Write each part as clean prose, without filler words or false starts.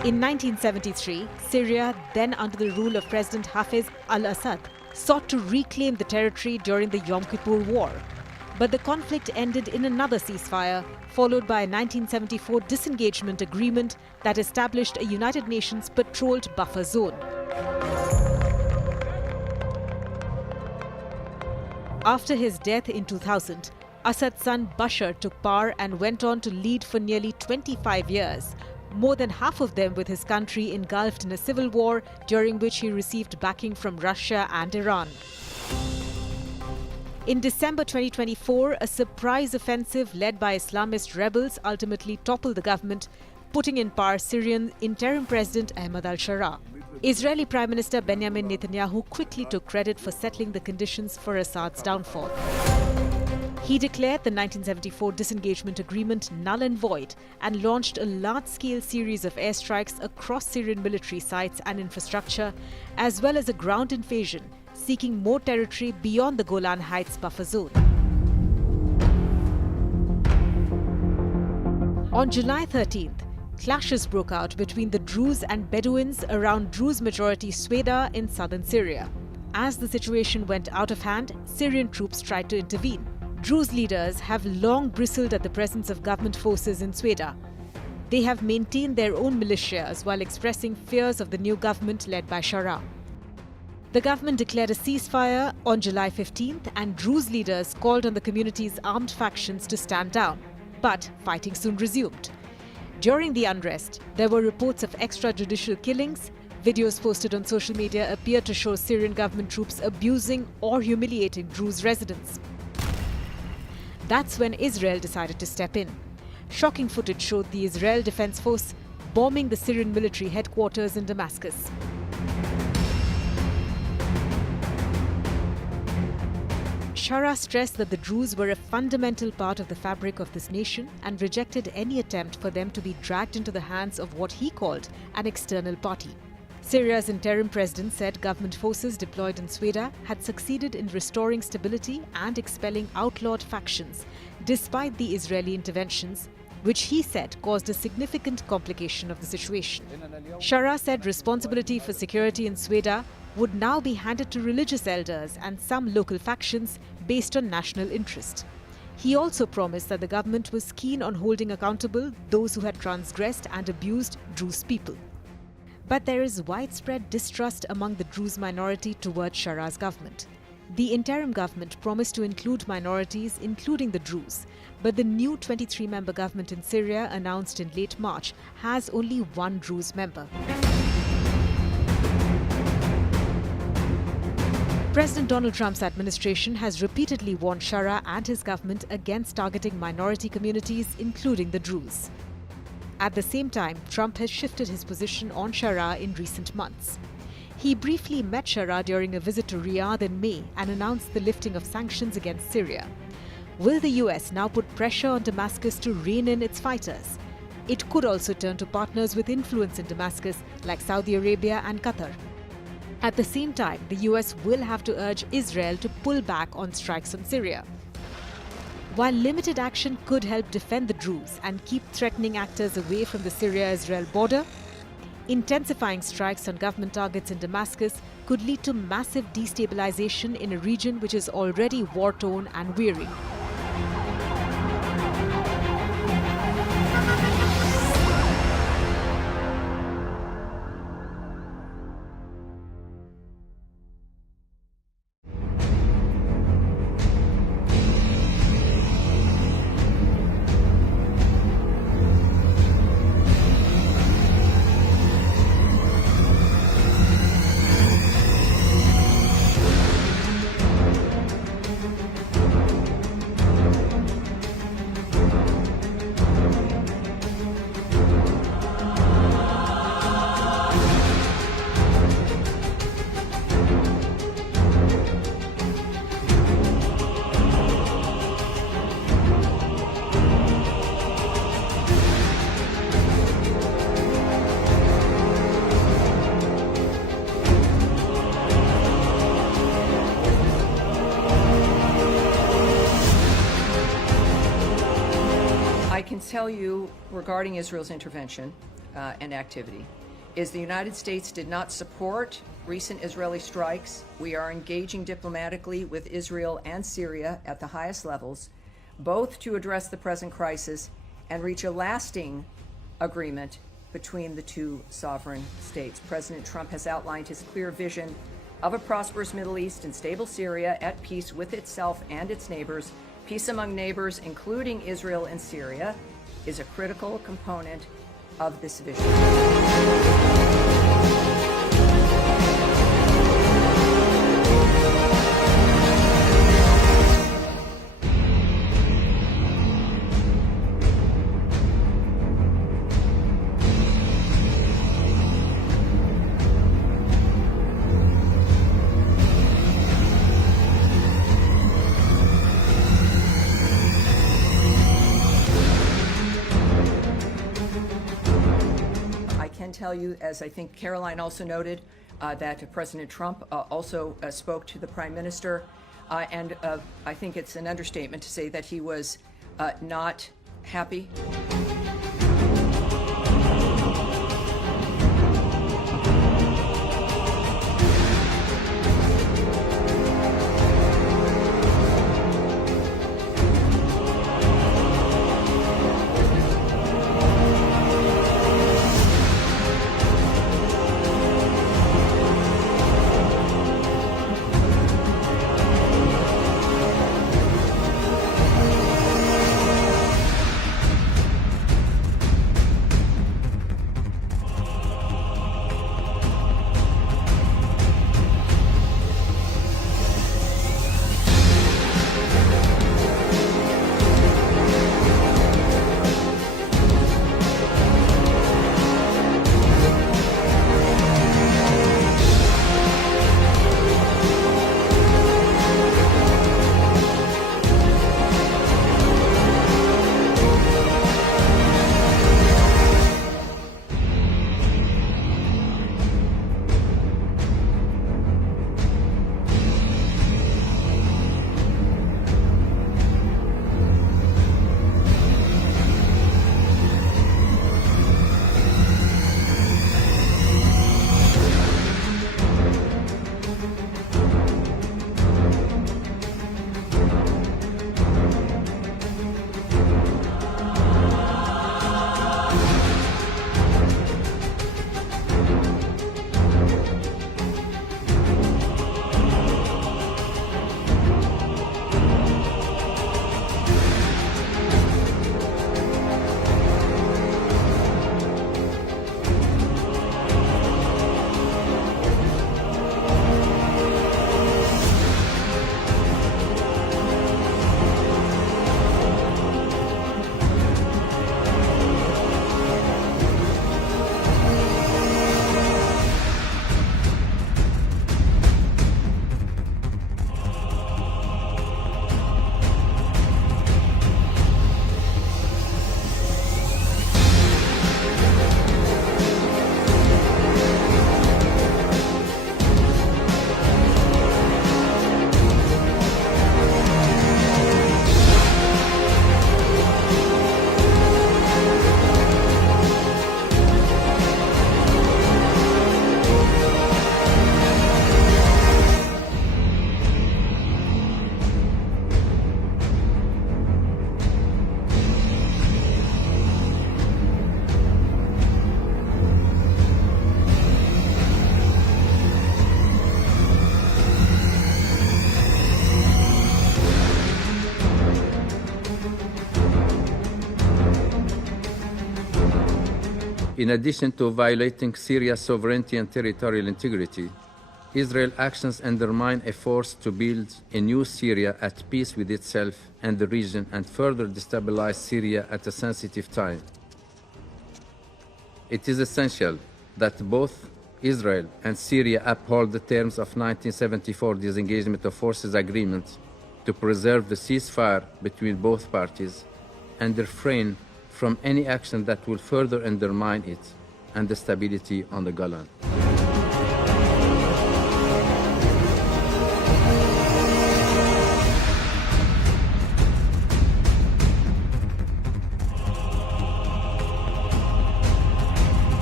In 1973, Syria, then under the rule of President Hafez al-Assad, sought to reclaim the territory during the Yom Kippur War. But the conflict ended in another ceasefire, followed by a 1974 disengagement agreement that established a United Nations patrolled buffer zone. After his death in 2000, Assad's son Bashar took power and went on to lead for nearly 25 years, more than half of them with his country engulfed in a civil war during which he received backing from Russia and Iran. In December 2024, a surprise offensive led by Islamist rebels ultimately toppled the government, putting in power Syrian interim President Ahmad al-Sharaa. Israeli Prime Minister Benjamin Netanyahu quickly took credit for settling the conditions for Assad's downfall. He declared the 1974 disengagement agreement null and void and launched a large-scale series of airstrikes across Syrian military sites and infrastructure, as well as a ground invasion, seeking more territory beyond the Golan Heights buffer zone. On July 13th, clashes broke out between the Druze and Bedouins around Druze-majority Sweida in southern Syria. As the situation went out of hand, Syrian troops tried to intervene. Druze leaders have long bristled at the presence of government forces in Sweida. They have maintained their own militias while expressing fears of the new government led by Sharaa. The government declared a ceasefire on July 15th and Druze leaders called on the community's armed factions to stand down. But fighting soon resumed. During the unrest, there were reports of extrajudicial killings. Videos posted on social media appear to show Syrian government troops abusing or humiliating Druze residents. That's when Israel decided to step in. Shocking footage showed the Israel Defense Force bombing the Syrian military headquarters in Damascus. Sharaa stressed that the Druze were a fundamental part of the fabric of this nation and rejected any attempt for them to be dragged into the hands of what he called an external party. Syria's interim president said government forces deployed in Sweida had succeeded in restoring stability and expelling outlawed factions, despite the Israeli interventions, which he said caused a significant complication of the situation. Sharaa said responsibility for security in Sweida would now be handed to religious elders and some local factions based on national interest. He also promised that the government was keen on holding accountable those who had transgressed and abused Druze people. But there is widespread distrust among the Druze minority towards Sharaa's government. The interim government promised to include minorities, including the Druze, but the new 23-member government in Syria, announced in late March, has only one Druze member. President Donald Trump's administration has repeatedly warned Sharaa and his government against targeting minority communities, including the Druze. At the same time, Trump has shifted his position on Sharaa in recent months. He briefly met Sharaa during a visit to Riyadh in May and announced the lifting of sanctions against Syria. Will the US now put pressure on Damascus to rein in its fighters? It could also turn to partners with influence in Damascus like Saudi Arabia and Qatar. At the same time, the US will have to urge Israel to pull back on strikes on Syria. While limited action could help defend the Druze and keep threatening actors away from the Syria-Israel border, intensifying strikes on government targets in Damascus could lead to massive destabilization in a region which is already war-torn and weary. I can tell you regarding Israel's intervention, and activity is the United States did not support recent Israeli strikes. We are engaging diplomatically with Israel and Syria at the highest levels, both to address the present crisis and reach a lasting agreement between the two sovereign states. President Trump has outlined his clear vision of a prosperous Middle East and stable Syria at peace with itself and its neighbors. Peace among neighbors, including Israel and Syria, is a critical component of this vision. Tell you, as I think Caroline also noted, that President Trump also spoke to the Prime Minister, and I think it's an understatement to say that he was not happy. In addition to violating Syria's sovereignty and territorial integrity, Israel's actions undermine efforts to build a new Syria at peace with itself and the region and further destabilize Syria at a sensitive time. It is essential that both Israel and Syria uphold the terms of 1974 disengagement of forces agreement to preserve the ceasefire between both parties and refrain from any action that will further undermine it and the stability on the Golan.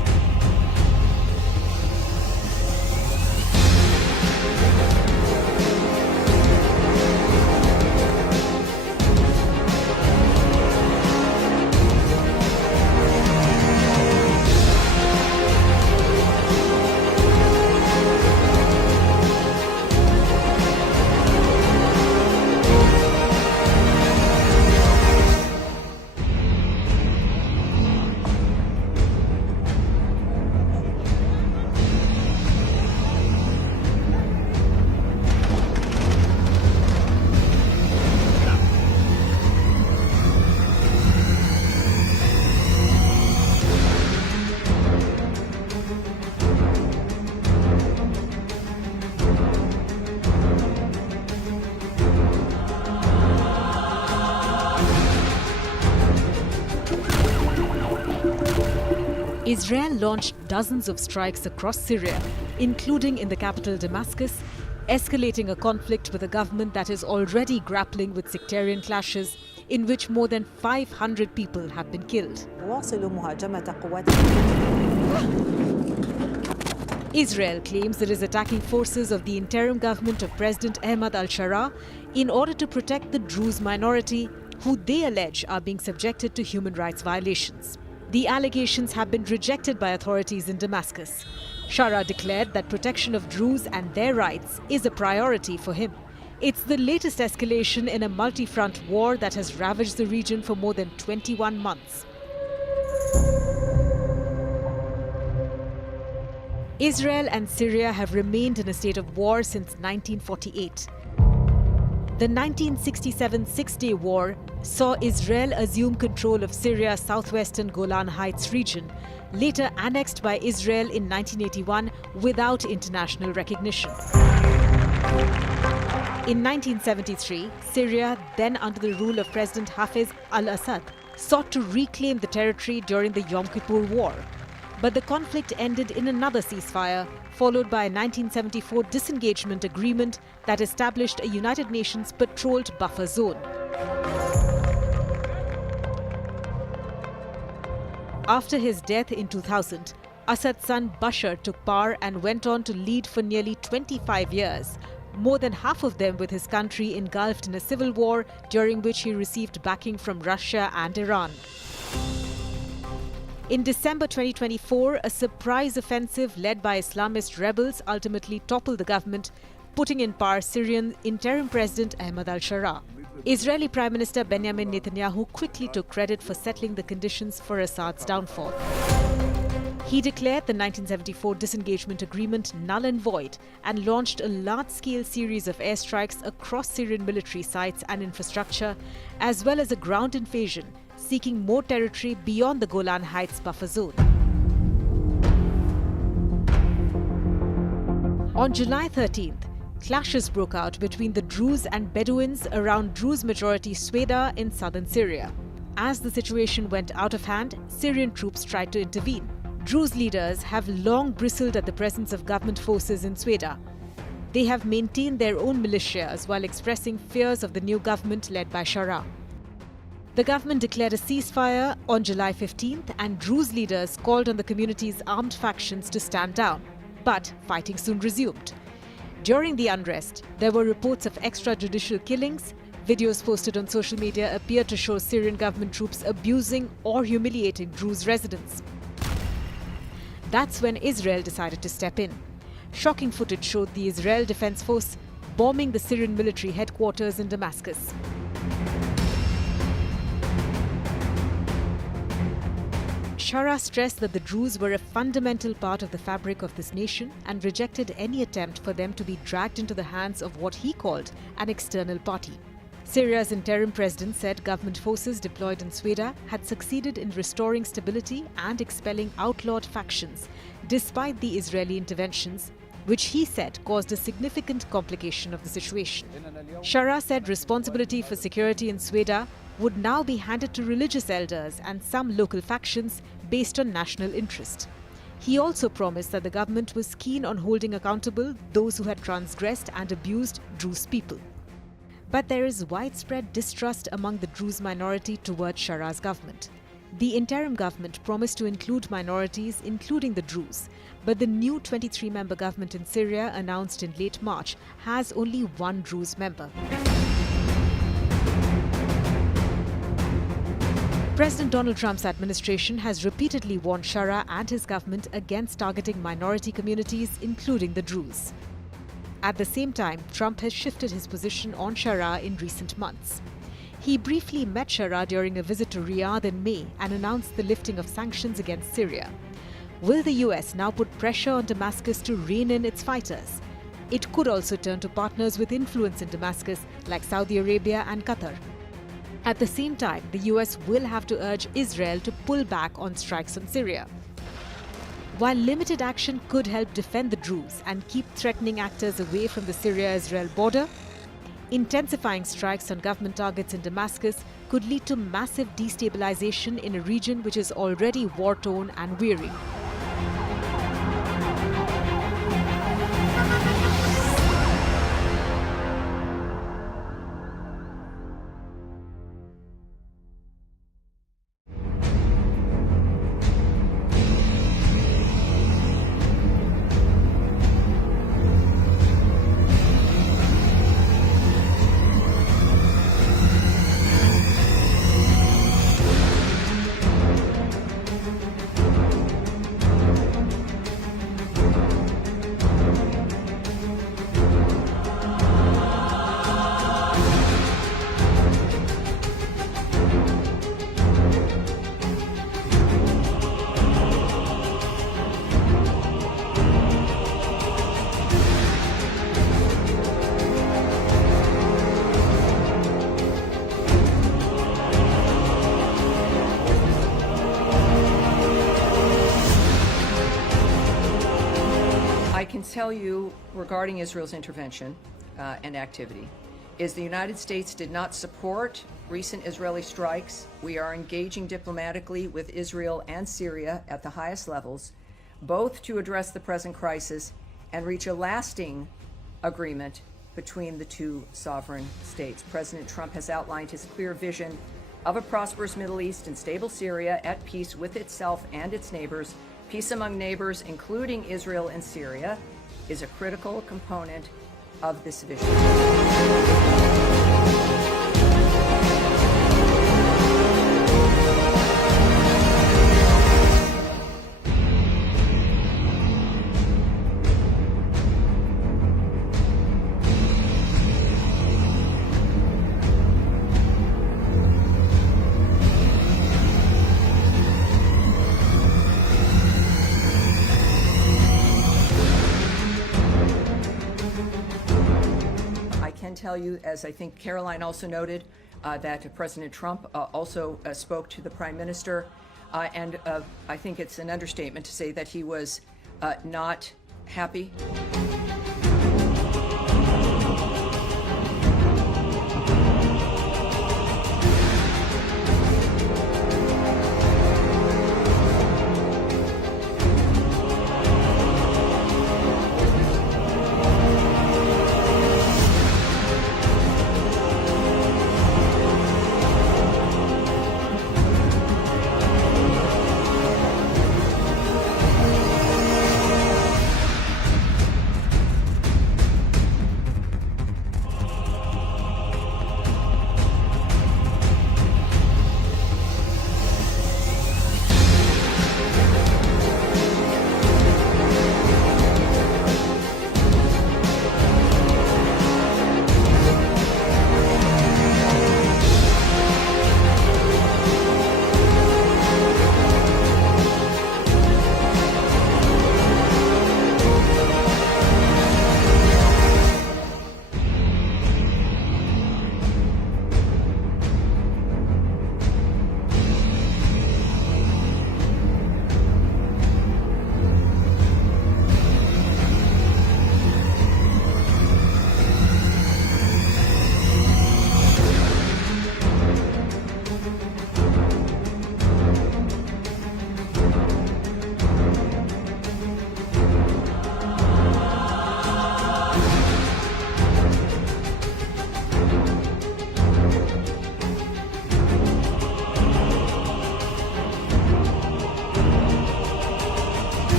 Israel launched dozens of strikes across Syria, including in the capital Damascus, escalating a conflict with a government that is already grappling with sectarian clashes in which more than 500 people have been killed. Israel claims it is attacking forces of the interim government of President Ahmad al-Sharaa in order to protect the Druze minority, who they allege are being subjected to human rights violations. The allegations have been rejected by authorities in Damascus. Sharaa declared that protection of Druze and their rights is a priority for him. It's the latest escalation in a multi-front war that has ravaged the region for more than 21 months. Israel and Syria have remained in a state of war since 1948. The 1967 Six-Day War saw Israel assume control of Syria's southwestern Golan Heights region, later annexed by Israel in 1981 without international recognition. In 1973, Syria, then under the rule of President Hafez al-Assad, sought to reclaim the territory during the Yom Kippur War. But the conflict ended in another ceasefire, followed by a 1974 disengagement agreement that established a United Nations patrolled buffer zone. After his death in 2000, Assad's son Bashar took power and went on to lead for nearly 25 years, more than half of them with his country engulfed in a civil war during which he received backing from Russia and Iran. In December 2024, a surprise offensive led by Islamist rebels ultimately toppled the government, putting in power Syrian interim President Ahmad al-Sharaa. Israeli Prime Minister Benjamin Netanyahu quickly took credit for settling the conditions for Assad's downfall. He declared the 1974 disengagement agreement null and void and launched a large-scale series of airstrikes across Syrian military sites and infrastructure, as well as a ground invasion, seeking more territory beyond the Golan Heights buffer zone. On July 13th, clashes broke out between the Druze and Bedouins around Druze-majority Sweida in southern Syria. As the situation went out of hand, Syrian troops tried to intervene. Druze leaders have long bristled at the presence of government forces in Sweida. They have maintained their own militias while expressing fears of the new government led by Sharaa. The government declared a ceasefire on July 15th, and Druze leaders called on the community's armed factions to stand down. But fighting soon resumed. During the unrest, there were reports of extrajudicial killings. Videos posted on social media appeared to show Syrian government troops abusing or humiliating Druze residents. That's when Israel decided to step in. Shocking footage showed the Israel Defense Force bombing the Syrian military headquarters in Damascus. Sharaa stressed that the Druze were a fundamental part of the fabric of this nation and rejected any attempt for them to be dragged into the hands of what he called an external party. Syria's interim president said government forces deployed in Sweida had succeeded in restoring stability and expelling outlawed factions, despite the Israeli interventions, which he said caused a significant complication of the situation. Sharaa said responsibility for security in Sweida would now be handed to religious elders and some local factions based on national interest. He also promised that the government was keen on holding accountable those who had transgressed and abused Druze people. But there is widespread distrust among the Druze minority towards Sharaa's government. The interim government promised to include minorities, including the Druze, but the new 23-member government in Syria, announced in late March, has only one Druze member. President Donald Trump's administration has repeatedly warned Sharaa and his government against targeting minority communities, including the Druze. At the same time, Trump has shifted his position on Sharaa in recent months. He briefly met Sharaa during a visit to Riyadh in May and announced the lifting of sanctions against Syria. Will the US now put pressure on Damascus to rein in its fighters? It could also turn to partners with influence in Damascus like Saudi Arabia and Qatar. At the same time, the US will have to urge Israel to pull back on strikes on Syria. While limited action could help defend the Druze and keep threatening actors away from the Syria-Israel border, Intensifying strikes on government targets in Damascus could lead to massive destabilization in a region which is already war-torn and weary. I can tell you regarding Israel's intervention and activity is the United States did not support recent Israeli strikes. We are engaging diplomatically with Israel and Syria at the highest levels, both to address the present crisis and reach a lasting agreement between the two sovereign states. President Trump has outlined his clear vision of a prosperous Middle East and stable Syria at peace with itself and its neighbors. Peace among neighbors, including Israel and Syria, is a critical component of this vision. I can tell you, as I think Caroline also noted, that President Trump also spoke to the Prime Minister, and I think it's an understatement to say that he was not happy.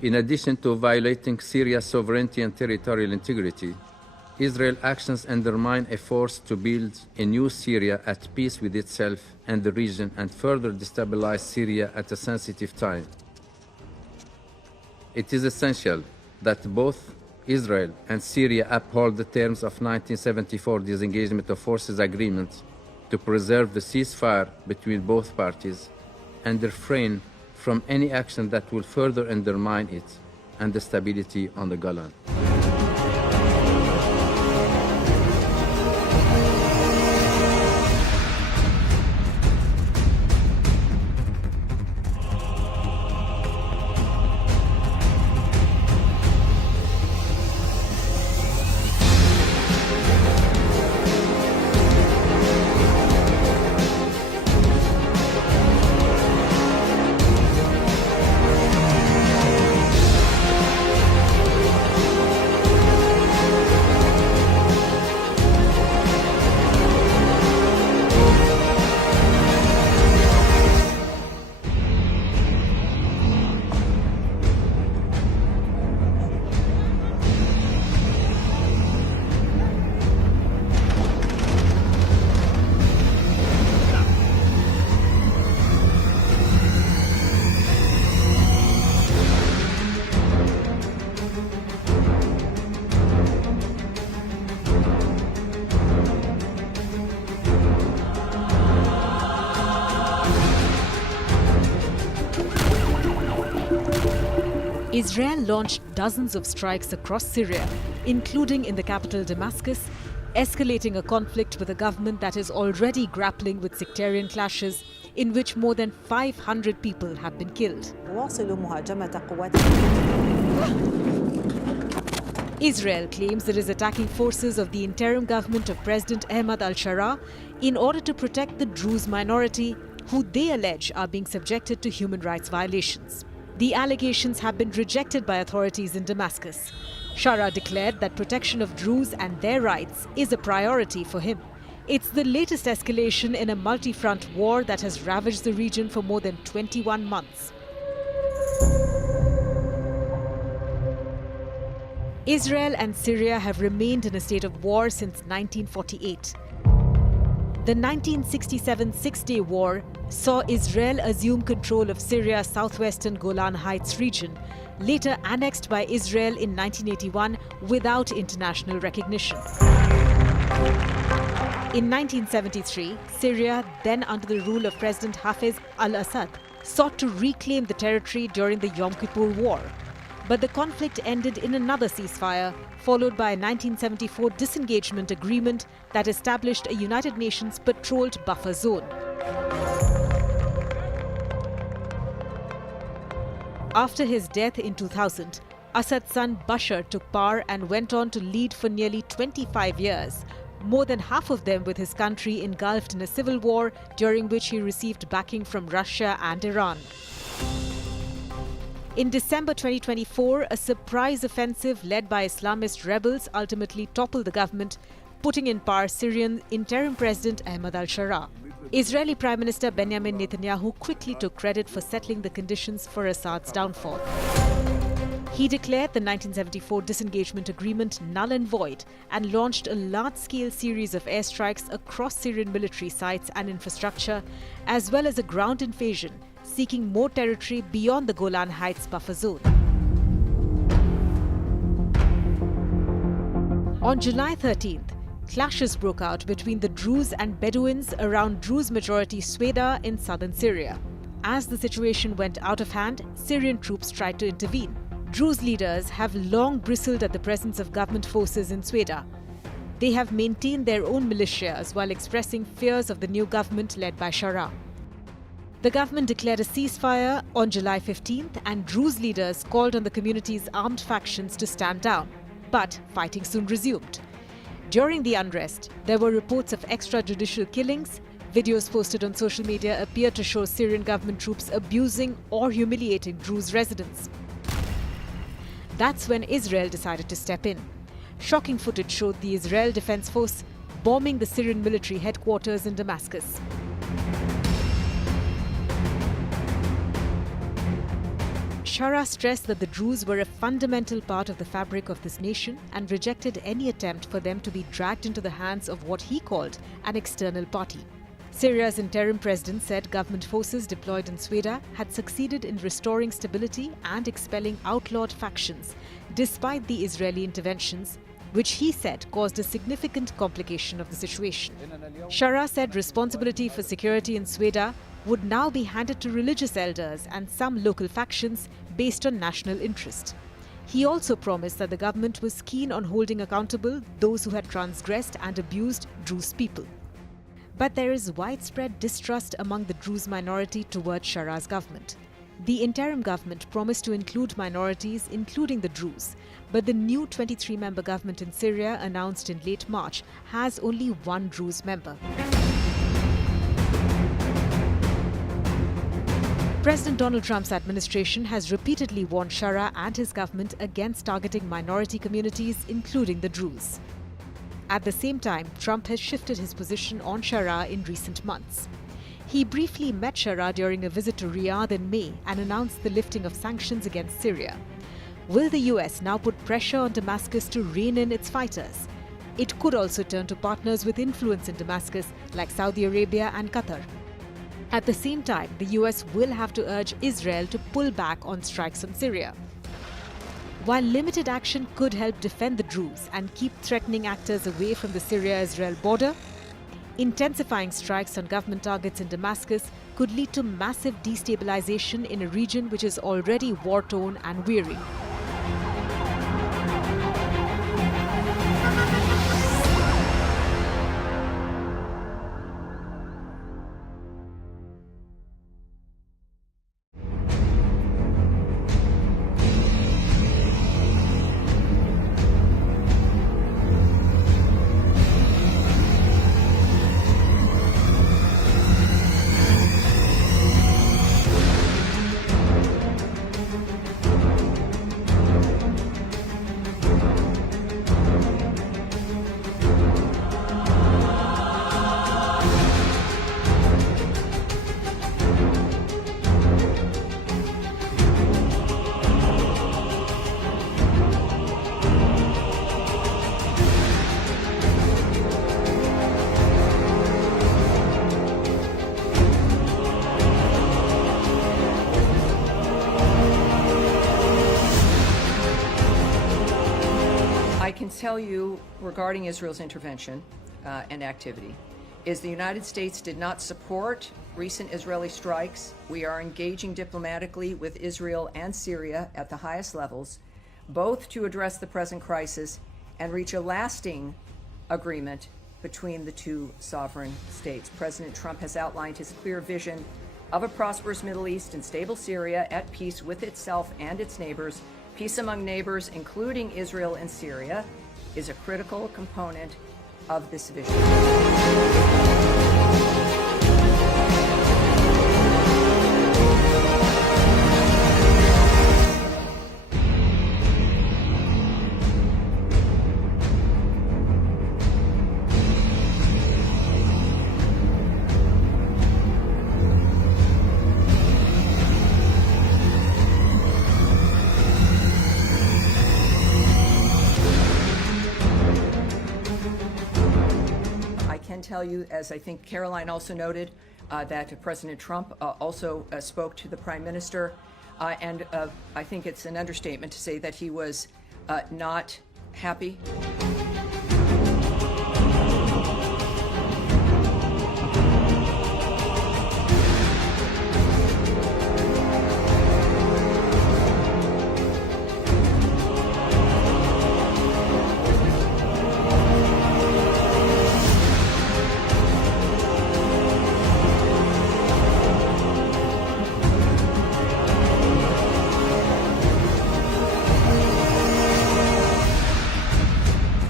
In addition to violating Syria's sovereignty and territorial integrity, Israel's actions undermine efforts to build a new Syria at peace with itself and the region and further destabilize Syria at a sensitive time. It is essential that both Israel and Syria uphold the terms of 1974 disengagement of forces agreement to preserve the ceasefire between both parties and refrain from any action that will further undermine it and the stability on the Golan. Israel launched dozens of strikes across Syria, including in the capital Damascus, escalating a conflict with a government that is already grappling with sectarian clashes in which more than 500 people have been killed. Israel claims it is attacking forces of the interim government of President Ahmad al-Sharaa in order to protect the Druze minority, who they allege are being subjected to human rights violations. The allegations have been rejected by authorities in Damascus. Sharaa declared that protection of Druze and their rights is a priority for him. It's the latest escalation in a multi-front war that has ravaged the region for more than 21 months. Israel and Syria have remained in a state of war since 1948. The 1967 Six-Day War saw Israel assume control of Syria's southwestern Golan Heights region, later annexed by Israel in 1981 without international recognition. In 1973, Syria, then under the rule of President Hafez al-Assad, sought to reclaim the territory during the Yom Kippur War. But the conflict ended in another ceasefire, followed by a 1974 disengagement agreement that established a United Nations patrolled buffer zone. After his death in 2000, Assad's son Bashar took power and went on to lead for nearly 25 years, more than half of them with his country engulfed in a civil war during which he received backing from Russia and Iran. In December 2024, a surprise offensive led by Islamist rebels ultimately toppled the government, putting in power Syrian interim President Ahmad al-Sharaa. Israeli Prime Minister Benjamin Netanyahu quickly took credit for settling the conditions for Assad's downfall. He declared the 1974 disengagement agreement null and void and launched a large-scale series of airstrikes across Syrian military sites and infrastructure, as well as a ground invasion, seeking more territory beyond the Golan Heights buffer zone. On July 13th, clashes broke out between the Druze and Bedouins around Druze-majority Sweida in southern Syria. As the situation went out of hand, Syrian troops tried to intervene. Druze leaders have long bristled at the presence of government forces in Sweida. They have maintained their own militias while expressing fears of the new government led by Sharaa. The government declared a ceasefire on July 15th, and Druze leaders called on the community's armed factions to stand down. But fighting soon resumed. During the unrest, there were reports of extrajudicial killings. Videos posted on social media appear to show Syrian government troops abusing or humiliating Druze residents. That's when Israel decided to step in. Shocking footage showed the Israel Defense Force bombing the Syrian military headquarters in Damascus. Sharaa stressed that the Druze were a fundamental part of the fabric of this nation and rejected any attempt for them to be dragged into the hands of what he called an external party. Syria's interim president said government forces deployed in Sweida had succeeded in restoring stability and expelling outlawed factions, despite the Israeli interventions, which he said caused a significant complication of the situation. Sharaa said responsibility for security in Sweida would now be handed to religious elders and some local factions based on national interest. He also promised that the government was keen on holding accountable those who had transgressed and abused Druze people. But there is widespread distrust among the Druze minority towards Sharaa's government. The interim government promised to include minorities, including the Druze, but the new 23-member government in Syria, announced in late March, has only one Druze member. President Donald Trump's administration has repeatedly warned Sharaa and his government against targeting minority communities, including the Druze. At the same time, Trump has shifted his position on Sharaa in recent months. He briefly met Sharaa during a visit to Riyadh in May and announced the lifting of sanctions against Syria. Will the US now put pressure on Damascus to rein in its fighters? It could also turn to partners with influence in Damascus like Saudi Arabia and Qatar. At the same time, the US will have to urge Israel to pull back on strikes on Syria. While limited action could help defend the Druze and keep threatening actors away from the Syria-Israel border, intensifying strikes on government targets in Damascus could lead to massive destabilization in a region which is already war-torn and weary. I can tell you regarding Israel's intervention and activity is the United States did not support recent Israeli strikes. We are engaging diplomatically with Israel and Syria at the highest levels, both to address the present crisis and reach a lasting agreement between the two sovereign states. President Trump has outlined his clear vision of a prosperous Middle East and stable Syria at peace with itself and its neighbors. Peace among neighbors, including Israel and Syria, is a critical component of this vision. Tell you, as I think Caroline also noted, that President Trump also spoke to the Prime Minister, and I think it's an understatement to say that he was not happy.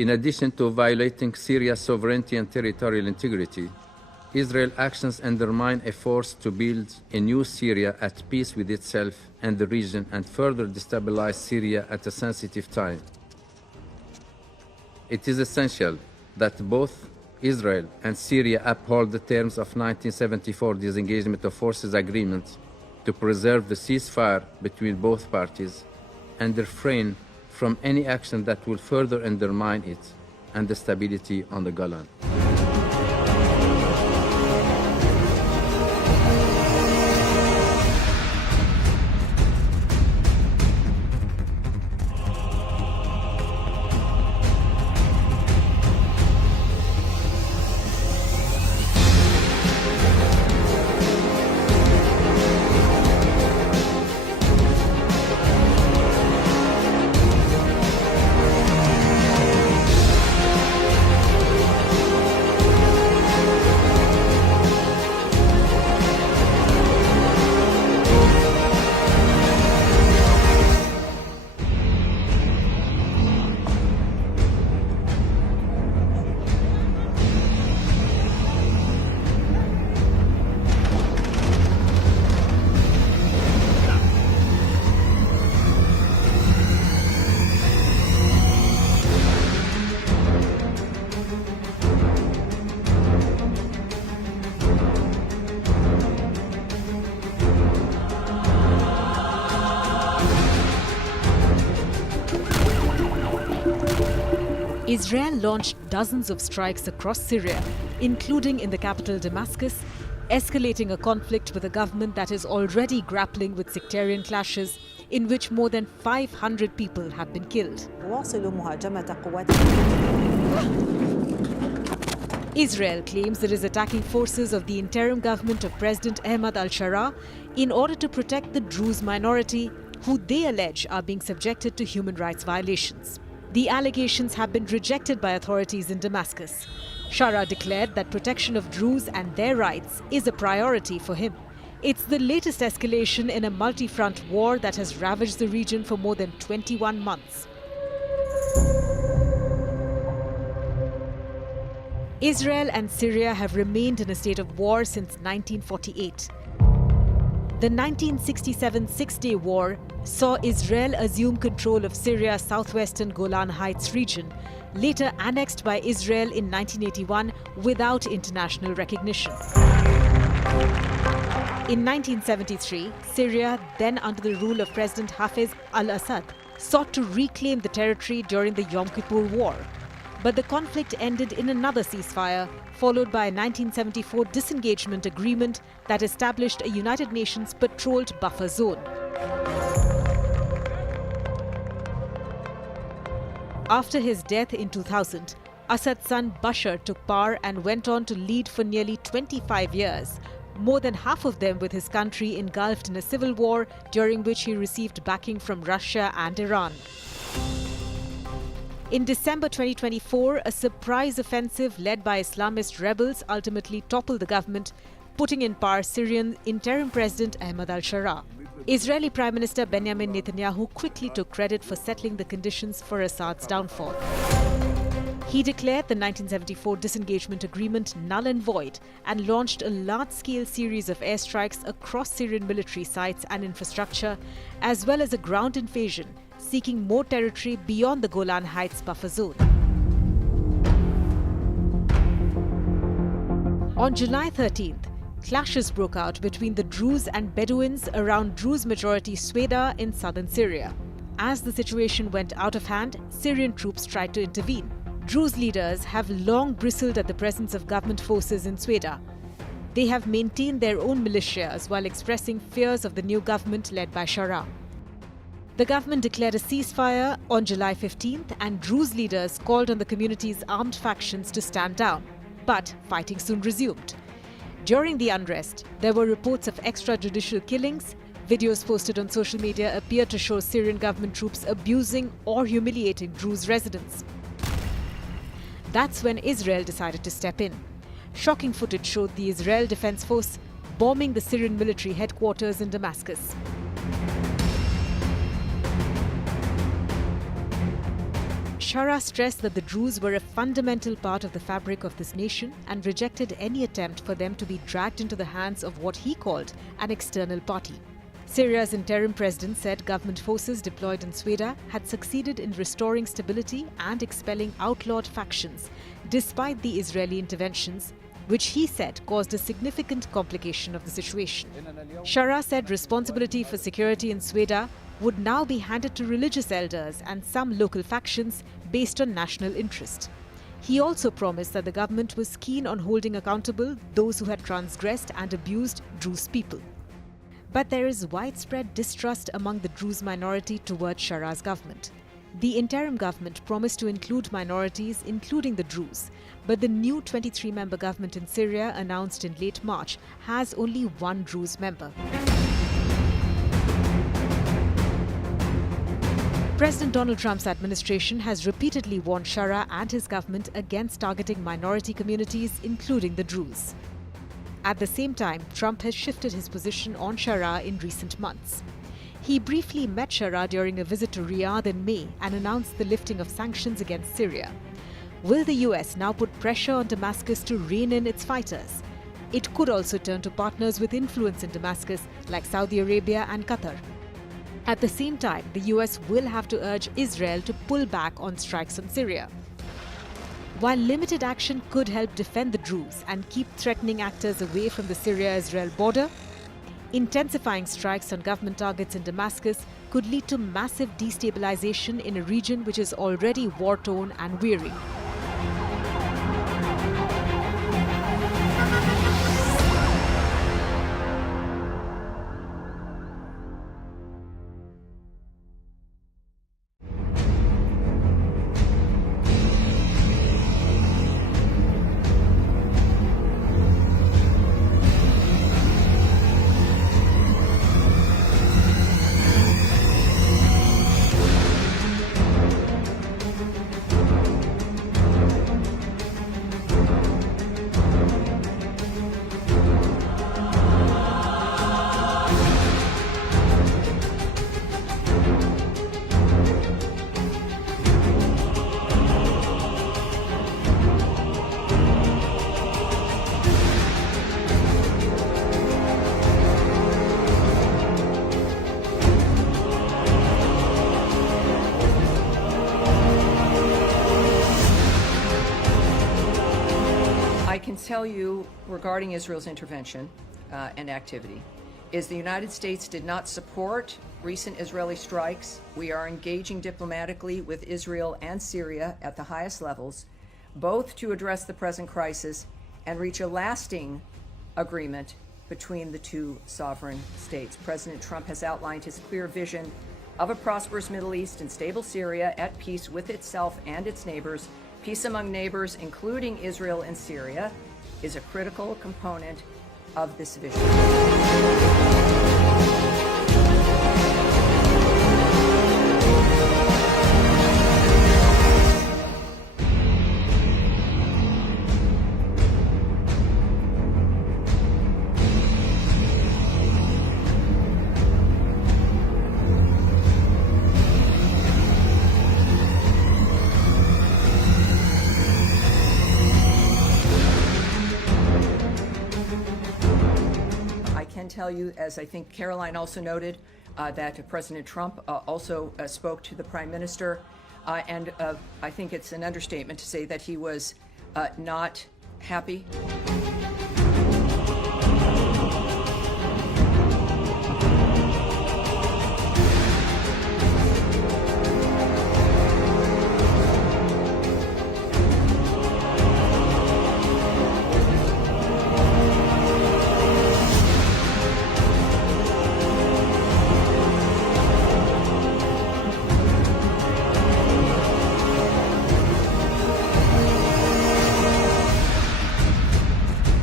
In addition to violating Syria's sovereignty and territorial integrity, Israel's actions undermine efforts to build a new Syria at peace with itself and the region and further destabilize Syria at a sensitive time. It is essential that both Israel and Syria uphold the terms of 1974 disengagement of forces agreement to preserve the ceasefire between both parties and refrain from any action that will further undermine it and the stability on the Golan. Israel launched dozens of strikes across Syria, including in the capital Damascus, escalating a conflict with a government that is already grappling with sectarian clashes in which more than 500 people have been killed. Israel claims it is attacking forces of the interim government of President Ahmad al-Sharaa in order to protect the Druze minority, who they allege are being subjected to human rights violations. The allegations have been rejected by authorities in Damascus. Sharaa declared that protection of Druze and their rights is a priority for him. It's the latest escalation in a multi-front war that has ravaged the region for more than 21 months. Israel and Syria have remained in a state of war since 1948. The 1967 Six-Day War saw Israel assume control of Syria's southwestern Golan Heights region, later annexed by Israel in 1981 without international recognition. In 1973, Syria, then under the rule of President Hafez al-Assad, sought to reclaim the territory during the Yom Kippur War. But the conflict ended in another ceasefire, followed by a 1974 disengagement agreement that established a United Nations patrolled buffer zone. After his death in 2000, Assad's son Bashar took power and went on to lead for nearly 25 years, more than half of them with his country engulfed in a civil war during which he received backing from Russia and Iran. In December 2024, a surprise offensive led by Islamist rebels ultimately toppled the government, putting in power Syrian interim President Ahmad al-Sharaa. Israeli Prime Minister Benjamin Netanyahu quickly took credit for settling the conditions for Assad's downfall. He declared the 1974 disengagement agreement null and void and launched a large-scale series of airstrikes across Syrian military sites and infrastructure, as well as a ground invasion, seeking more territory beyond the Golan Heights buffer zone. On July 13th, clashes broke out between the Druze and Bedouins around Druze-majority Sweida in southern Syria. As the situation went out of hand, Syrian troops tried to intervene. Druze leaders have long bristled at the presence of government forces in Sweida. They have maintained their own militias while expressing fears of the new government led by Sharaa. The government declared a ceasefire on July 15th, and Druze leaders called on the community's armed factions to stand down. But fighting soon resumed. During the unrest, there were reports of extrajudicial killings. Videos posted on social media appear to show Syrian government troops abusing or humiliating Druze residents. That's when Israel decided to step in. Shocking footage showed the Israel Defense Force bombing the Syrian military headquarters in Damascus. Sharaa stressed that the Druze were a fundamental part of the fabric of this nation and rejected any attempt for them to be dragged into the hands of what he called an external party. Syria's interim president said government forces deployed in Sweida had succeeded in restoring stability and expelling outlawed factions, despite the Israeli interventions, which he said caused a significant complication of the situation. Sharaa said responsibility for security in Sweida would now be handed to religious elders and some local factions based on national interest. He also promised that the government was keen on holding accountable those who had transgressed and abused Druze people. But there is widespread distrust among the Druze minority towards Sharaa's government. The interim government promised to include minorities, including the Druze, but the new 23-member government in Syria, announced in late March, has only one Druze member. President Donald Trump's administration has repeatedly warned Sharaa and his government against targeting minority communities, including the Druze. At the same time, Trump has shifted his position on Sharaa in recent months. He briefly met Sharaa during a visit to Riyadh in May and announced the lifting of sanctions against Syria. Will the US now put pressure on Damascus to rein in its fighters? It could also turn to partners with influence in Damascus like Saudi Arabia and Qatar. At the same time, the US will have to urge Israel to pull back on strikes on Syria. While limited action could help defend the Druze and keep threatening actors away from the Syria-Israel border, intensifying strikes on government targets in Damascus could lead to massive destabilization in a region which is already war-torn and weary. Tell you regarding Israel's intervention and activity is the United States did not support recent Israeli strikes. We are engaging diplomatically with Israel and Syria at the highest levels, both to address the present crisis and reach a lasting agreement between the two sovereign states. President Trump has outlined his clear vision of a prosperous Middle East and stable Syria at peace with itself and its neighbors. Peace among neighbors, including Israel and Syria, is a critical component of this vision. Tell you, as I think Caroline also noted, that President Trump also spoke to the Prime Minister, and I think it's an understatement to say that he was not happy.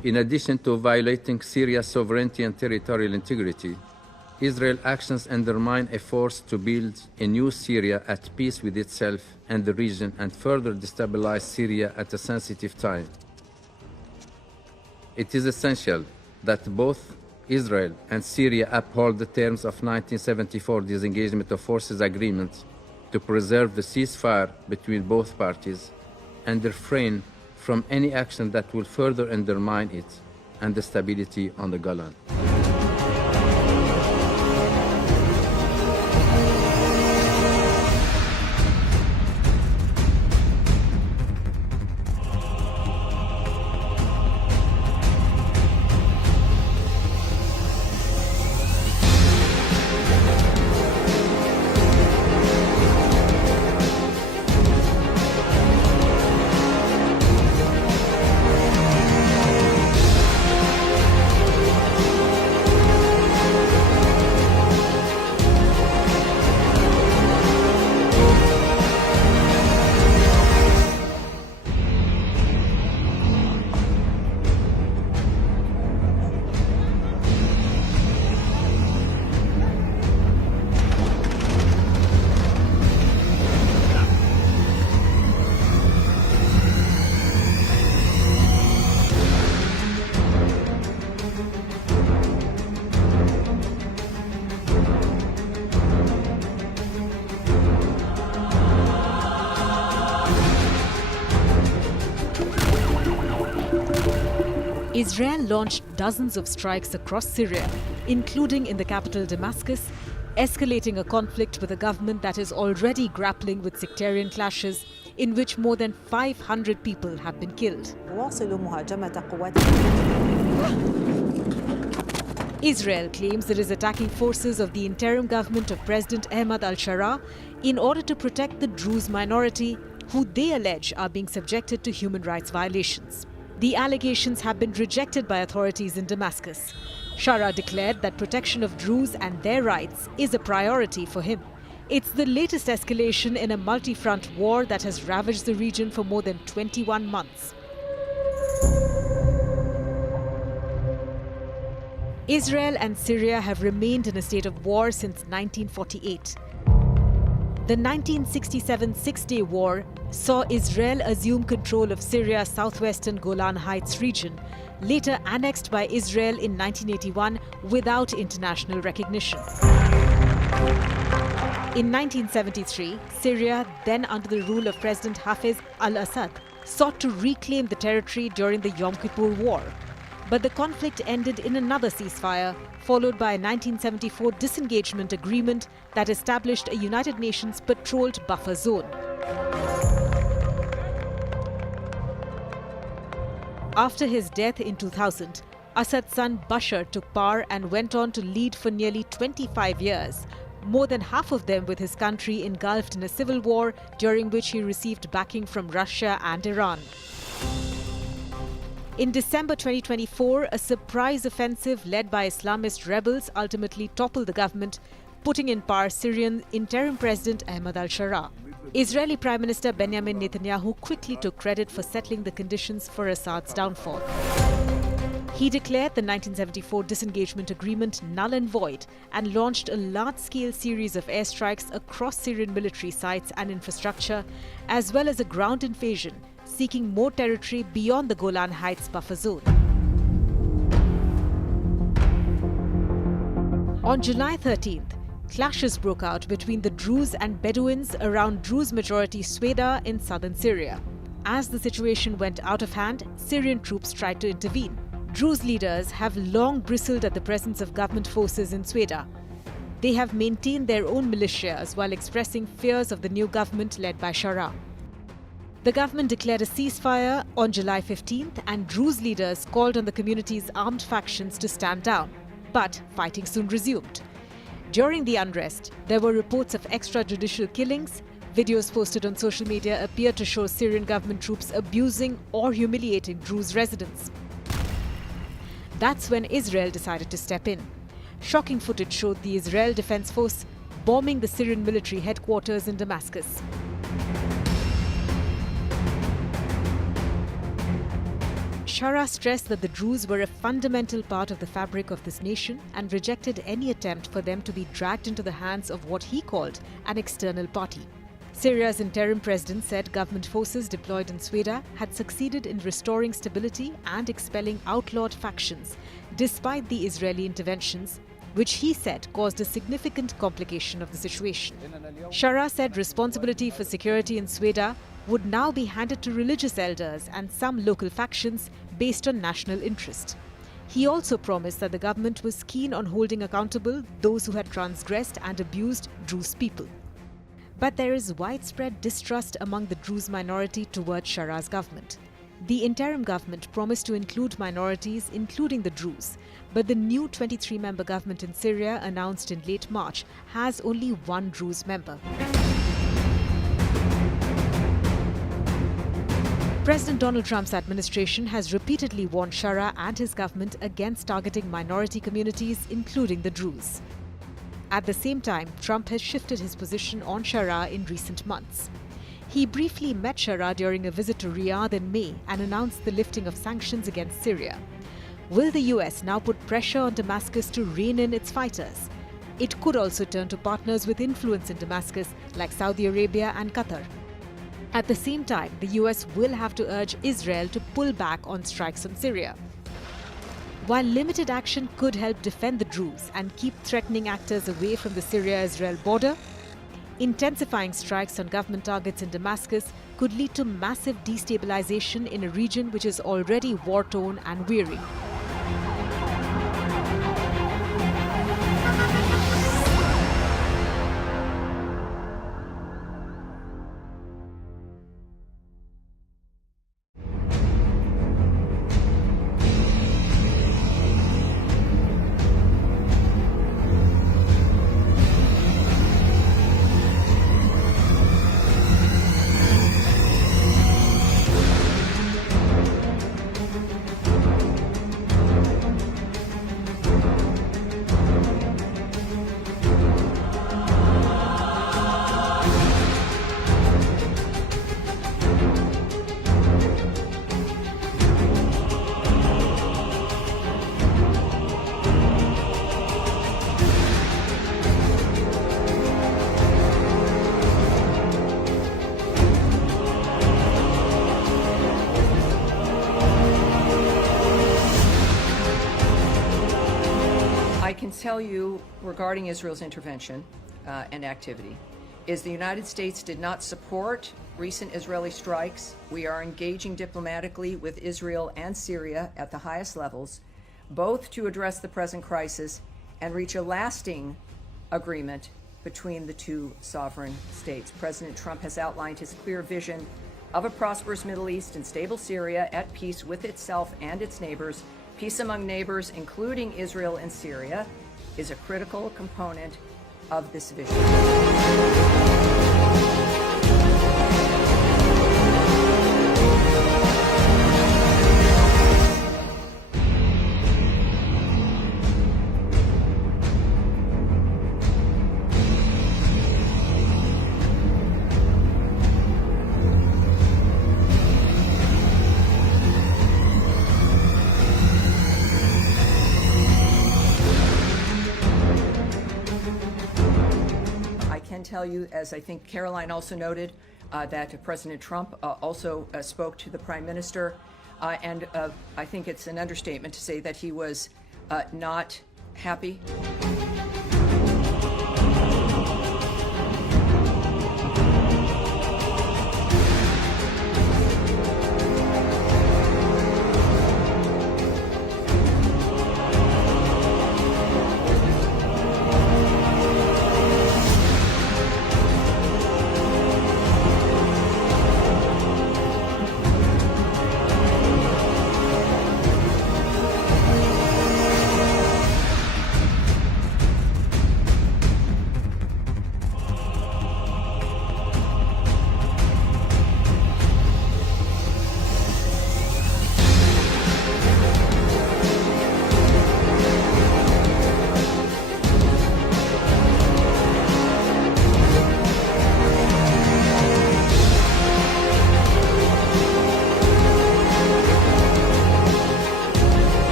In addition to violating Syria's sovereignty and territorial integrity, Israel's actions undermine efforts to build a new Syria at peace with itself and the region and further destabilize Syria at a sensitive time. It is essential that both Israel and Syria uphold the terms of 1974 disengagement of forces agreement to preserve the ceasefire between both parties and refrain from any action that will further undermine it and the stability on the Golan. Israel launched dozens of strikes across Syria, including in the capital Damascus, escalating a conflict with a government that is already grappling with sectarian clashes in which more than 500 people have been killed. Israel claims it is attacking forces of the interim government of President Ahmad al-Sharaa in order to protect the Druze minority, who they allege are being subjected to human rights violations. The allegations have been rejected by authorities in Damascus. Sharaa declared that protection of Druze and their rights is a priority for him. It's the latest escalation in a multi-front war that has ravaged the region for more than 21 months. Israel and Syria have remained in a state of war since 1948. The 1967 Six-Day War saw Israel assume control of Syria's southwestern Golan Heights region, later annexed by Israel in 1981 without international recognition. In 1973, Syria, then under the rule of President Hafez al-Assad, sought to reclaim the territory during the Yom Kippur War. But the conflict ended in another ceasefire, followed by a 1974 disengagement agreement that established a United Nations patrolled buffer zone. After his death in 2000, Assad's son Bashar took power and went on to lead for nearly 25 years, more than half of them with his country engulfed in a civil war during which he received backing from Russia and Iran. In December 2024, a surprise offensive led by Islamist rebels ultimately toppled the government, putting in power Syrian interim President Ahmad al-Sharaa. Israeli Prime Minister Benjamin Netanyahu quickly took credit for settling the conditions for Assad's downfall. He declared the 1974 disengagement agreement null and void and launched a large-scale series of airstrikes across Syrian military sites and infrastructure, as well as a ground invasion, seeking more territory beyond the Golan Heights buffer zone. On July 13th, clashes broke out between the Druze and Bedouins around Druze-majority Sweida in southern Syria. As the situation went out of hand, Syrian troops tried to intervene. Druze leaders have long bristled at the presence of government forces in Sweida. They have maintained their own militias while expressing fears of the new government led by Sharaa. The government declared a ceasefire on July 15th, and Druze leaders called on the community's armed factions to stand down. But fighting soon resumed. During the unrest, there were reports of extrajudicial killings. Videos posted on social media appear to show Syrian government troops abusing or humiliating Druze residents. That's when Israel decided to step in. Shocking footage showed the Israel Defense Force bombing the Syrian military headquarters in Damascus. Sharaa stressed that the Druze were a fundamental part of the fabric of this nation and rejected any attempt for them to be dragged into the hands of what he called an external party. Syria's interim president said government forces deployed in Sweida had succeeded in restoring stability and expelling outlawed factions, despite the Israeli interventions, which he said caused a significant complication of the situation. Sharaa said responsibility for security in Sweida would now be handed to religious elders and some local factions based on national interest. He also promised that the government was keen on holding accountable those who had transgressed and abused Druze people. But there is widespread distrust among the Druze minority towards Sharaa's government. The interim government promised to include minorities, including the Druze, but the new 23-member government in Syria, announced in late March, has only one Druze member. President Donald Trump's administration has repeatedly warned Sharaa and his government against targeting minority communities, including the Druze. At the same time, Trump has shifted his position on Sharaa in recent months. He briefly met Sharaa during a visit to Riyadh in May and announced the lifting of sanctions against Syria. Will the US now put pressure on Damascus to rein in its fighters? It could also turn to partners with influence in Damascus like Saudi Arabia and Qatar. At the same time, the US will have to urge Israel to pull back on strikes on Syria. While limited action could help defend the Druze and keep threatening actors away from the Syria-Israel border, intensifying strikes on government targets in Damascus could lead to massive destabilization in a region which is already war-torn and weary. Tell you regarding Israel's intervention and activity is the United States did not support recent Israeli strikes. We are engaging diplomatically with Israel and Syria at the highest levels, both to address the present crisis and reach a lasting agreement between the two sovereign states. President Trump has outlined his clear vision of a prosperous Middle East and stable Syria at peace with itself and its neighbors. Peace among neighbors, including Israel and Syria, is a critical component of this vision. Tell you, as I think Caroline also noted, that President Trump also spoke to the Prime Minister, and I think it's an understatement to say that he was not happy.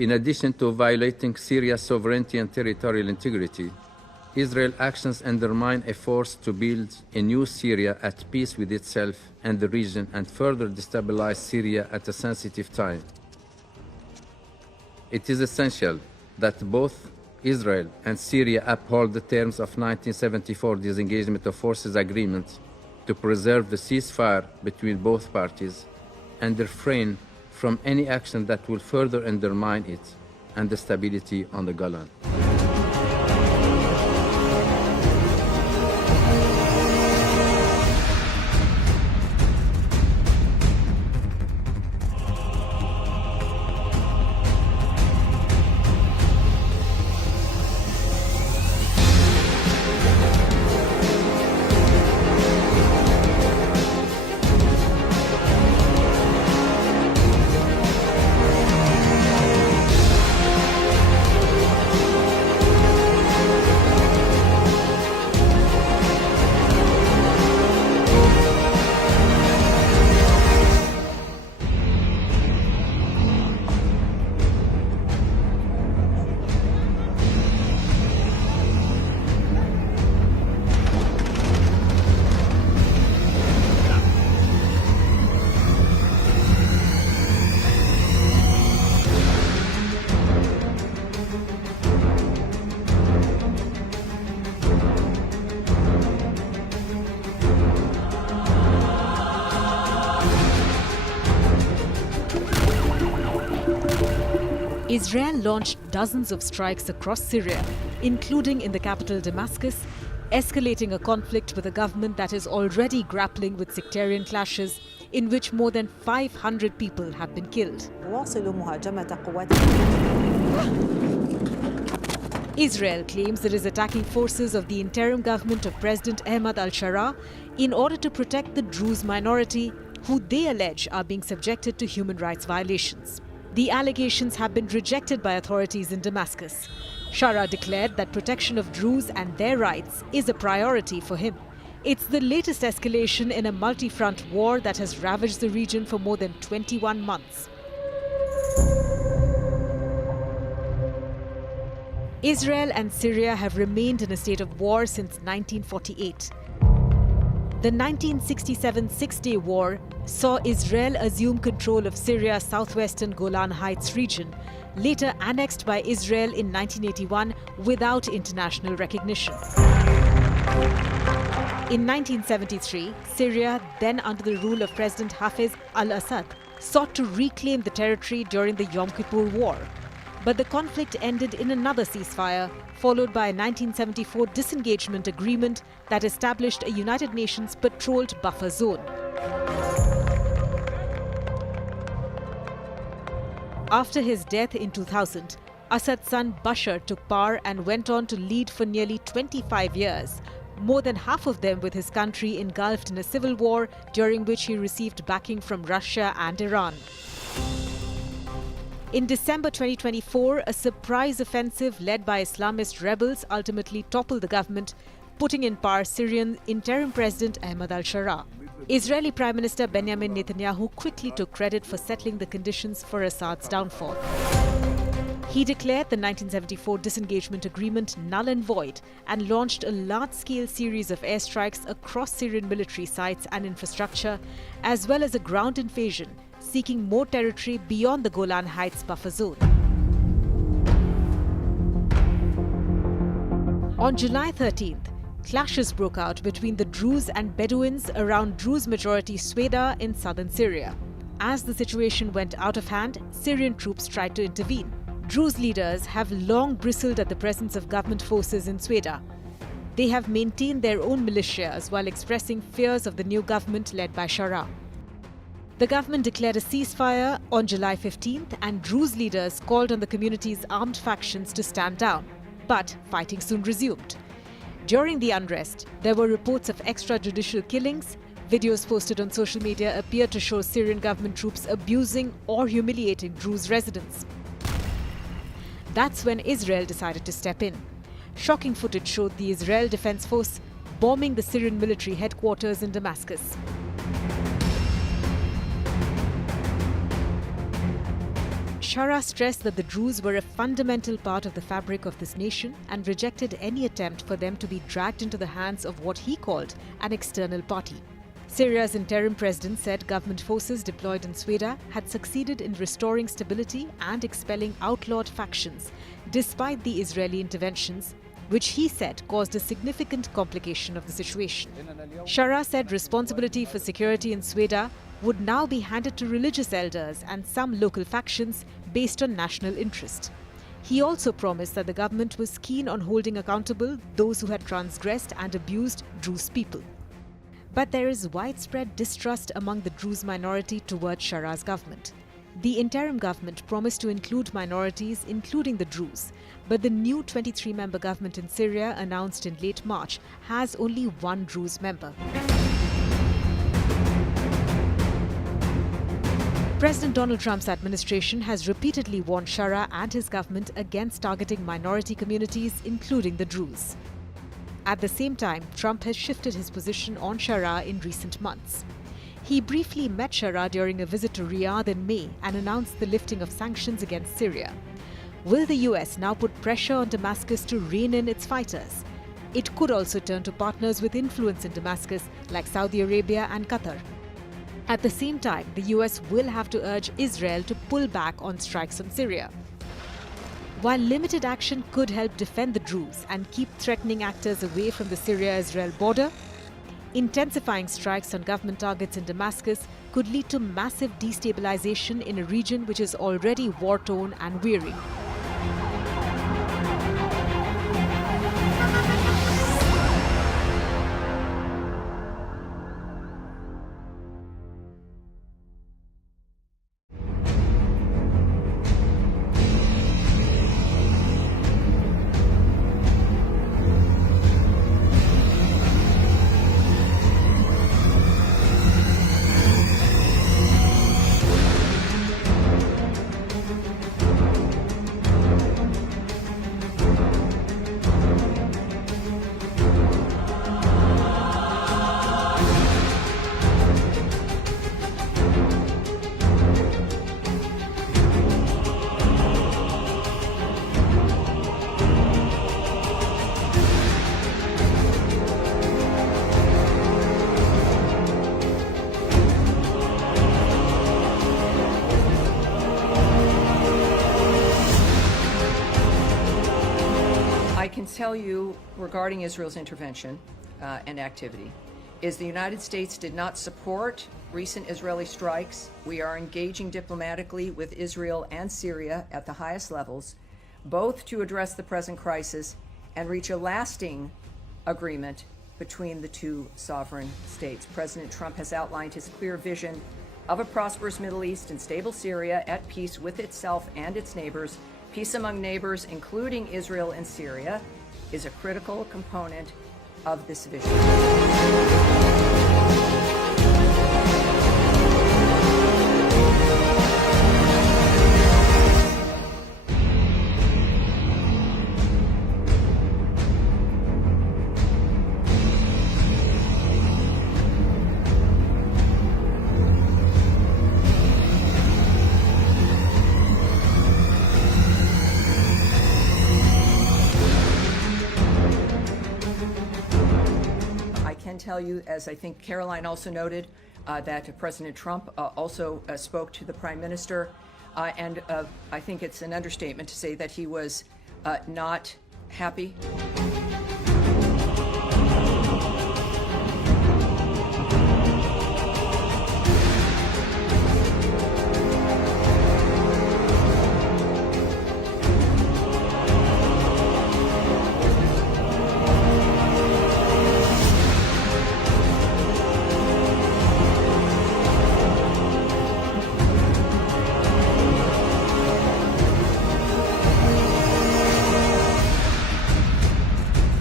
In addition to violating Syria's sovereignty and territorial integrity, Israel's actions undermine efforts to build a new Syria at peace with itself and the region and further destabilize Syria at a sensitive time. It is essential that both Israel and Syria uphold the terms of 1974 disengagement of forces agreement to preserve the ceasefire between both parties and refrain from any action that will further undermine it and the stability on the Golan. Israel launched dozens of strikes across Syria, including in the capital Damascus, escalating a conflict with a government that is already grappling with sectarian clashes in which more than 500 people have been killed. Israel claims it is attacking forces of the interim government of President Ahmad al-Sharaa in order to protect the Druze minority, who they allege are being subjected to human rights violations. The allegations have been rejected by authorities in Damascus. Sharaa declared that protection of Druze and their rights is a priority for him. It's the latest escalation in a multi-front war that has ravaged the region for more than 21 months. Israel and Syria have remained in a state of war since 1948. The 1967 Six-Day War saw Israel assume control of Syria's southwestern Golan Heights region, later annexed by Israel in 1981 without international recognition. In 1973, Syria, then under the rule of President Hafez al-Assad, sought to reclaim the territory during the Yom Kippur War. But the conflict ended in another ceasefire, followed by a 1974 disengagement agreement that established a United Nations patrolled buffer zone. After his death in 2000, Assad's son Bashar took power and went on to lead for nearly 25 years, more than half of them with his country engulfed in a civil war during which he received backing from Russia and Iran. In December 2024, a surprise offensive led by Islamist rebels ultimately toppled the government, putting in power Syrian interim President Ahmad al-Sharaa. Israeli Prime Minister Benjamin Netanyahu quickly took credit for settling the conditions for Assad's downfall. He declared the 1974 disengagement agreement null and void and launched a large-scale series of airstrikes across Syrian military sites and infrastructure, as well as a ground invasion, seeking more territory beyond the Golan Heights buffer zone. On July 13th, clashes broke out between the Druze and Bedouins around Druze-majority Sweida in southern Syria. As the situation went out of hand, Syrian troops tried to intervene. Druze leaders have long bristled at the presence of government forces in Sweida. They have maintained their own militias while expressing fears of the new government led by Sharaa. The government declared a ceasefire on July 15th, and Druze leaders called on the community's armed factions to stand down. But fighting soon resumed. During the unrest, there were reports of extrajudicial killings. Videos posted on social media appear to show Syrian government troops abusing or humiliating Druze residents. That's when Israel decided to step in. Shocking footage showed the Israel Defense Force bombing the Syrian military headquarters in Damascus. Sharaa stressed that the Druze were a fundamental part of the fabric of this nation and rejected any attempt for them to be dragged into the hands of what he called an external party. Syria's interim president said government forces deployed in Sweida had succeeded in restoring stability and expelling outlawed factions, despite the Israeli interventions, which he said caused a significant complication of the situation. Sharaa said responsibility for security in Sweida would now be handed to religious elders and some local factions based on national interest. He also promised that the government was keen on holding accountable those who had transgressed and abused Druze people. But there is widespread distrust among the Druze minority towards Sharaa's government. The interim government promised to include minorities, including the Druze, but the new 23-member government in Syria, announced in late March, has only one Druze member. President Donald Trump's administration has repeatedly warned Sharaa and his government against targeting minority communities, including the Druze. At the same time, Trump has shifted his position on Sharaa in recent months. He briefly met Sharaa during a visit to Riyadh in May and announced the lifting of sanctions against Syria. Will the US now put pressure on Damascus to rein in its fighters? It could also turn to partners with influence in Damascus like Saudi Arabia and Qatar. At the same time, the US will have to urge Israel to pull back on strikes on Syria. While limited action could help defend the Druze and keep threatening actors away from the Syria-Israel border, intensifying strikes on government targets in Damascus could lead to massive destabilization in a region which is already war-torn and weary. Tell you regarding Israel's intervention and activity is the United States did not support recent Israeli strikes. We are engaging diplomatically with Israel and Syria at the highest levels, both to address the present crisis and reach a lasting agreement between the two sovereign states. President Trump has outlined his clear vision of a prosperous Middle East and stable Syria at peace with itself and its neighbors. Peace among neighbors, including Israel and Syria, is a critical component of this vision. Tell you, as I think Caroline also noted, that President Trump also spoke to the Prime Minister, and I think it's an understatement to say that he was not happy.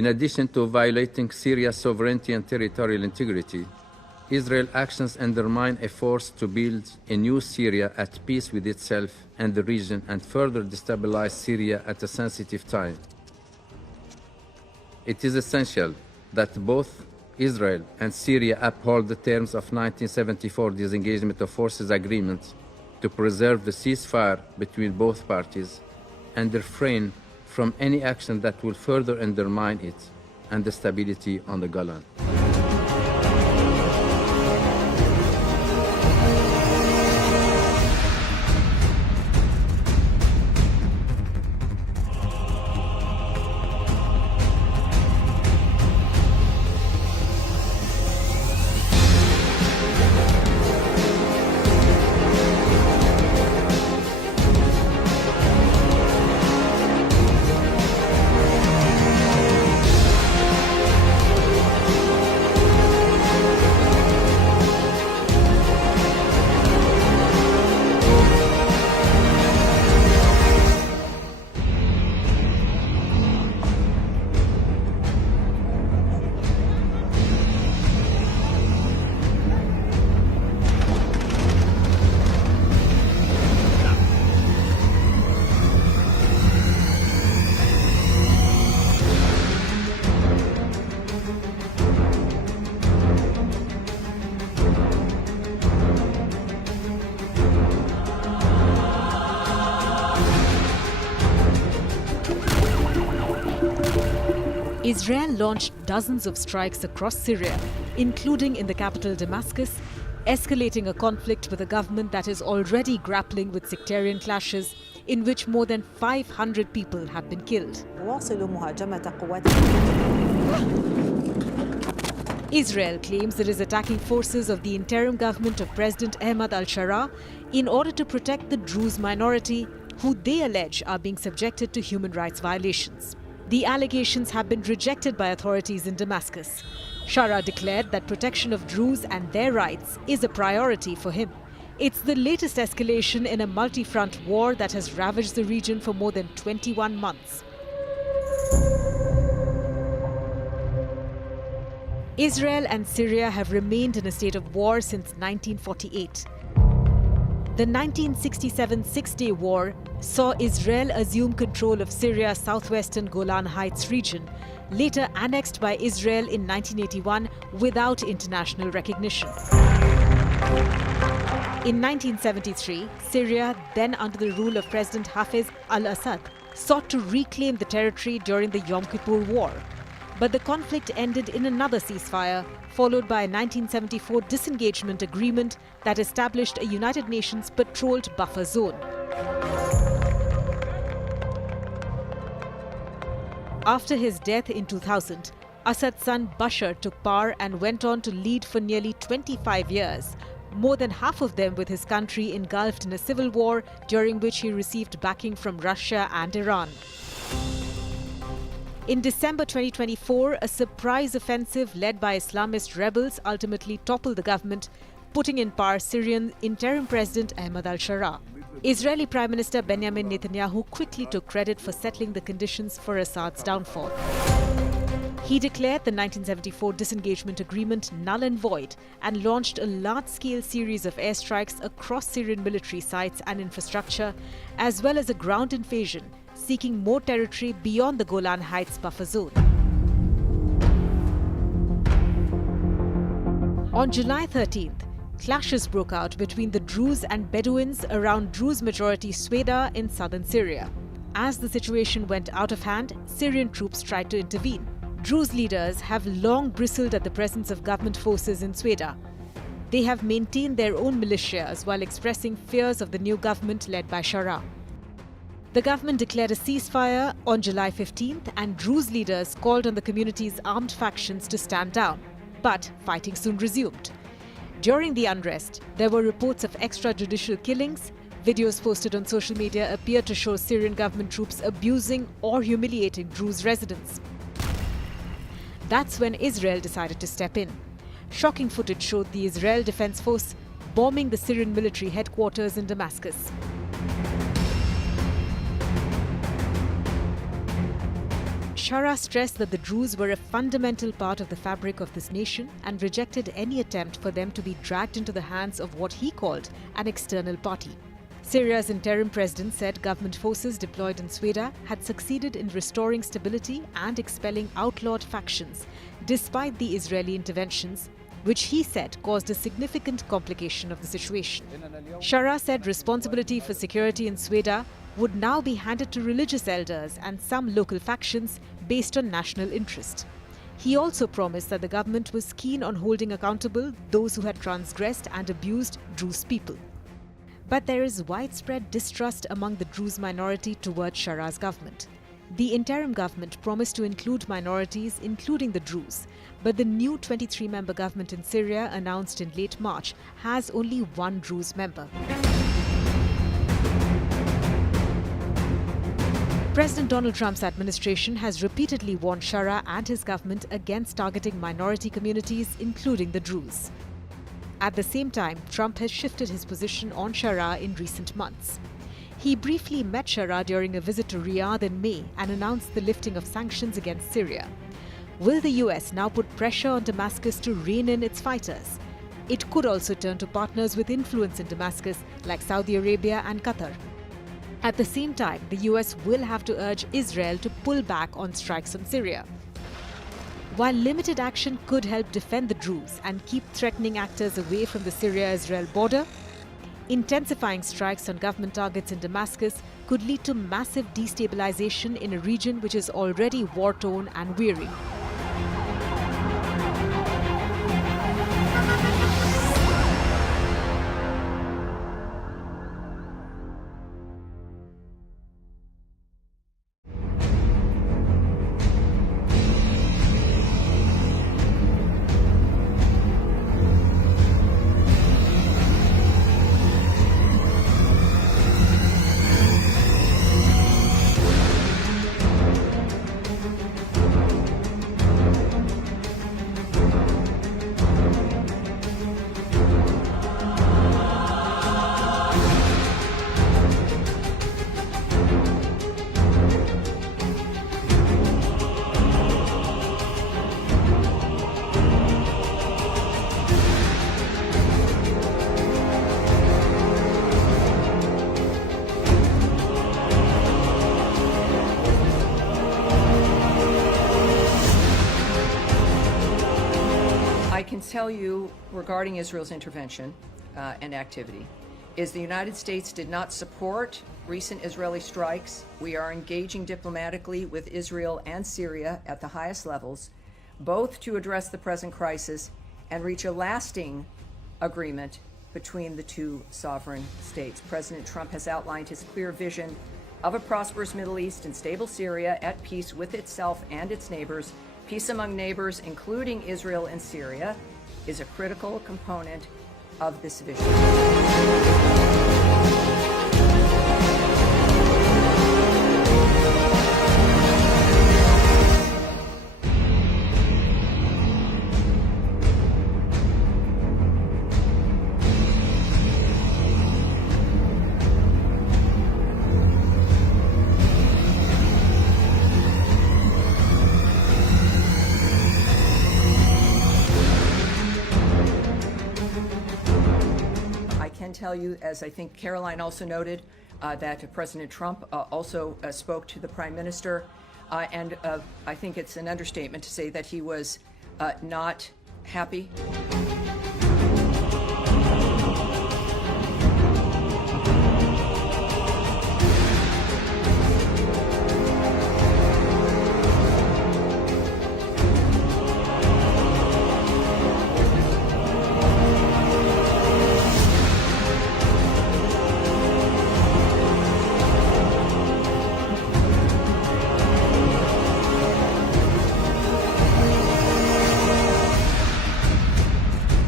In addition to violating Syria's sovereignty and territorial integrity, Israel's actions undermine efforts to build a new Syria at peace with itself and the region and further destabilize Syria at a sensitive time. It is essential that both Israel and Syria uphold the terms of 1974 disengagement of forces agreement to preserve the ceasefire between both parties and refrain from any action that will further undermine it and the stability on the Golan. Israel launched dozens of strikes across Syria, including in the capital Damascus, escalating a conflict with a government that is already grappling with sectarian clashes in which more than 500 people have been killed. Israel claims it is attacking forces of the interim government of President Ahmad al-Sharaa in order to protect the Druze minority, who they allege are being subjected to human rights violations. The allegations have been rejected by authorities in Damascus. Sharaa declared that protection of Druze and their rights is a priority for him. It's the latest escalation in a multi-front war that has ravaged the region for more than 21 months. Israel and Syria have remained in a state of war since 1948. The 1967 Six-Day War saw Israel assume control of Syria's southwestern Golan Heights region, later annexed by Israel in 1981 without international recognition. In 1973, Syria, then under the rule of President Hafez al-Assad, sought to reclaim the territory during the Yom Kippur War. But the conflict ended in another ceasefire, followed by a 1974 disengagement agreement that established a United Nations patrolled buffer zone. After his death in 2000, Assad's son Bashar took power and went on to lead for nearly 25 years, more than half of them with his country engulfed in a civil war during which he received backing from Russia and Iran. In December 2024, a surprise offensive led by Islamist rebels ultimately toppled the government, putting in power Syrian interim President Ahmad al-Sharaa. Israeli Prime Minister Benjamin Netanyahu quickly took credit for settling the conditions for Assad's downfall. He declared the 1974 disengagement agreement null and void and launched a large-scale series of airstrikes across Syrian military sites and infrastructure, as well as a ground invasion, seeking more territory beyond the Golan Heights buffer zone. On July 13th, clashes broke out between the Druze and Bedouins around Druze-majority Sweida in southern Syria. As the situation went out of hand, Syrian troops tried to intervene. Druze leaders have long bristled at the presence of government forces in Sweida. They have maintained their own militias while expressing fears of the new government led by Sharaa. The government declared a ceasefire on July 15th, and Druze leaders called on the community's armed factions to stand down. But fighting soon resumed. During the unrest, there were reports of extrajudicial killings. Videos posted on social media appear to show Syrian government troops abusing or humiliating Druze residents. That's when Israel decided to step in. Shocking footage showed the Israel Defense Force bombing the Syrian military headquarters in Sharaa stressed that the Druze were a fundamental part of the fabric of this nation and rejected any attempt for them to be dragged into the hands of what he called an external party. Syria's interim president said government forces deployed in Sweida had succeeded in restoring stability and expelling outlawed factions, despite the Israeli interventions, which he said caused a significant complication of the situation. Sharaa said responsibility for security in Sweida would now be handed to religious elders and some local factions based on national interest. He also promised that the government was keen on holding accountable those who had transgressed and abused Druze people. But there is widespread distrust among the Druze minority towards Sharaa's government. The interim government promised to include minorities, including the Druze, but the new 23-member government in Syria, announced in late March, has only one Druze member. President Donald Trump's administration has repeatedly warned Sharaa and his government against targeting minority communities, including the Druze. At the same time, Trump has shifted his position on Sharaa in recent months. He briefly met Sharaa during a visit to Riyadh in May and announced the lifting of sanctions against Syria. Will the US now put pressure on Damascus to rein in its fighters? It could also turn to partners with influence in Damascus like Saudi Arabia and Qatar. At the same time, the US will have to urge Israel to pull back on strikes on Syria. While limited action could help defend the Druze and keep threatening actors away from the Syria-Israel border, intensifying strikes on government targets in Damascus could lead to massive destabilization in a region which is already war-torn and weary. Tell you regarding Israel's intervention and activity is the United States did not support recent Israeli strikes. We are engaging diplomatically with Israel and Syria at the highest levels, both to address the present crisis and reach a lasting agreement between the two sovereign states. President Trump has outlined his clear vision of a prosperous Middle East and stable Syria at peace with itself and its neighbors. Peace among neighbors, including Israel and Syria, is a critical component of this vision. Tell you, as I think Caroline also noted, that President Trump also spoke to the Prime Minister, and I think it's an understatement to say that he was not happy.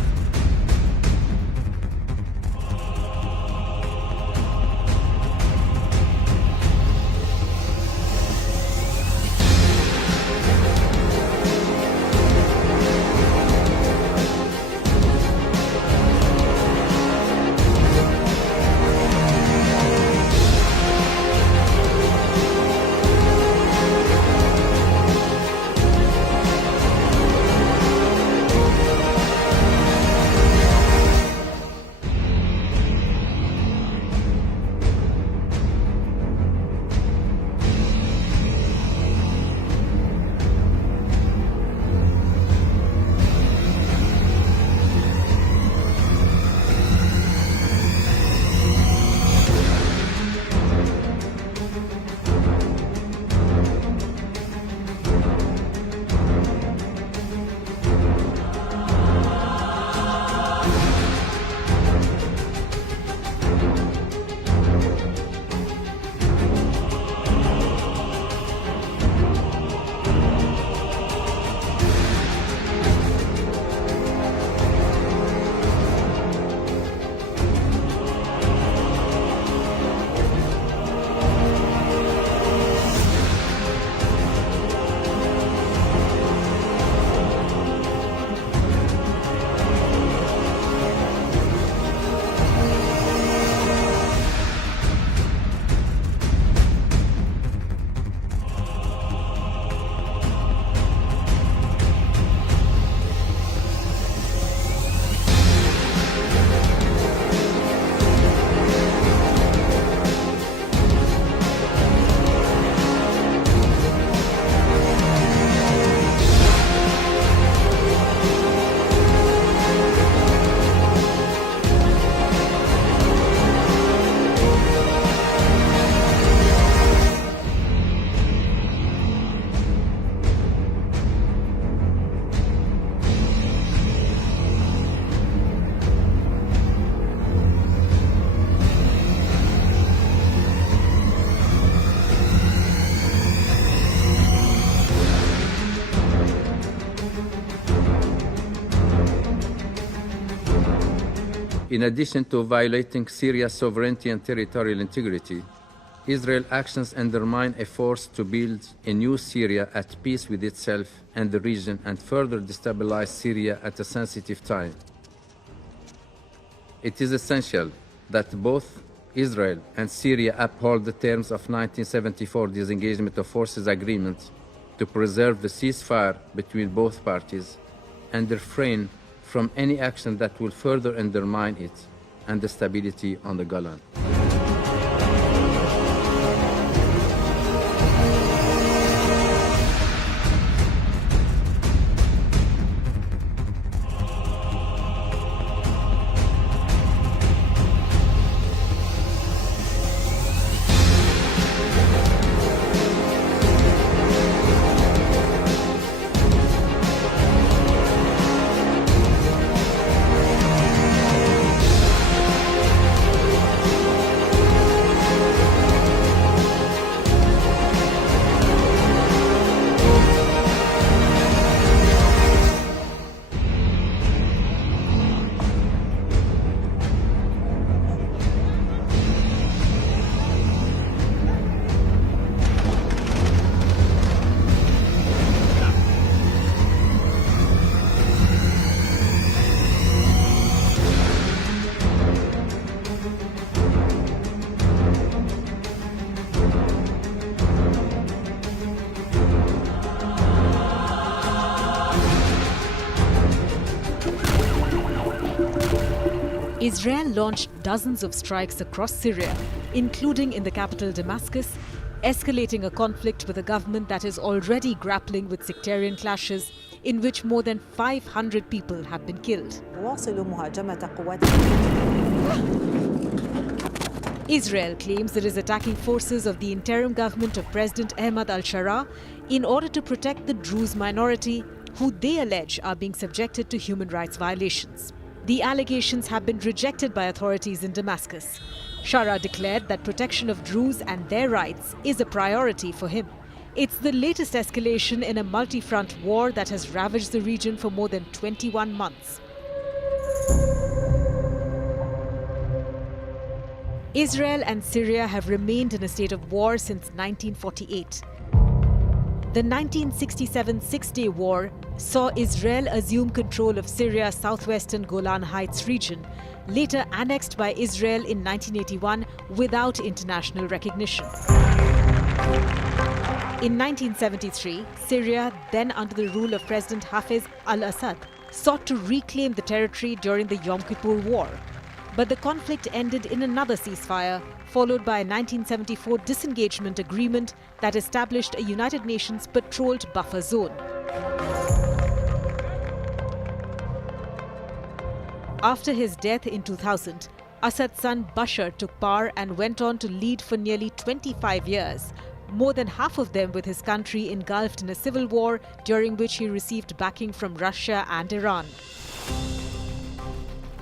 In addition to violating Syria's sovereignty and territorial integrity, Israel's actions undermine efforts to build a new Syria at peace with itself and the region and further destabilize Syria at a sensitive time. It is essential that both Israel and Syria uphold the terms of 1974 disengagement of forces agreement to preserve the ceasefire between both parties and refrain from any action that will further undermine it and the stability on the Golan. Israel launched dozens of strikes across Syria, including in the capital Damascus, escalating a conflict with a government that is already grappling with sectarian clashes in which more than 500 people have been killed. Israel claims it is attacking forces of the interim government of President Ahmad al-Sharaa in order to protect the Druze minority, who they allege are being subjected to human rights violations. The allegations have been rejected by authorities in Damascus. Sharaa declared that protection of Druze and their rights is a priority for him. It's the latest escalation in a multi-front war that has ravaged the region for more than 21 months. Israel and Syria have remained in a state of war since 1948. The 1967 Six-Day War saw Israel assume control of Syria's southwestern Golan Heights region, later annexed by Israel in 1981 without international recognition. In 1973, Syria, then under the rule of President Hafez al-Assad, sought to reclaim the territory during the Yom Kippur War. But the conflict ended in another ceasefire, followed by a 1974 disengagement agreement that established a United Nations patrolled buffer zone. After his death in 2000, Assad's son Bashar took power and went on to lead for nearly 25 years, more than half of them with his country engulfed in a civil war during which he received backing from Russia and Iran.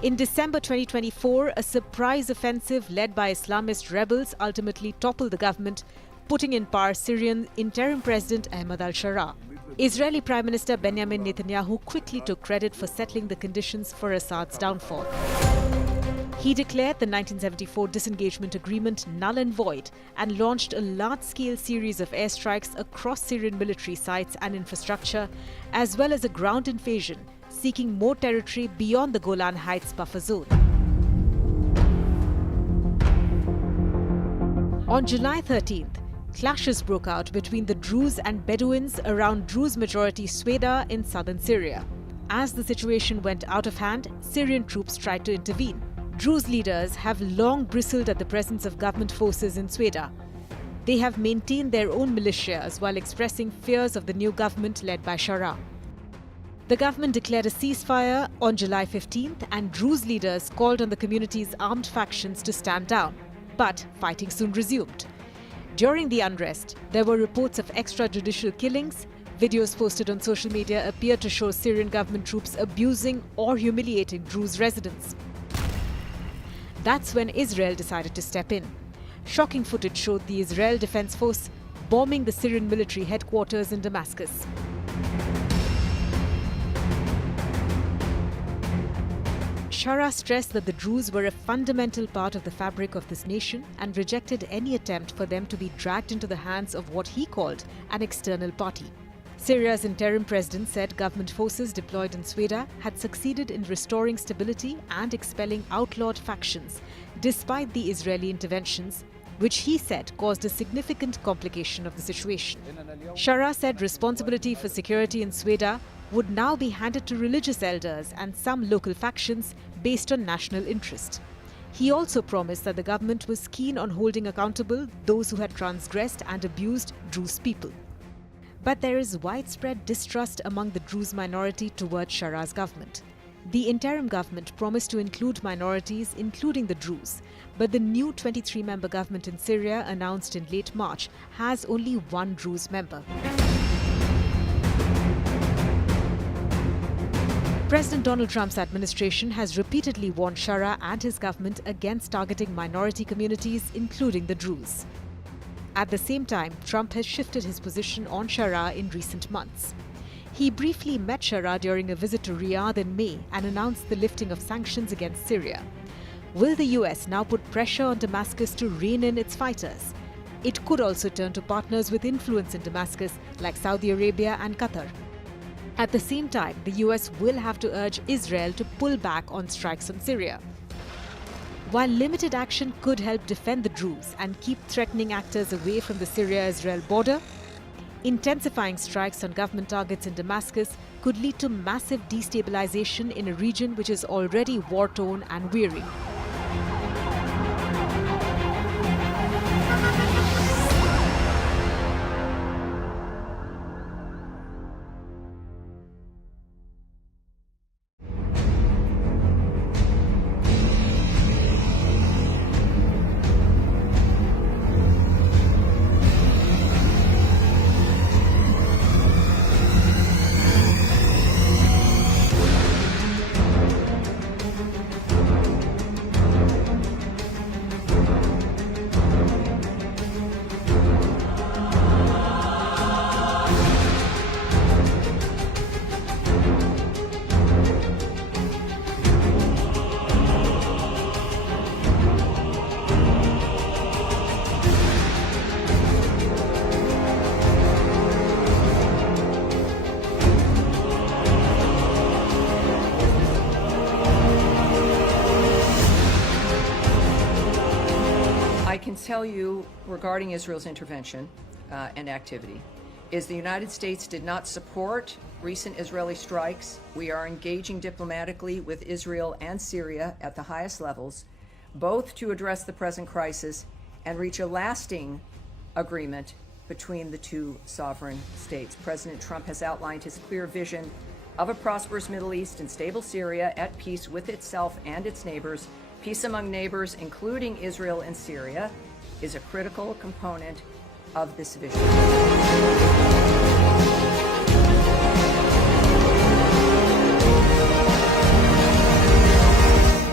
In December 2024, a surprise offensive led by Islamist rebels ultimately toppled the government, putting in power Syrian interim president Ahmad al-Sharaa. Israeli Prime Minister Benjamin Netanyahu quickly took credit for settling the conditions for Assad's downfall. He declared the 1974 disengagement agreement null and void and launched a large-scale series of airstrikes across Syrian military sites and infrastructure, as well as a ground invasion, seeking more territory beyond the Golan Heights buffer zone. On July 13th, clashes broke out between the Druze and Bedouins around Druze-majority Sweida in southern Syria. As the situation went out of hand, Syrian troops tried to intervene. Druze leaders have long bristled at the presence of government forces in Sweida. They have maintained their own militias while expressing fears of the new government led by Sharaa. The government declared a ceasefire on July 15th, and Druze leaders called on the community's armed factions to stand down. But fighting soon resumed. During the unrest, there were reports of extrajudicial killings. Videos posted on social media appear to show Syrian government troops abusing or humiliating Druze residents. That's when Israel decided to step in. Shocking footage showed the Israel Defense Force bombing the Syrian military headquarters in Damascus. Sharaa stressed that the Druze were a fundamental part of the fabric of this nation and rejected any attempt for them to be dragged into the hands of what he called an external party. Syria's interim president said government forces deployed in Sweida had succeeded in restoring stability and expelling outlawed factions, despite the Israeli interventions, which he said caused a significant complication of the situation. Sharaa said responsibility for security in Sweida would now be handed to religious elders and some local factions based on national interest. He also promised that the government was keen on holding accountable those who had transgressed and abused Druze people. But there is widespread distrust among the Druze minority towards Sharaa's government. The interim government promised to include minorities, including the Druze, but the new 23-member government in Syria, announced in late March, has only one Druze member. President Donald Trump's administration has repeatedly warned Sharaa and his government against targeting minority communities, including the Druze. At the same time, Trump has shifted his position on Sharaa in recent months. He briefly met Sharaa during a visit to Riyadh in May and announced the lifting of sanctions against Syria. Will the US now put pressure on Damascus to rein in its fighters? It could also turn to partners with influence in Damascus like Saudi Arabia and Qatar. At the same time, the US will have to urge Israel to pull back on strikes on Syria. While limited action could help defend the Druze and keep threatening actors away from the Syria-Israel border, intensifying strikes on government targets in Damascus could lead to massive destabilization in a region which is already war-torn and weary. Tell you regarding Israel's intervention and activity is the United States did not support recent Israeli strikes. We are engaging diplomatically with Israel and Syria at the highest levels, both to address the present crisis and reach a lasting agreement between the two sovereign states. President Trump has outlined his clear vision of a prosperous Middle East and stable Syria at peace with itself and its neighbors. Peace among neighbors, including Israel and Syria, is a critical component of this vision.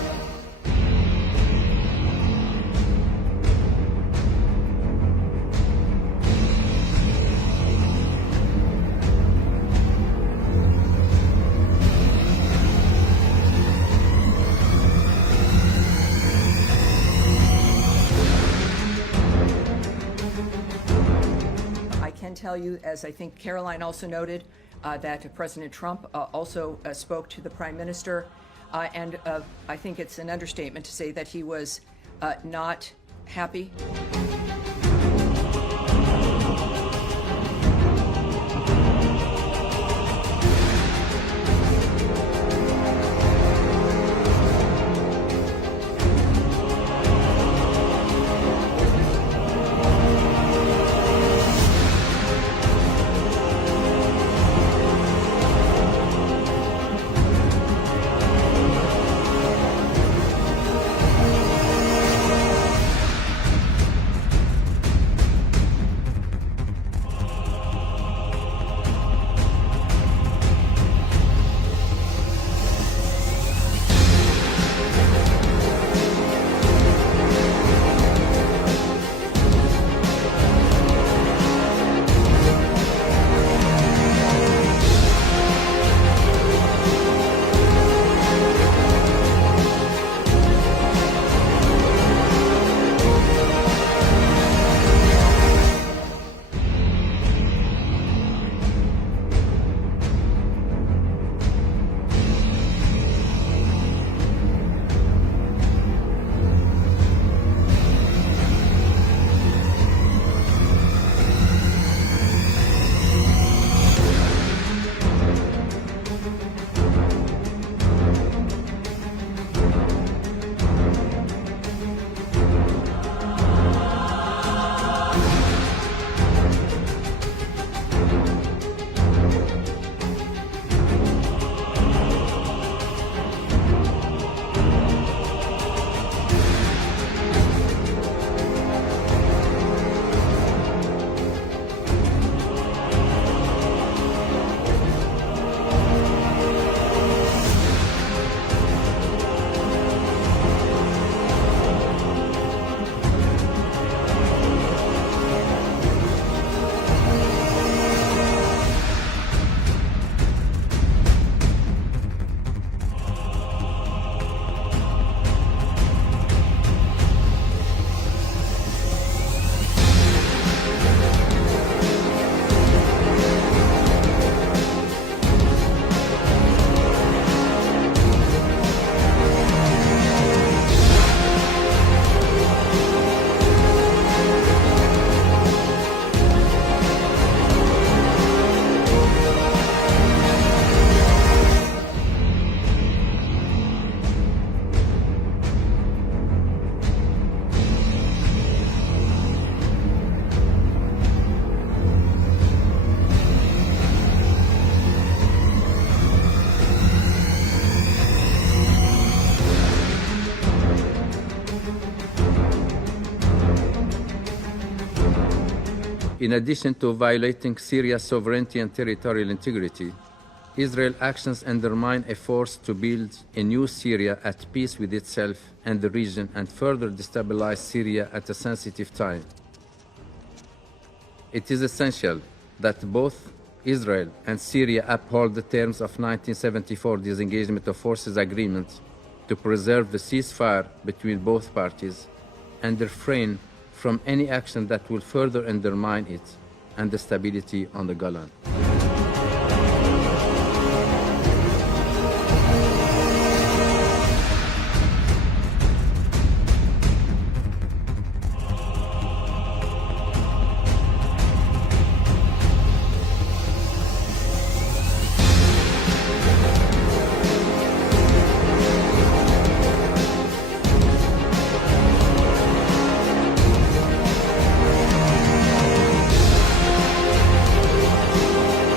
tell you, as I think Caroline also noted, that President Trump also spoke to the Prime Minister, and I think it's an understatement to say that he was not happy. In addition to violating Syria's sovereignty and territorial integrity, Israel's actions undermine efforts to build a new Syria at peace with itself and the region and further destabilize Syria at a sensitive time. It is essential that both Israel and Syria uphold the terms of 1974 disengagement of forces agreement to preserve the ceasefire between both parties and refrain from any action that will further undermine it and the stability on the Golan.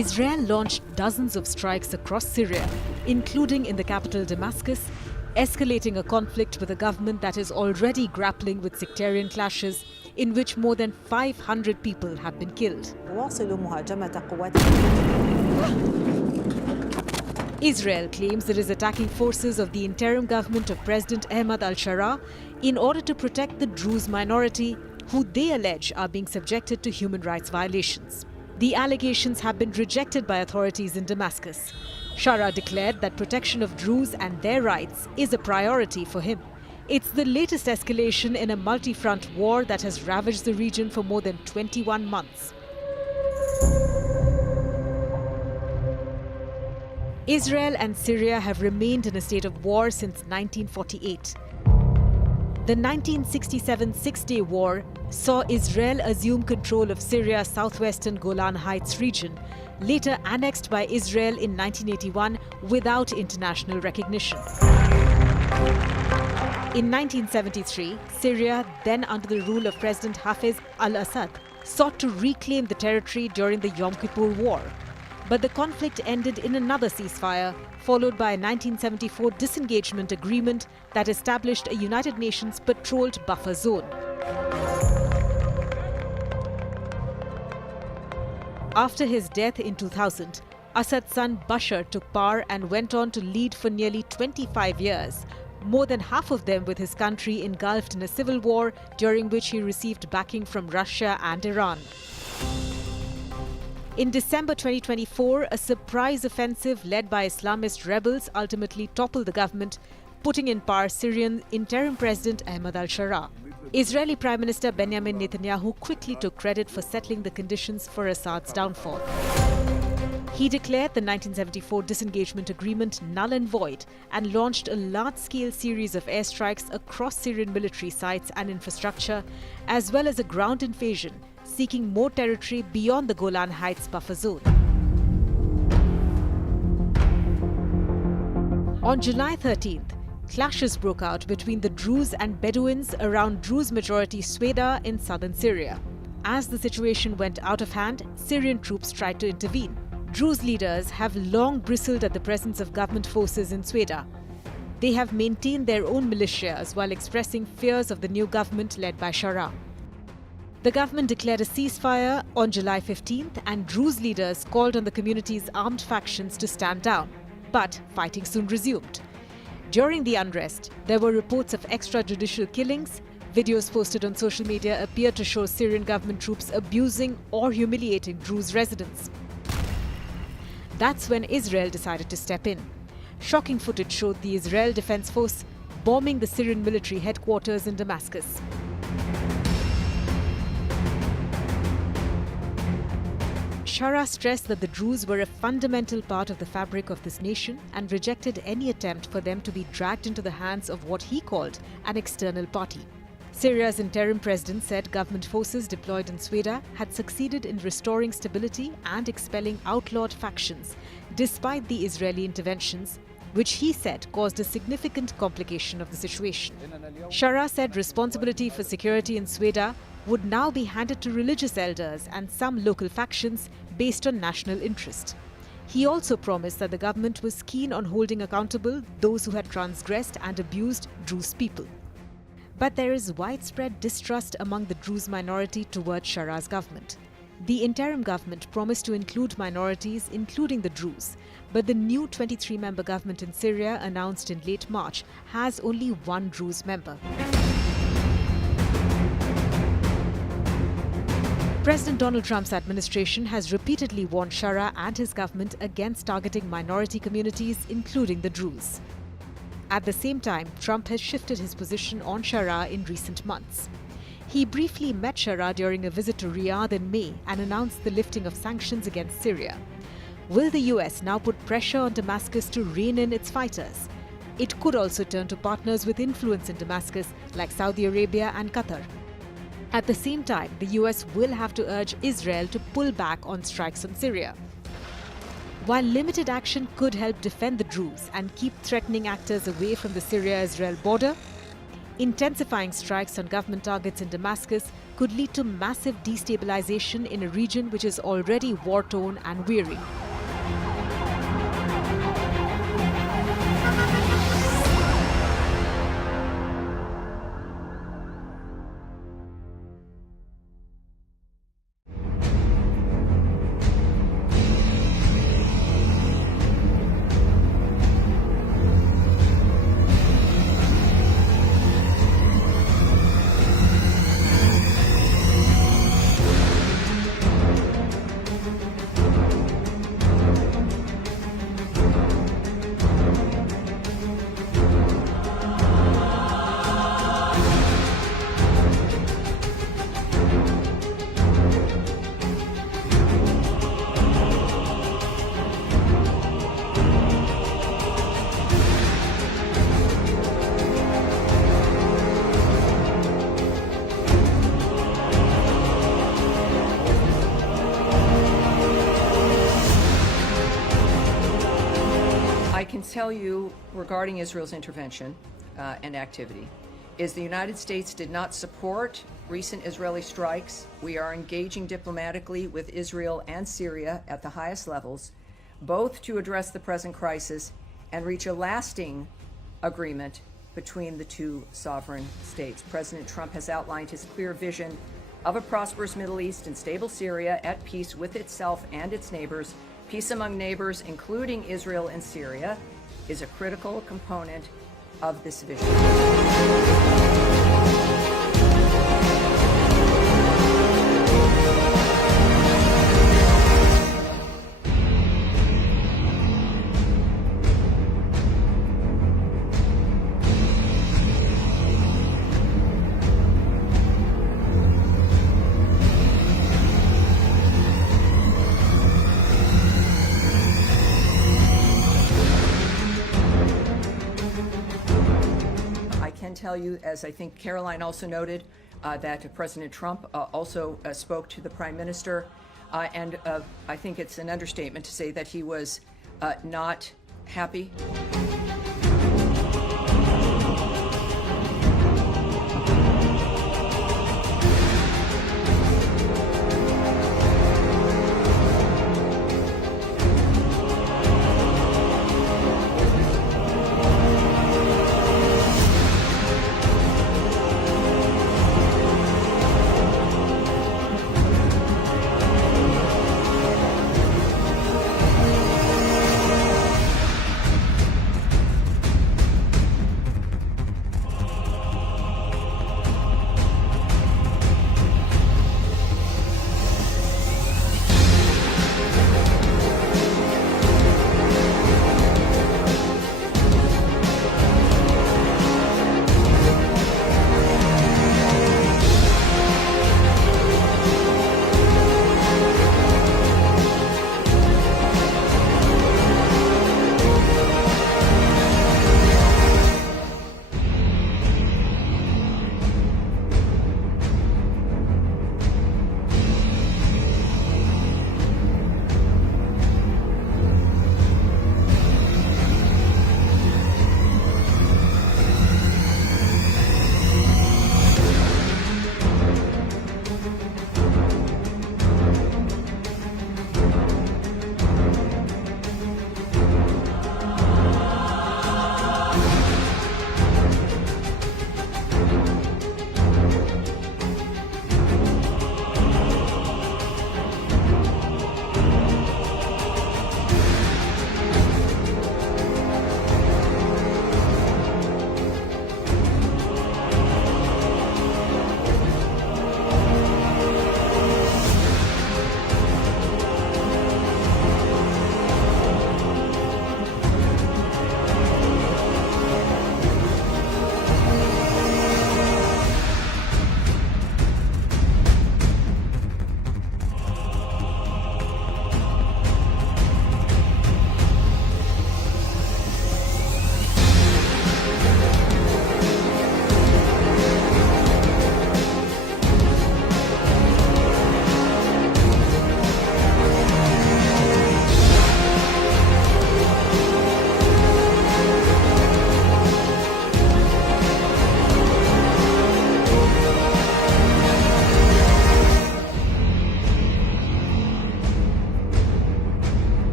Israel launched dozens of strikes across Syria, including in the capital Damascus, escalating a conflict with a government that is already grappling with sectarian clashes in which more than 500 people have been killed. Israel claims it is attacking forces of the interim government of President Ahmad al-Sharaa in order to protect the Druze minority, who they allege are being subjected to human rights violations. The allegations have been rejected by authorities in Damascus. Sharaa declared that protection of Druze and their rights is a priority for him. It's the latest escalation in a multi-front war that has ravaged the region for more than 21 months. Israel and Syria have remained in a state of war since 1948. The 1967 Six-Day War saw Israel assume control of Syria's southwestern Golan Heights region, later annexed by Israel in 1981 without international recognition. In 1973, Syria, then under the rule of President Hafez al-Assad, sought to reclaim the territory during the Yom Kippur War. But the conflict ended in another ceasefire, followed by a 1974 disengagement agreement that established a United Nations patrolled buffer zone. After his death in 2000, Assad's son Bashar took power and went on to lead for nearly 25 years, more than half of them with his country engulfed in a civil war during which he received backing from Russia and Iran. In December 2024, a surprise offensive led by Islamist rebels ultimately toppled the government, putting in power Syrian interim President Ahmad al-Sharaa. Israeli Prime Minister Benjamin Netanyahu quickly took credit for settling the conditions for Assad's downfall. He declared the 1974 disengagement agreement null and void and launched a large-scale series of airstrikes across Syrian military sites and infrastructure, as well as a ground invasion, seeking more territory beyond the Golan Heights buffer zone. On July 13th, clashes broke out between the Druze and Bedouins around Druze-majority Sweida in southern Syria. As the situation went out of hand, Syrian troops tried to intervene. Druze leaders have long bristled at the presence of government forces in Sweida. They have maintained their own militias while expressing fears of the new government led by Sharaa. The government declared a ceasefire on July 15th, and Druze leaders called on the community's armed factions to stand down. But fighting soon resumed. During the unrest, there were reports of extrajudicial killings. Videos posted on social media appear to show Syrian government troops abusing or humiliating Druze residents. That's when Israel decided to step in. Shocking footage showed the Israel Defense Force bombing the Syrian military headquarters in Damascus. Sharaa stressed that the Druze were a fundamental part of the fabric of this nation and rejected any attempt for them to be dragged into the hands of what he called an external party. Syria's interim president said government forces deployed in Sweida had succeeded in restoring stability and expelling outlawed factions, despite the Israeli interventions, which he said caused a significant complication of the situation. Sharaa said responsibility for security in Sweida would now be handed to religious elders and some local factions based on national interest. He also promised that the government was keen on holding accountable those who had transgressed and abused Druze people. But there is widespread distrust among the Druze minority towards Sharaa's government. The interim government promised to include minorities, including the Druze, but the new 23-member government in Syria, announced in late March, has only one Druze member. President Donald Trump's administration has repeatedly warned Sharaa and his government against targeting minority communities, including the Druze. At the same time, Trump has shifted his position on Sharaa in recent months. He briefly met Sharaa during a visit to Riyadh in May and announced the lifting of sanctions against Syria. Will the US now put pressure on Damascus to rein in its fighters? It could also turn to partners with influence in Damascus like Saudi Arabia and Qatar. At the same time, the US will have to urge Israel to pull back on strikes on Syria. While limited action could help defend the Druze and keep threatening actors away from the Syria-Israel border, Intensifying strikes on government targets in Damascus could lead to massive destabilization in a region which is already war-torn and weary. I can tell you regarding Israel's intervention and activity is the United States did not support recent Israeli strikes. We are engaging diplomatically with Israel and Syria at the highest levels, both to address the present crisis and reach a lasting agreement between the two sovereign states. President Trump has outlined his clear vision of a prosperous Middle East and stable Syria at peace with itself and its neighbors. Peace among neighbors, including Israel and Syria, is a critical component of this vision. Tell you, as I think Caroline also noted, that President Trump also spoke to the Prime Minister, and I think it's an understatement to say that he was not happy.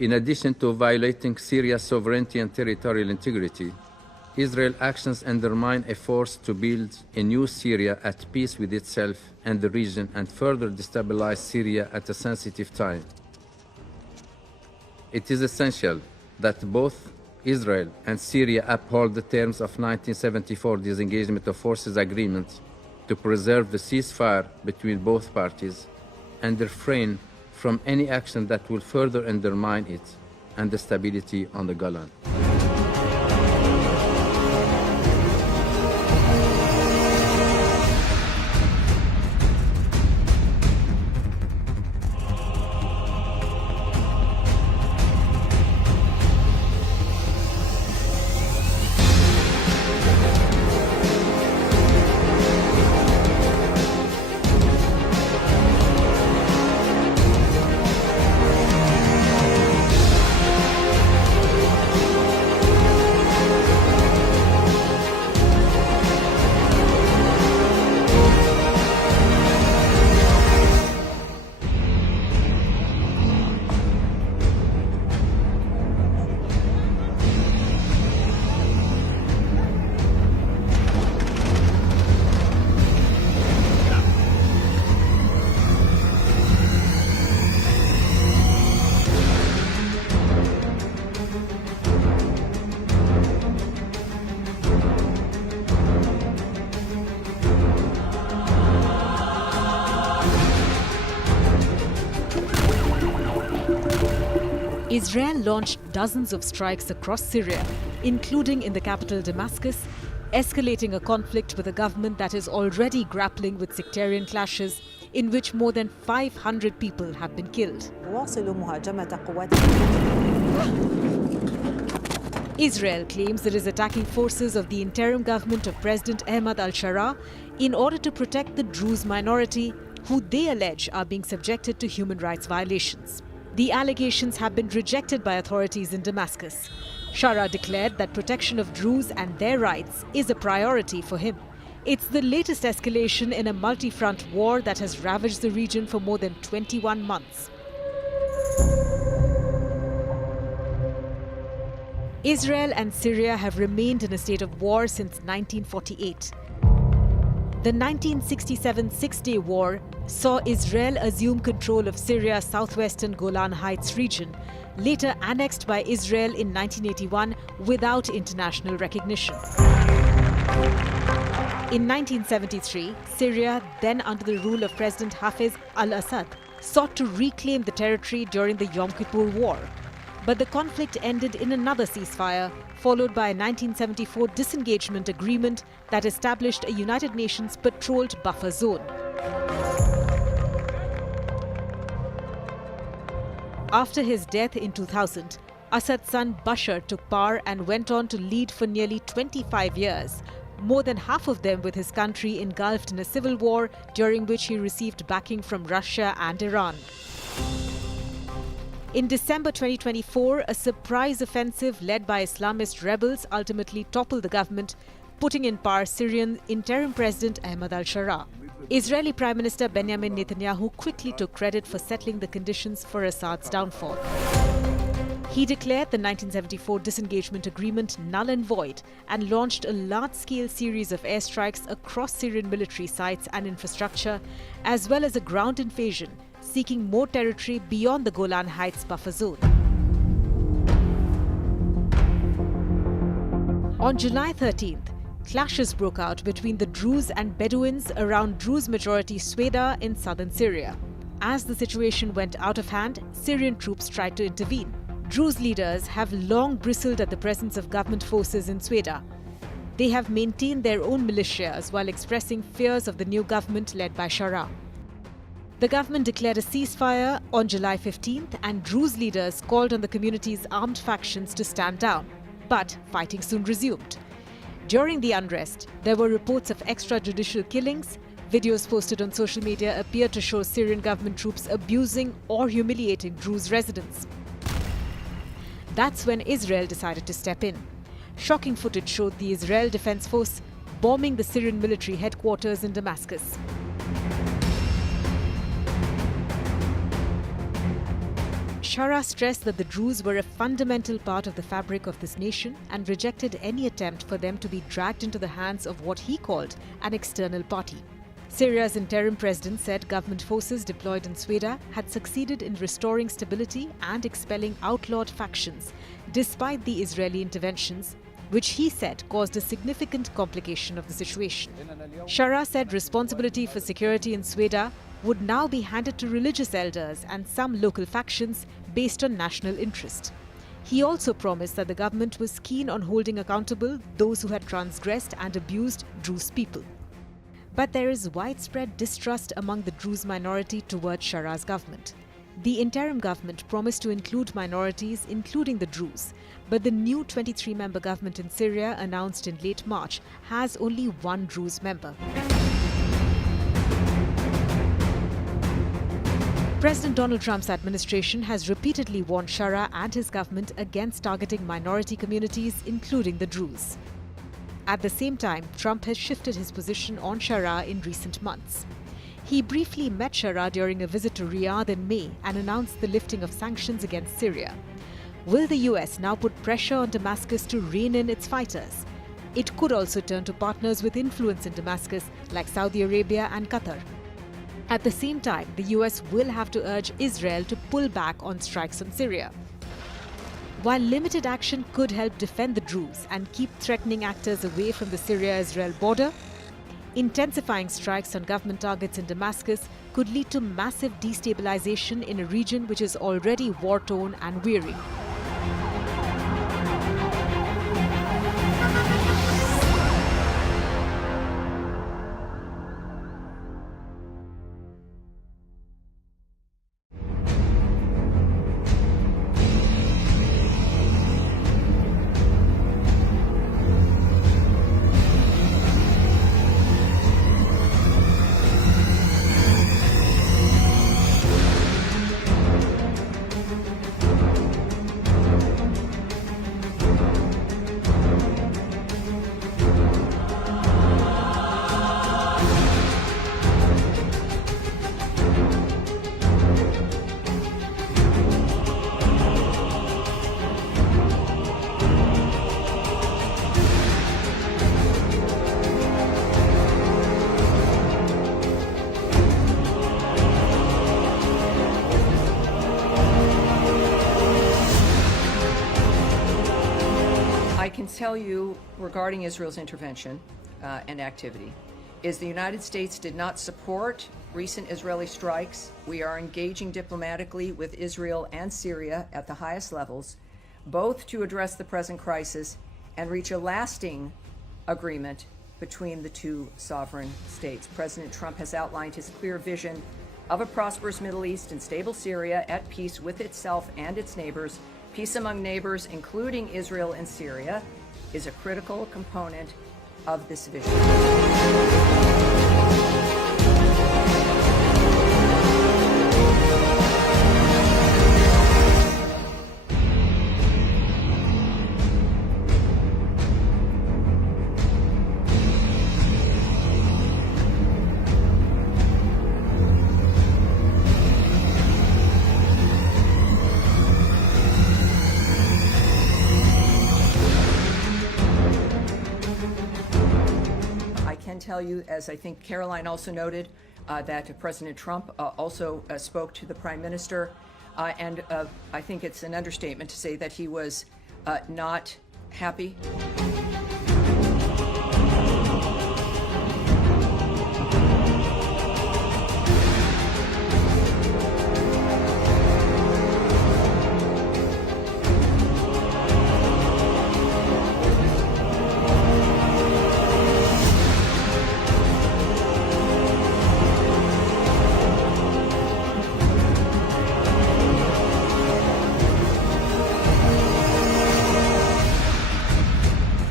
In addition to violating Syria's sovereignty and territorial integrity, Israel's actions undermine efforts to build a new Syria at peace with itself and the region and further destabilize Syria at a sensitive time. It is essential that both Israel and Syria uphold the terms of 1974 disengagement of forces agreement to preserve the ceasefire between both parties and refrain from any action that will further undermine it and the stability on the Golan. Israel launched dozens of strikes across Syria, including in the capital Damascus, escalating a conflict with a government that is already grappling with sectarian clashes in which more than 500 people have been killed. Israel claims it is attacking forces of the interim government of President Ahmad al-Sharaa in order to protect the Druze minority, who they allege are being subjected to human rights violations. The allegations have been rejected by authorities in Damascus. Sharaa declared that protection of Druze and their rights is a priority for him. It's the latest escalation in a multi-front war that has ravaged the region for more than 21 months. Israel and Syria have remained in a state of war since 1948. The 1967 Six-Day War saw Israel assume control of Syria's southwestern Golan Heights region, later annexed by Israel in 1981 without international recognition. In 1973, Syria, then under the rule of President Hafez al-Assad, sought to reclaim the territory during the Yom Kippur War. But the conflict ended in another ceasefire, followed by a 1974 disengagement agreement that established a United Nations patrolled buffer zone. After his death in 2000, Assad's son Bashar took power and went on to lead for nearly 25 years, more than half of them with his country engulfed in a civil war during which he received backing from Russia and Iran. In December 2024, a surprise offensive led by Islamist rebels ultimately toppled the government, putting in power Syrian interim President Ahmad al-Sharaa. Israeli Prime Minister Benjamin Netanyahu quickly took credit for settling the conditions for Assad's downfall. He declared the 1974 disengagement agreement null and void and launched a large-scale series of airstrikes across Syrian military sites and infrastructure, as well as a ground invasion, seeking more territory beyond the Golan Heights buffer zone. On July 13th, clashes broke out between the Druze and Bedouins around Druze-majority Sweida in southern Syria. As the situation went out of hand, Syrian troops tried to intervene. Druze leaders have long bristled at the presence of government forces in Sweida. They have maintained their own militias while expressing fears of the new government led by Sharaa. The government declared a ceasefire on July 15th, and Druze leaders called on the community's armed factions to stand down. But fighting soon resumed. During the unrest, there were reports of extrajudicial killings. Videos posted on social media appear to show Syrian government troops abusing or humiliating Druze residents. That's when Israel decided to step in. Shocking footage showed the Israel Defense Force bombing the Syrian military headquarters in Damascus. Sharaa stressed that the Druze were a fundamental part of the fabric of this nation and rejected any attempt for them to be dragged into the hands of what he called an external party. Syria's interim president said government forces deployed in Sweida had succeeded in restoring stability and expelling outlawed factions, despite the Israeli interventions, which he said caused a significant complication of the situation. Sharaa said responsibility for security in Sweida would now be handed to religious elders and some local factions based on national interest. He also promised that the government was keen on holding accountable those who had transgressed and abused Druze people. But there is widespread distrust among the Druze minority towards Sharaa's government. The interim government promised to include minorities, including the Druze, but the new 23-member government in Syria, announced in late March, has only one Druze member. President Donald Trump's administration has repeatedly warned Sharaa and his government against targeting minority communities, including the Druze. At the same time, Trump has shifted his position on Sharaa in recent months. He briefly met Sharaa during a visit to Riyadh in May and announced the lifting of sanctions against Syria. Will the US now put pressure on Damascus to rein in its fighters? It could also turn to partners with influence in Damascus like Saudi Arabia and Qatar. At the same time, the US will have to urge Israel to pull back on strikes on Syria. While limited action could help defend the Druze and keep threatening actors away from the Syria-Israel border, intensifying strikes on government targets in Damascus could lead to massive destabilization in a region which is already war-torn and weary. Tell you regarding Israel's intervention and activity is the United States did not support recent Israeli strikes. We are engaging diplomatically with Israel and Syria at the highest levels, both to address the present crisis and reach a lasting agreement between the two sovereign states. President Trump has outlined his clear vision of a prosperous Middle East and stable Syria at peace with itself and its neighbors. Peace among neighbors, including Israel and Syria, is a critical component of this vision. Tell you, as I think Caroline also noted, that President Trump also spoke to the Prime Minister, and I think it's an understatement to say that he was not happy.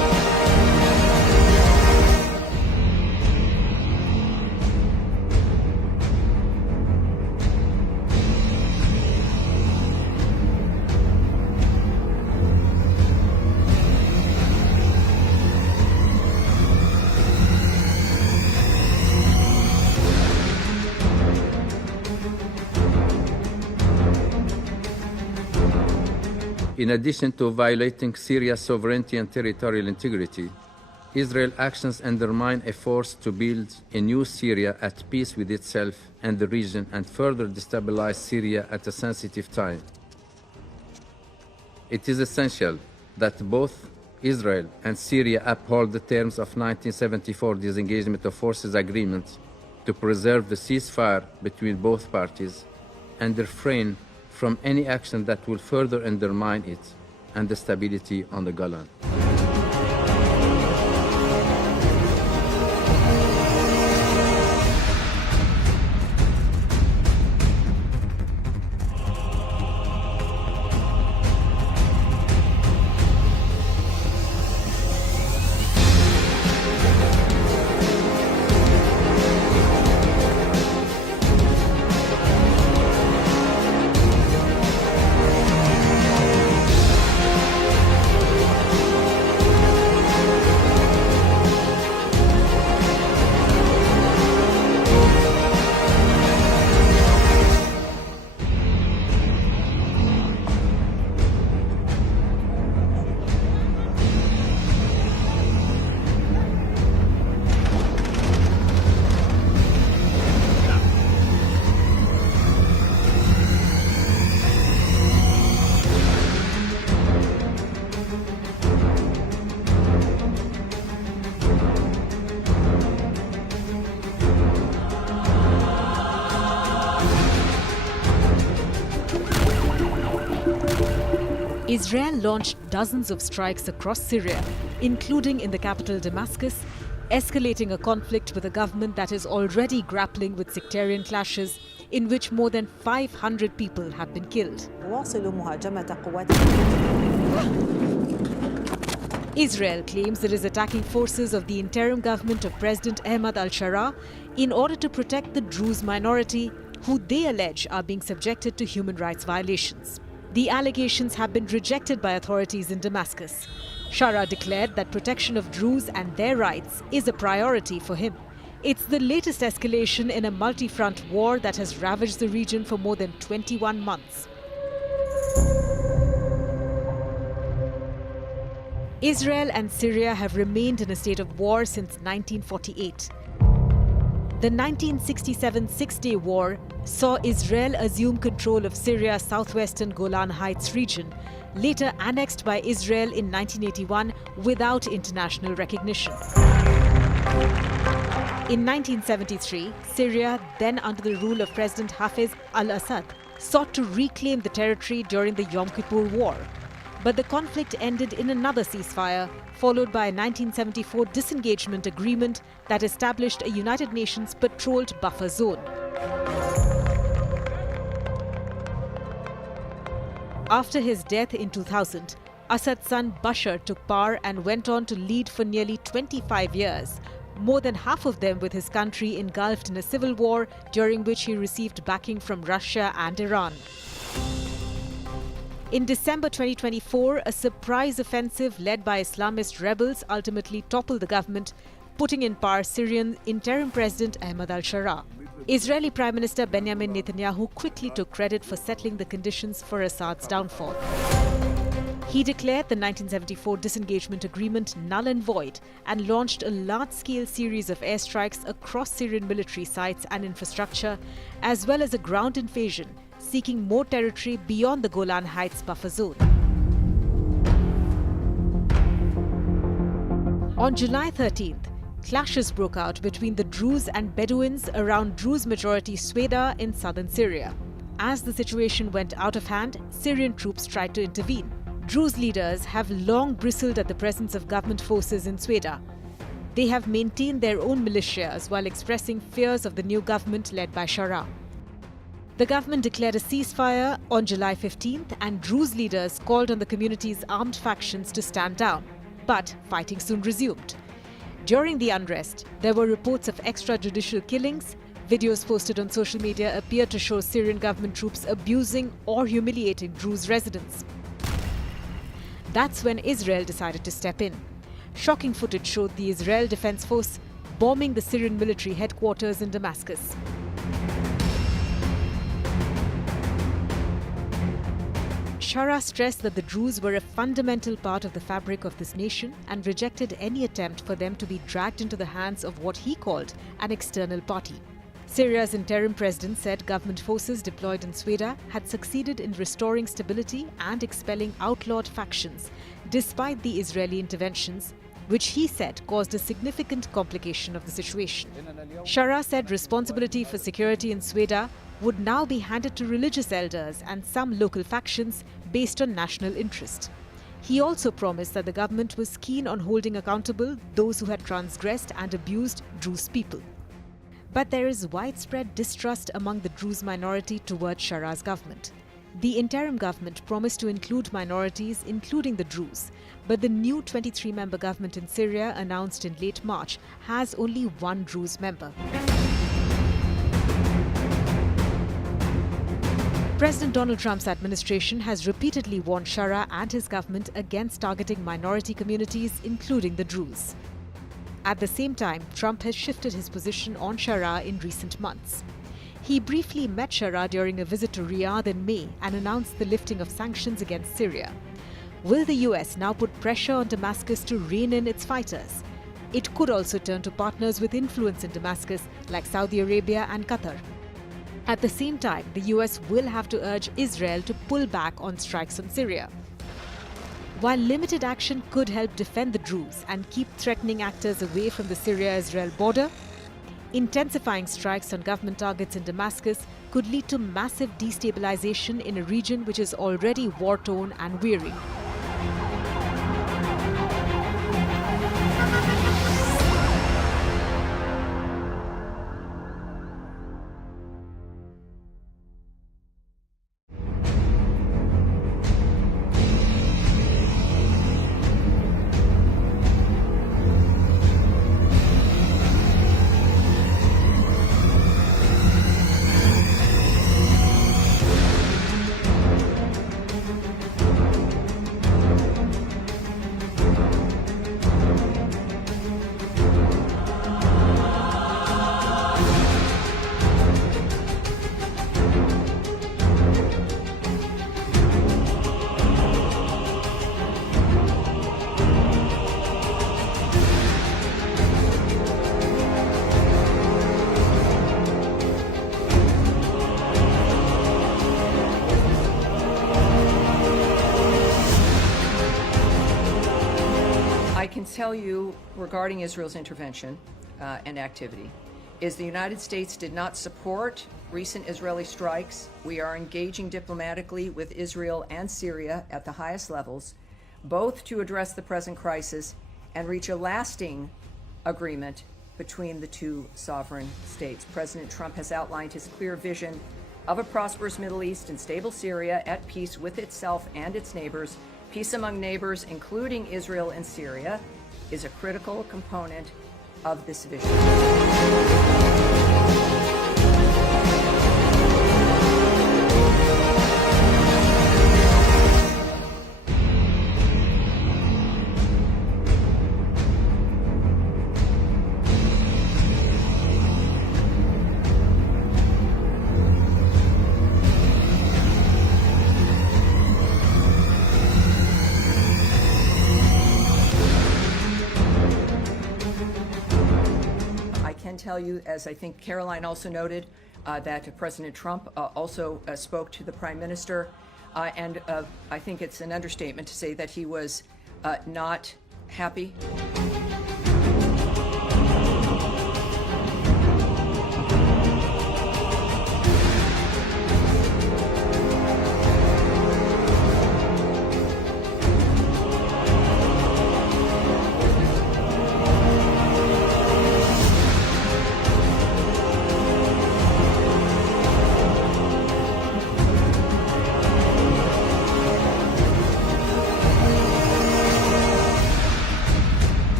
In addition to violating Syria's sovereignty and territorial integrity, Israel's actions undermine efforts to build a new Syria at peace with itself and the region and further destabilize Syria at a sensitive time. It is essential that both Israel and Syria uphold the terms of 1974 disengagement of forces agreement to preserve the ceasefire between both parties and refrain from any action that will further undermine it and the stability on the Golan. Israel launched dozens of strikes across Syria, including in the capital Damascus, escalating a conflict with a government that is already grappling with sectarian clashes in which more than 500 people have been killed. Israel claims it is attacking forces of the interim government of President Ahmad al-Sharaa in order to protect the Druze minority, who they allege are being subjected to human rights violations. The allegations have been rejected by authorities in Damascus. Sharaa declared that protection of Druze and their rights is a priority for him. It's the latest escalation in a multi-front war that has ravaged the region for more than 21 months. Israel and Syria have remained in a state of war since 1948. The 1967 Six-Day War saw Israel assume control of Syria's southwestern Golan Heights region, later annexed by Israel in 1981 without international recognition. In 1973, Syria, then under the rule of President Hafez al-Assad, sought to reclaim the territory during the Yom Kippur War. But the conflict ended in another ceasefire, followed by a 1974 disengagement agreement that established a United Nations patrolled buffer zone. After his death in 2000, Assad's son Bashar took power and went on to lead for nearly 25 years, more than half of them with his country engulfed in a civil war during which he received backing from Russia and Iran. In December 2024, a surprise offensive led by Islamist rebels ultimately toppled the government, putting in power Syrian interim President Ahmad al-Sharaa. Israeli Prime Minister Benjamin Netanyahu quickly took credit for settling the conditions for Assad's downfall. He declared the 1974 disengagement agreement null and void and launched a large-scale series of airstrikes across Syrian military sites and infrastructure, as well as a ground invasion, seeking more territory beyond the Golan Heights buffer zone. On July 13th, clashes broke out between the Druze and Bedouins around Druze-majority Sweida in southern Syria. As the situation went out of hand, Syrian troops tried to intervene. Druze leaders have long bristled at the presence of government forces in Sweida. They have maintained their own militias while expressing fears of the new government led by Sharaa. The government declared a ceasefire on July 15th, and Druze leaders called on the community's armed factions to stand down. But fighting soon resumed. During the unrest, there were reports of extrajudicial killings. Videos posted on social media appear to show Syrian government troops abusing or humiliating Druze residents. That's when Israel decided to step in. Shocking footage showed the Israel Defense Force bombing the Syrian military headquarters in Damascus. Sharaa stressed that the Druze were a fundamental part of the fabric of this nation and rejected any attempt for them to be dragged into the hands of what he called an external party. Syria's interim president said government forces deployed in Sweida had succeeded in restoring stability and expelling outlawed factions, despite the Israeli interventions, which he said caused a significant complication of the situation. Sharaa said responsibility for security in Sweida would now be handed to religious elders and some local factions based on national interest. He also promised that the government was keen on holding accountable those who had transgressed and abused Druze people. But there is widespread distrust among the Druze minority towards Sharaa's government. The interim government promised to include minorities, including the Druze, but the new 23-member government in Syria, announced in late March, has only one Druze member. President Donald Trump's administration has repeatedly warned Sharaa and his government against targeting minority communities, including the Druze. At the same time, Trump has shifted his position on Sharaa in recent months. He briefly met Sharaa during a visit to Riyadh in May and announced the lifting of sanctions against Syria. Will the US now put pressure on Damascus to rein in its fighters? It could also turn to partners with influence in Damascus like Saudi Arabia and Qatar. At the same time, the US will have to urge Israel to pull back on strikes on Syria. While limited action could help defend the Druze and keep threatening actors away from the Syria-Israel border, intensifying strikes on government targets in Damascus could lead to massive destabilization in a region which is already war-torn and weary. Tell you regarding Israel's intervention and activity is the United States did not support recent Israeli strikes. We are engaging diplomatically with Israel and Syria at the highest levels, both to address the present crisis and reach a lasting agreement between the two sovereign states. President Trump has outlined his clear vision of a prosperous Middle East and stable Syria at peace with itself and its neighbors. Peace among neighbors, including Israel and Syria, is a critical component of this vision. Tell you, as I think Caroline also noted, that President Trump also spoke to the Prime Minister, and I think it's an understatement to say that he was not happy.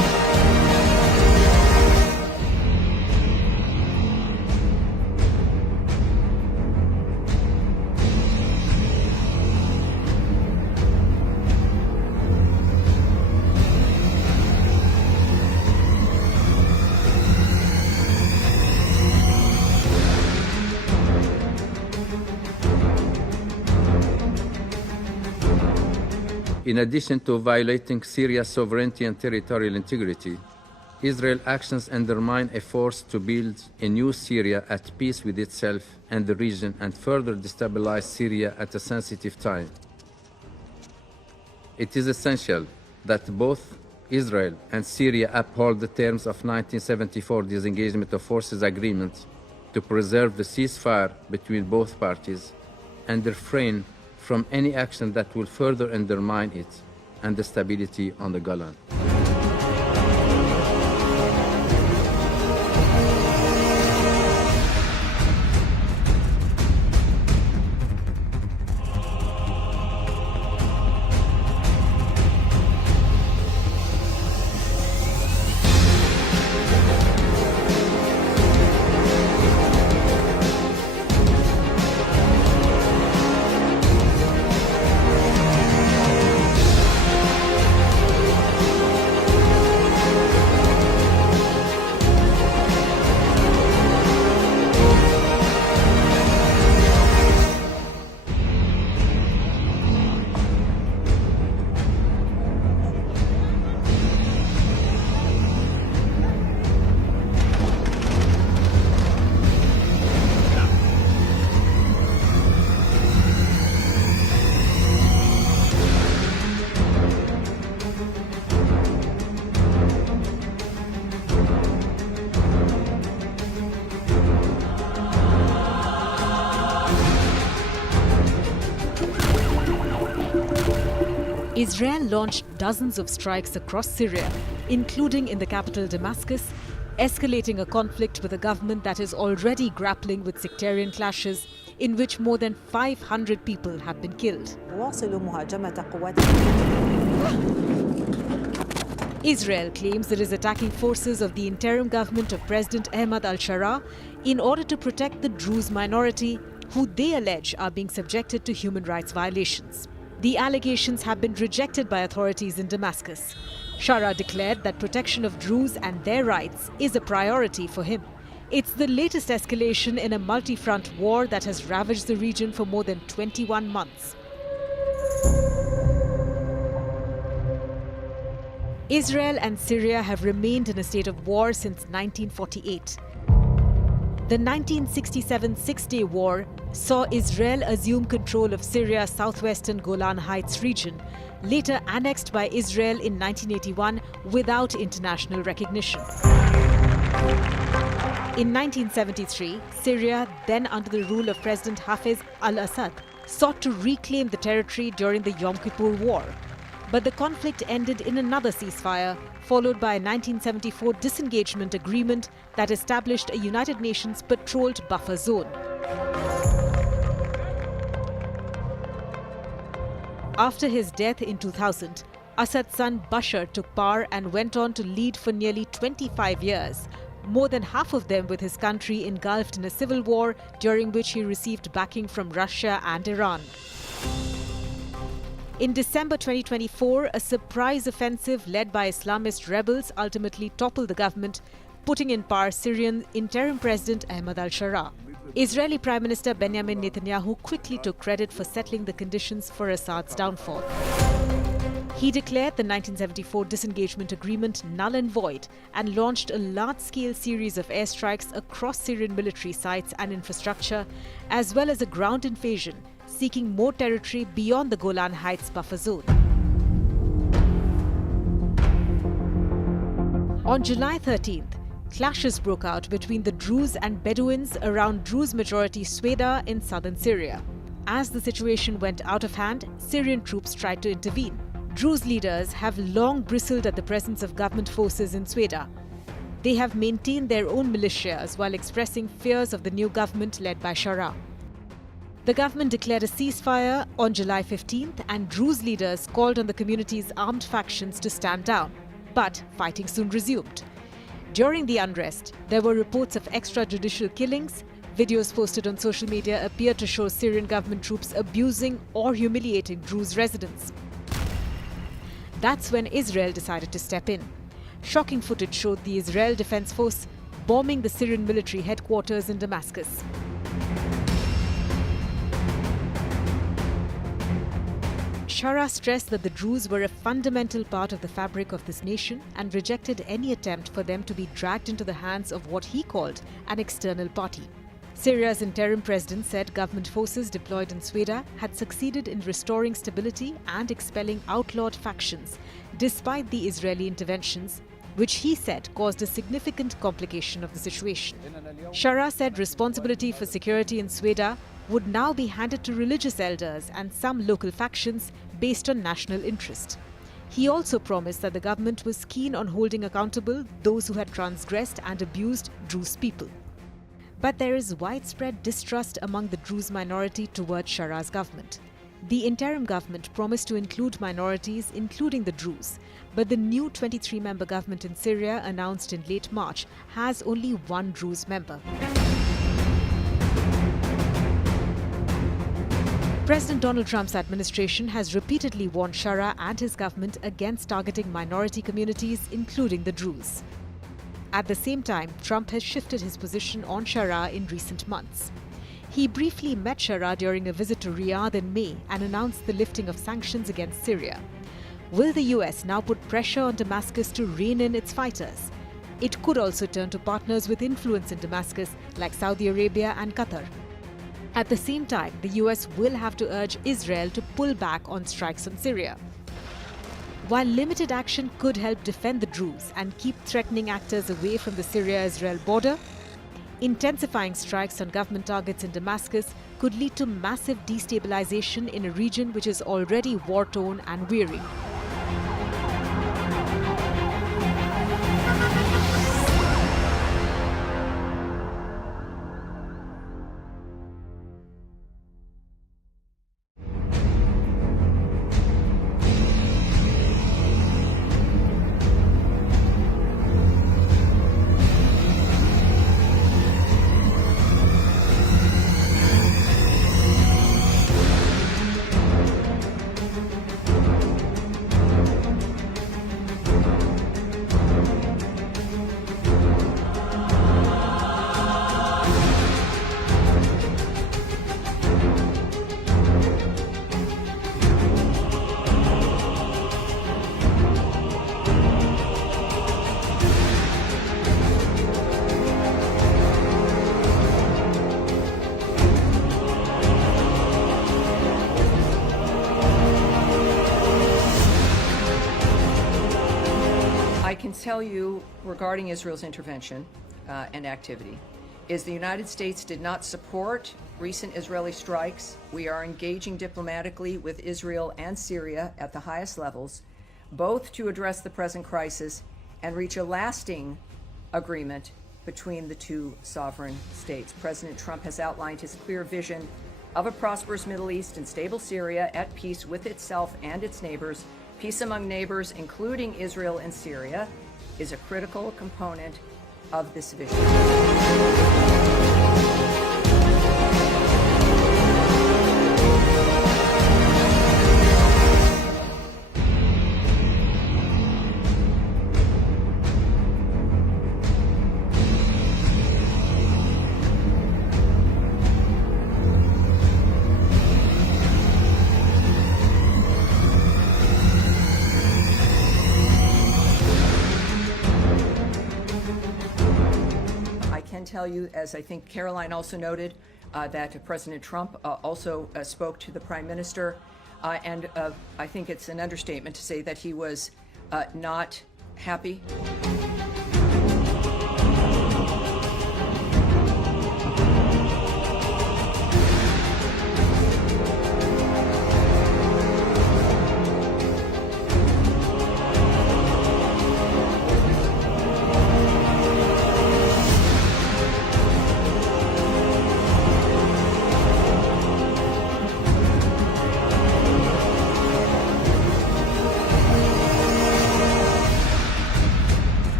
In addition to violating Syria's sovereignty and territorial integrity, Israel's actions undermine efforts to build a new Syria at peace with itself and the region and further destabilize Syria at a sensitive time. It is essential that both Israel and Syria uphold the terms of 1974 disengagement of forces agreement to preserve the ceasefire between both parties and refrain from any action that will further undermine it and the stability on the Golan. Israel launched dozens of strikes across Syria, including in the capital Damascus, escalating a conflict with a government that is already grappling with sectarian clashes in which more than 500 people have been killed. Israel claims it is attacking forces of the interim government of President Ahmad al-Sharaa in order to protect the Druze minority, who they allege are being subjected to human rights violations. The allegations have been rejected by authorities in Damascus. Sharaa declared that protection of Druze and their rights is a priority for him. It's the latest escalation in a multi-front war that has ravaged the region for more than 21 months. Israel and Syria have remained in a state of war since 1948. The 1967 Six-Day War saw Israel assume control of Syria's southwestern Golan Heights region, later annexed by Israel in 1981 without international recognition. In 1973, Syria, then under the rule of President Hafez al-Assad, sought to reclaim the territory during the Yom Kippur War. But the conflict ended in another ceasefire, followed by a 1974 disengagement agreement that established a United Nations patrolled buffer zone. After his death in 2000, Assad's son Bashar took power and went on to lead for nearly 25 years, more than half of them with his country engulfed in a civil war during which he received backing from Russia and Iran. In December 2024, a surprise offensive led by Islamist rebels ultimately toppled the government, putting in power Syrian interim President Ahmad al-Sharaa. Israeli Prime Minister Benjamin Netanyahu quickly took credit for settling the conditions for Assad's downfall. He declared the 1974 disengagement agreement null and void and launched a large-scale series of airstrikes across Syrian military sites and infrastructure, as well as a ground invasion, seeking more territory beyond the Golan Heights buffer zone. On July 13th, clashes broke out between the Druze and Bedouins around Druze-majority Sweida in southern Syria. As the situation went out of hand, Syrian troops tried to intervene. Druze leaders have long bristled at the presence of government forces in Sweida. They have maintained their own militias while expressing fears of the new government led by Sharaa. The government declared a ceasefire on July 15th, and Druze leaders called on the community's armed factions to stand down. But fighting soon resumed. During the unrest, there were reports of extrajudicial killings. Videos posted on social media appear to show Syrian government troops abusing or humiliating Druze residents. That's when Israel decided to step in. Shocking footage showed the Israel Defense Force bombing the Syrian military headquarters in Sharaa stressed that the Druze were a fundamental part of the fabric of this nation and rejected any attempt for them to be dragged into the hands of what he called an external party. Syria's interim president said government forces deployed in Sweida had succeeded in restoring stability and expelling outlawed factions, despite the Israeli interventions, which he said caused a significant complication of the situation. Sharaa said responsibility for security in Sweida would now be handed to religious elders and some local factions based on national interest. He also promised that the government was keen on holding accountable those who had transgressed and abused Druze people. But there is widespread distrust among the Druze minority towards Sharaa's government. The interim government promised to include minorities, including the Druze, but the new 23-member government in Syria, announced in late March, has only one Druze member. President Donald Trump's administration has repeatedly warned Sharaa and his government against targeting minority communities, including the Druze. At the same time, Trump has shifted his position on Sharaa in recent months. He briefly met Sharaa during a visit to Riyadh in May and announced the lifting of sanctions against Syria. Will the US now put pressure on Damascus to rein in its fighters? It could also turn to partners with influence in Damascus like Saudi Arabia and Qatar. At the same time, the US will have to urge Israel to pull back on strikes on Syria. While limited action could help defend the Druze and keep threatening actors away from the Syria-Israel border, intensifying strikes on government targets in Damascus could lead to massive destabilization in a region which is already war-torn and weary. I can tell you regarding Israel's intervention and activity is the United States did not support recent Israeli strikes. We are engaging diplomatically with Israel and Syria at the highest levels, both to address the present crisis and reach a lasting agreement between the two sovereign states. President Trump has outlined his clear vision of a prosperous Middle East and stable Syria at peace with itself and its neighbors. Peace among neighbors, including Israel and Syria, is a critical component of this vision. Tell you, as I think Caroline also noted, that President Trump also spoke to the Prime Minister, and I think it's an understatement to say that he was not happy.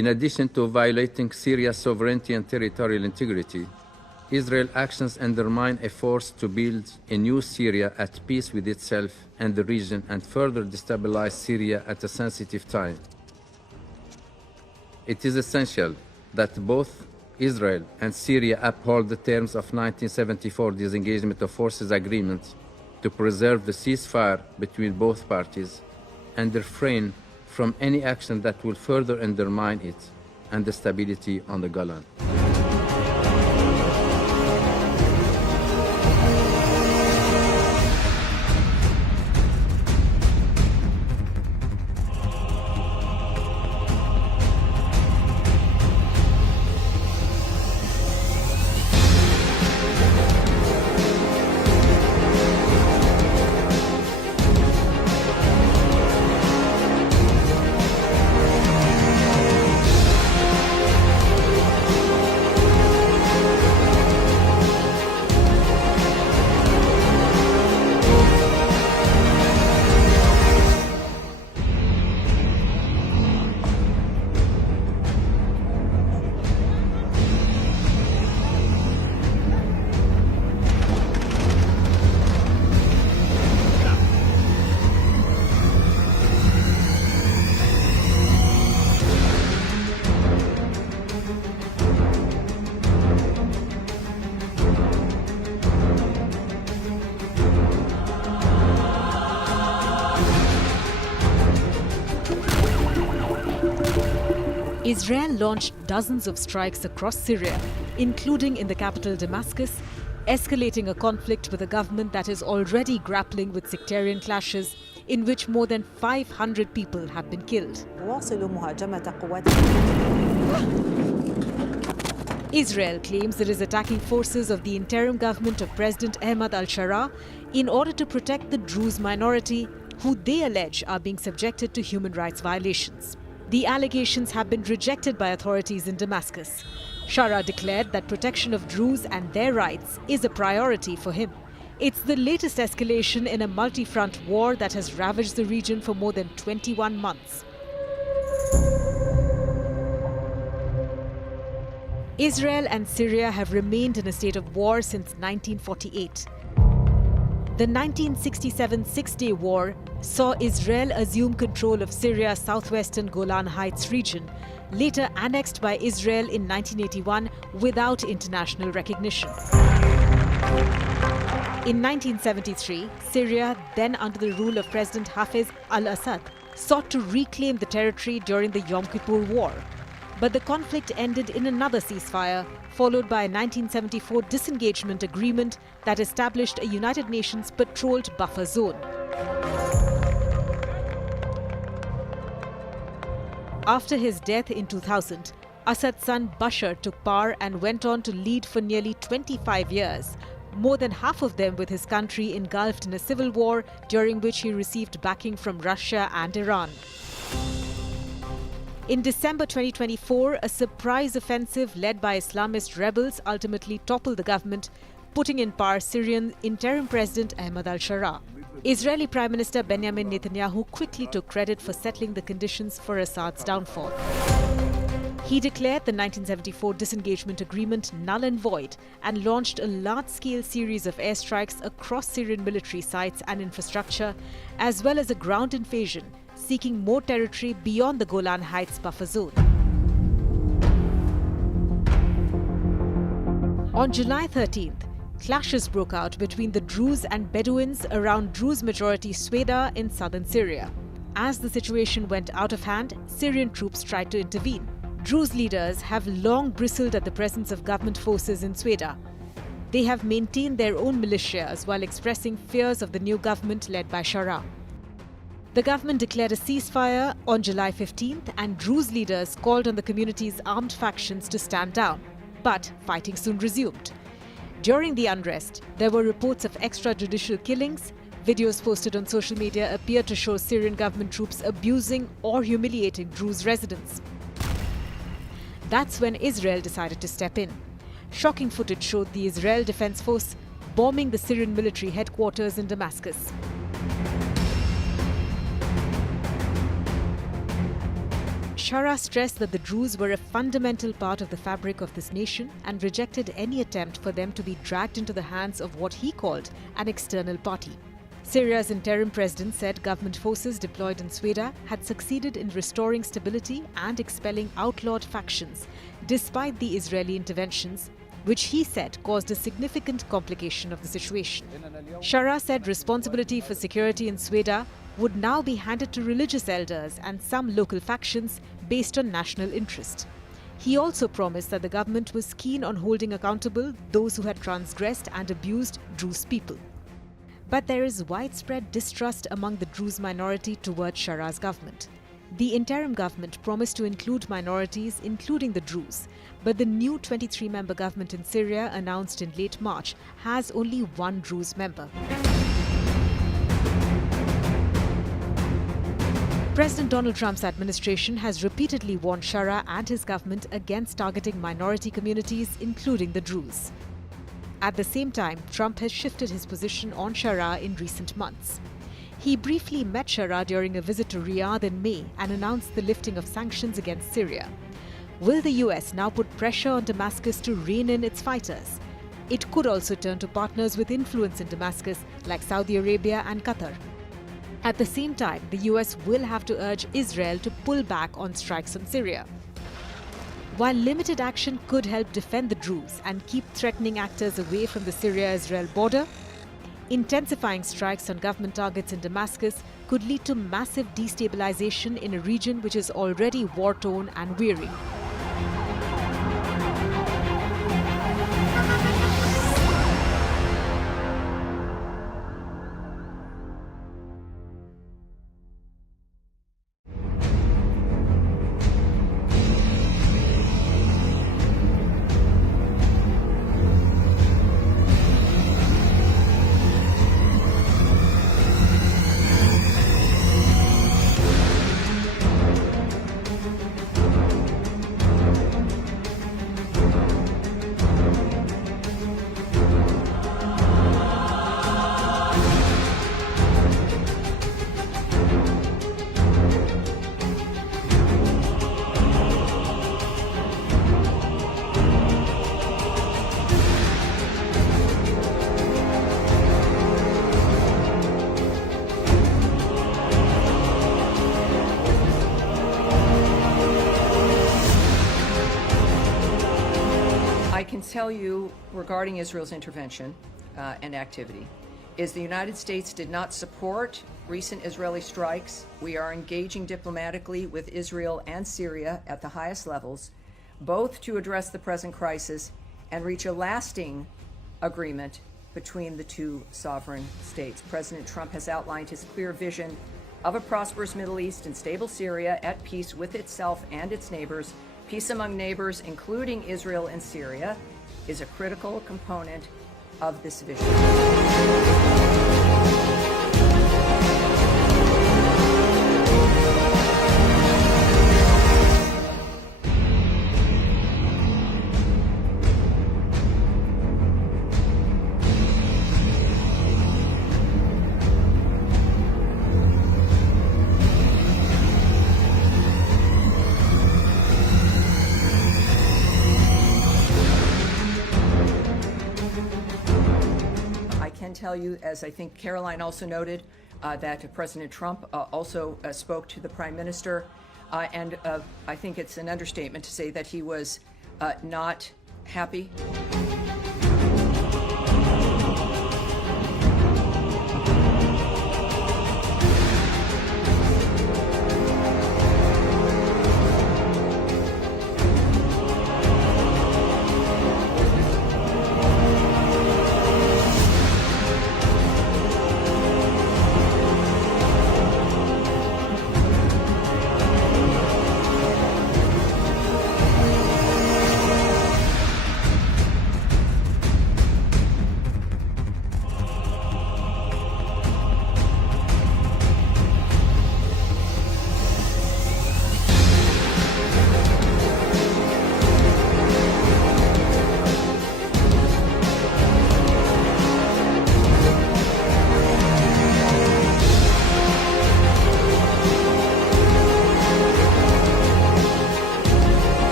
In addition to violating Syria's sovereignty and territorial integrity, Israel's actions undermine efforts to build a new Syria at peace with itself and the region and further destabilize Syria at a sensitive time. It is essential that both Israel and Syria uphold the terms of 1974 disengagement of forces agreement to preserve the ceasefire between both parties and refrain from any action that will further undermine it and the stability on the Golan. Israel launched dozens of strikes across Syria, including in the capital Damascus, escalating a conflict with a government that is already grappling with sectarian clashes in which more than 500 people have been killed. Israel claims it is attacking forces of the interim government of President Ahmad al-Sharaa in order to protect the Druze minority, who they allege are being subjected to human rights violations. The allegations have been rejected by authorities in Damascus. Sharaa declared that protection of Druze and their rights is a priority for him. It's the latest escalation in a multi-front war that has ravaged the region for more than 21 months. Israel and Syria have remained in a state of war since 1948. The 1967 Six-Day War saw Israel assume control of Syria's southwestern Golan Heights region, later annexed by Israel in 1981 without international recognition. In 1973, Syria, then under the rule of President Hafez al-Assad, sought to reclaim the territory during the Yom Kippur War. But the conflict ended in another ceasefire, followed by a 1974 disengagement agreement that established a United Nations patrolled buffer zone. After his death in 2000, Assad's son Bashar took power and went on to lead for nearly 25 years, more than half of them with his country engulfed in a civil war during which he received backing from Russia and Iran. In December 2024, a surprise offensive led by Islamist rebels ultimately toppled the government, putting in power Syrian interim President Ahmad al-Sharaa. Israeli Prime Minister Benjamin Netanyahu quickly took credit for settling the conditions for Assad's downfall. He declared the 1974 disengagement agreement null and void and launched a large-scale series of airstrikes across Syrian military sites and infrastructure, as well as a ground invasion, seeking more territory beyond the Golan Heights buffer zone. On July 13th, clashes broke out between the Druze and Bedouins around Druze-majority Sweida in southern Syria. As the situation went out of hand, Syrian troops tried to intervene. Druze leaders have long bristled at the presence of government forces in Sweida. They have maintained their own militias while expressing fears of the new government led by Sharaa. The government declared a ceasefire on July 15th, and Druze leaders called on the community's armed factions to stand down. But fighting soon resumed. During the unrest, there were reports of extrajudicial killings. Videos posted on social media appear to show Syrian government troops abusing or humiliating Druze residents. That's when Israel decided to step in. Shocking footage showed the Israel Defense Force bombing the Syrian military headquarters in Damascus. Sharaa stressed that the Druze were a fundamental part of the fabric of this nation and rejected any attempt for them to be dragged into the hands of what he called an external party. Syria's interim president said government forces deployed in Sweida had succeeded in restoring stability and expelling outlawed factions, despite the Israeli interventions, which he said caused a significant complication of the situation. Sharaa said responsibility for security in Sweida would now be handed to religious elders and some local factions based on national interest. He also promised that the government was keen on holding accountable those who had transgressed and abused Druze people. But there is widespread distrust among the Druze minority towards Sharaa's government. The interim government promised to include minorities, including the Druze, but the new 23-member government in Syria, announced in late March, has only one Druze member. President Donald Trump's administration has repeatedly warned Sharaa and his government against targeting minority communities, including the Druze. At the same time, Trump has shifted his position on Sharaa in recent months. He briefly met Sharaa during a visit to Riyadh in May and announced the lifting of sanctions against Syria. Will the US now put pressure on Damascus to rein in its fighters? It could also turn to partners with influence in Damascus like Saudi Arabia and Qatar. At the same time, the US will have to urge Israel to pull back on strikes on Syria. While limited action could help defend the Druze and keep threatening actors away from the Syria-Israel border, intensifying strikes on government targets in Damascus could lead to massive destabilization in a region which is already war-torn and weary. Tell you regarding Israel's intervention and activity is the United States did not support recent Israeli strikes. We are engaging diplomatically with Israel and Syria at the highest levels, both to address the present crisis and reach a lasting agreement between the two sovereign states. President Trump has outlined his clear vision of a prosperous Middle East and stable Syria at peace with itself and its neighbors. Peace among neighbors, including Israel and Syria, is a critical component of this vision. Tell you, as I think Caroline also noted, that President Trump also spoke to the Prime Minister, and I think it's an understatement to say that he was not happy.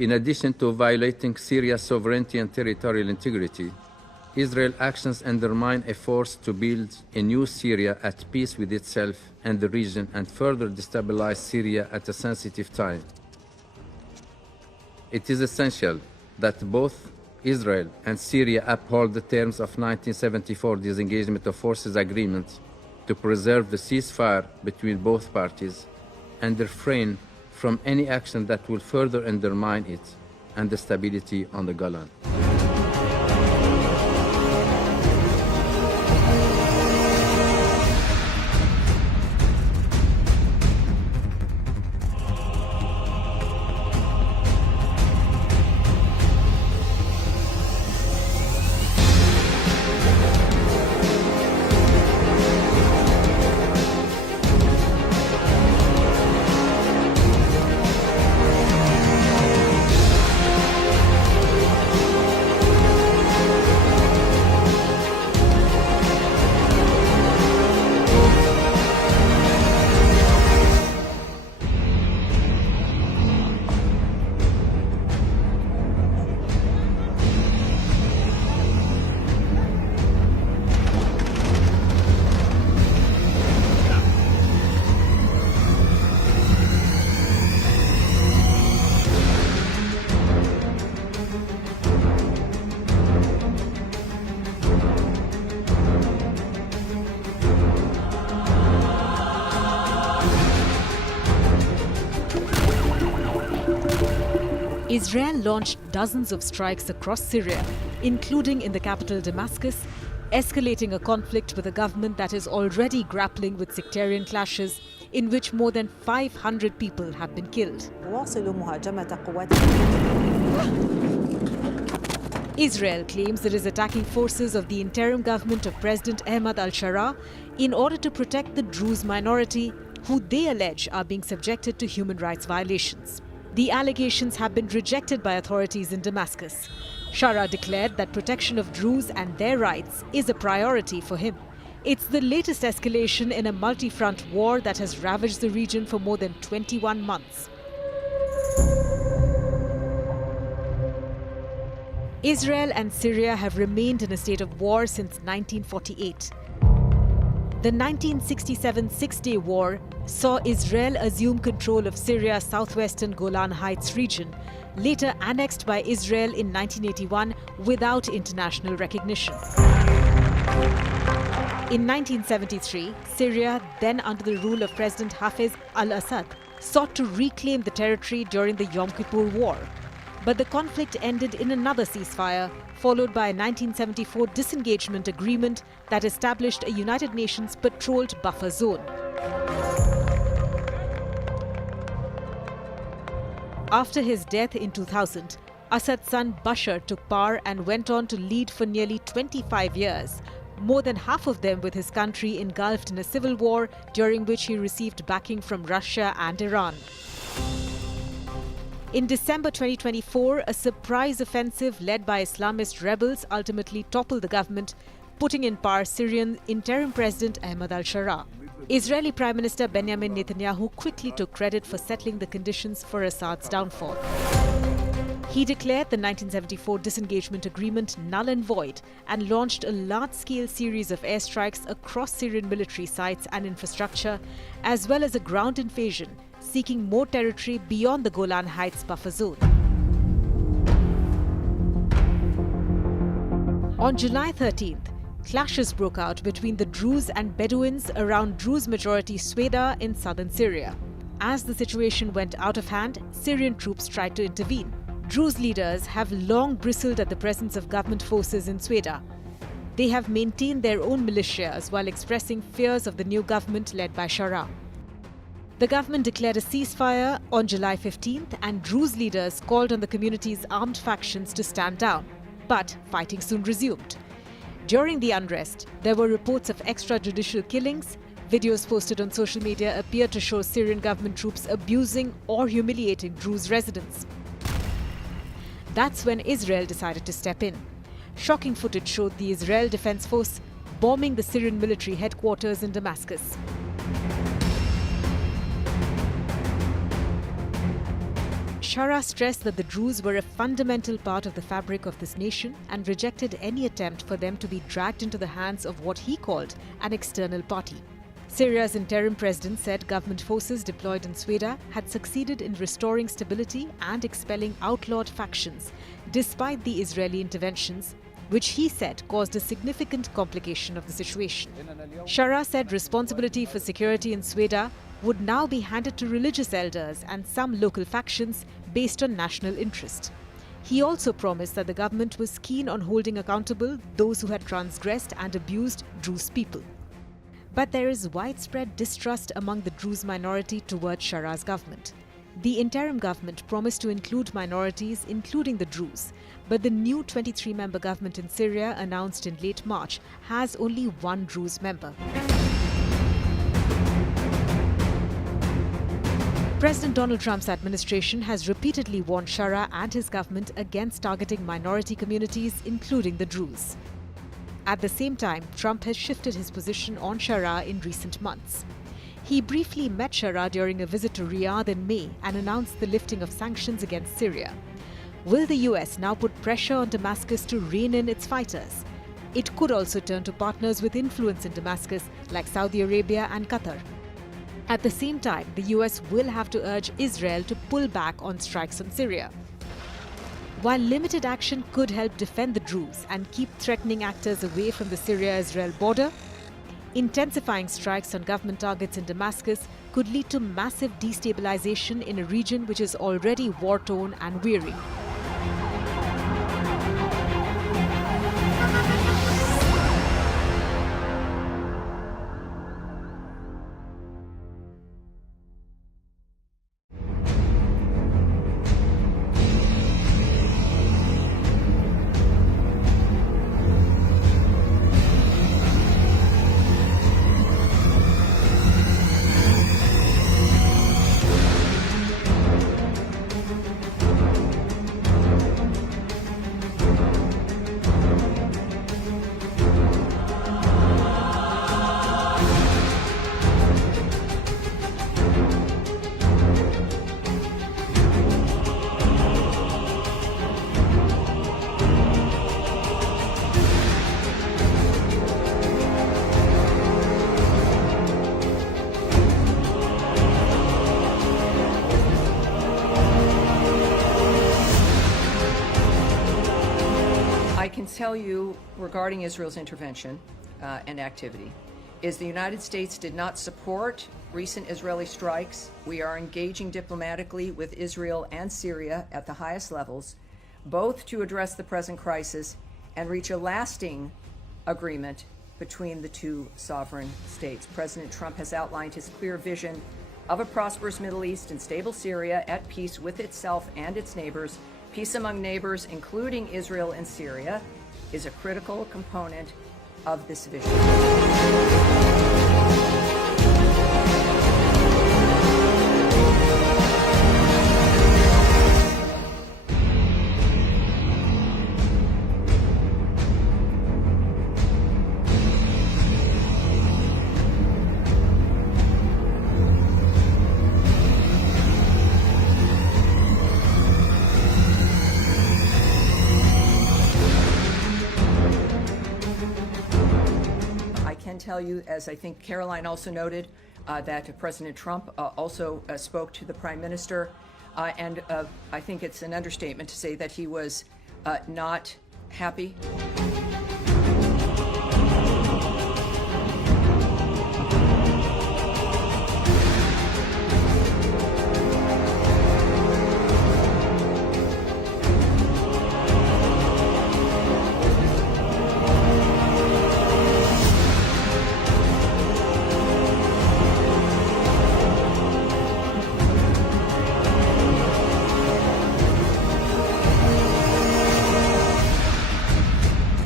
In addition to violating Syria's sovereignty and territorial integrity, Israel's actions undermine efforts to build a new Syria at peace with itself and the region and further destabilize Syria at a sensitive time. It is essential that both Israel and Syria uphold the terms of 1974 disengagement of forces agreement to preserve the ceasefire between both parties and refrain from any action that will further undermine it and the stability on the Golan. Israel launched dozens of strikes across Syria, including in the capital Damascus, escalating a conflict with a government that is already grappling with sectarian clashes in which more than 500 people have been killed. Israel claims it is attacking forces of the interim government of President Ahmad al-Sharaa in order to protect the Druze minority, who they allege are being subjected to human rights violations. The allegations have been rejected by authorities in Damascus. Sharaa declared that protection of Druze and their rights is a priority for him. It's the latest escalation in a multi-front war that has ravaged the region for more than 21 months. Israel and Syria have remained in a state of war since 1948. The 1967 Six-Day War saw Israel assume control of Syria's southwestern Golan Heights region, later annexed by Israel in 1981 without international recognition. In 1973, Syria, then under the rule of President Hafez al-Assad, sought to reclaim the territory during the Yom Kippur War. But the conflict ended in another ceasefire, followed by a 1974 disengagement agreement that established a United Nations patrolled buffer zone. After his death in 2000, Assad's son Bashar took power and went on to lead for nearly 25 years, more than half of them with his country engulfed in a civil war during which he received backing from Russia and Iran. In December 2024, a surprise offensive led by Islamist rebels ultimately toppled the government, putting in power Syrian interim President Ahmad al-Sharaa. Israeli Prime Minister Benjamin Netanyahu quickly took credit for settling the conditions for Assad's downfall. He declared the 1974 disengagement agreement null and void and launched a large-scale series of airstrikes across Syrian military sites and infrastructure, as well as a ground invasion, seeking more territory beyond the Golan Heights buffer zone. On July 13th, clashes broke out between the Druze and Bedouins around Druze-majority Sweida in southern Syria. As the situation went out of hand, Syrian troops tried to intervene. Druze leaders have long bristled at the presence of government forces in Sweida. They have maintained their own militias while expressing fears of the new government led by Sharaa. The government declared a ceasefire on July 15th, and Druze leaders called on the community's armed factions to stand down. But fighting soon resumed. During the unrest, there were reports of extrajudicial killings. Videos posted on social media appear to show Syrian government troops abusing or humiliating Druze residents. That's when Israel decided to step in. Shocking footage showed the Israel Defense Force bombing the Syrian military headquarters in Sharaa stressed that the Druze were a fundamental part of the fabric of this nation and rejected any attempt for them to be dragged into the hands of what he called an external party. Syria's interim president said government forces deployed in Sweida had succeeded in restoring stability and expelling outlawed factions, despite the Israeli interventions, which he said caused a significant complication of the situation. Sharaa said responsibility for security in Sweida would now be handed to religious elders and some local factions based on national interest. He also promised that the government was keen on holding accountable those who had transgressed and abused Druze people. But there is widespread distrust among the Druze minority towards Sharaa's government. The interim government promised to include minorities, including the Druze, but the new 23-member government in Syria, announced in late March, has only one Druze member. President Donald Trump's administration has repeatedly warned Sharaa and his government against targeting minority communities, including the Druze. At the same time, Trump has shifted his position on Sharaa in recent months. He briefly met Sharaa during a visit to Riyadh in May and announced the lifting of sanctions against Syria. Will the US now put pressure on Damascus to rein in its fighters? It could also turn to partners with influence in Damascus like Saudi Arabia and Qatar. At the same time, the US will have to urge Israel to pull back on strikes on Syria. While limited action could help defend the Druze and keep threatening actors away from the Syria-Israel border, intensifying strikes on government targets in Damascus could lead to massive destabilization in a region which is already war-torn and weary. I can tell you regarding Israel's intervention and activity is the United States did not support recent Israeli strikes. We are engaging diplomatically with Israel and Syria at the highest levels, both to address the present crisis and reach a lasting agreement between the two sovereign states. President Trump has outlined his clear vision of a prosperous Middle East and stable Syria at peace with itself and its neighbors. Peace among neighbors, including Israel and Syria, is a critical component of this vision. Tell you, as I think Caroline also noted, that President Trump also spoke to the Prime Minister, and I think it's an understatement to say that he was not happy.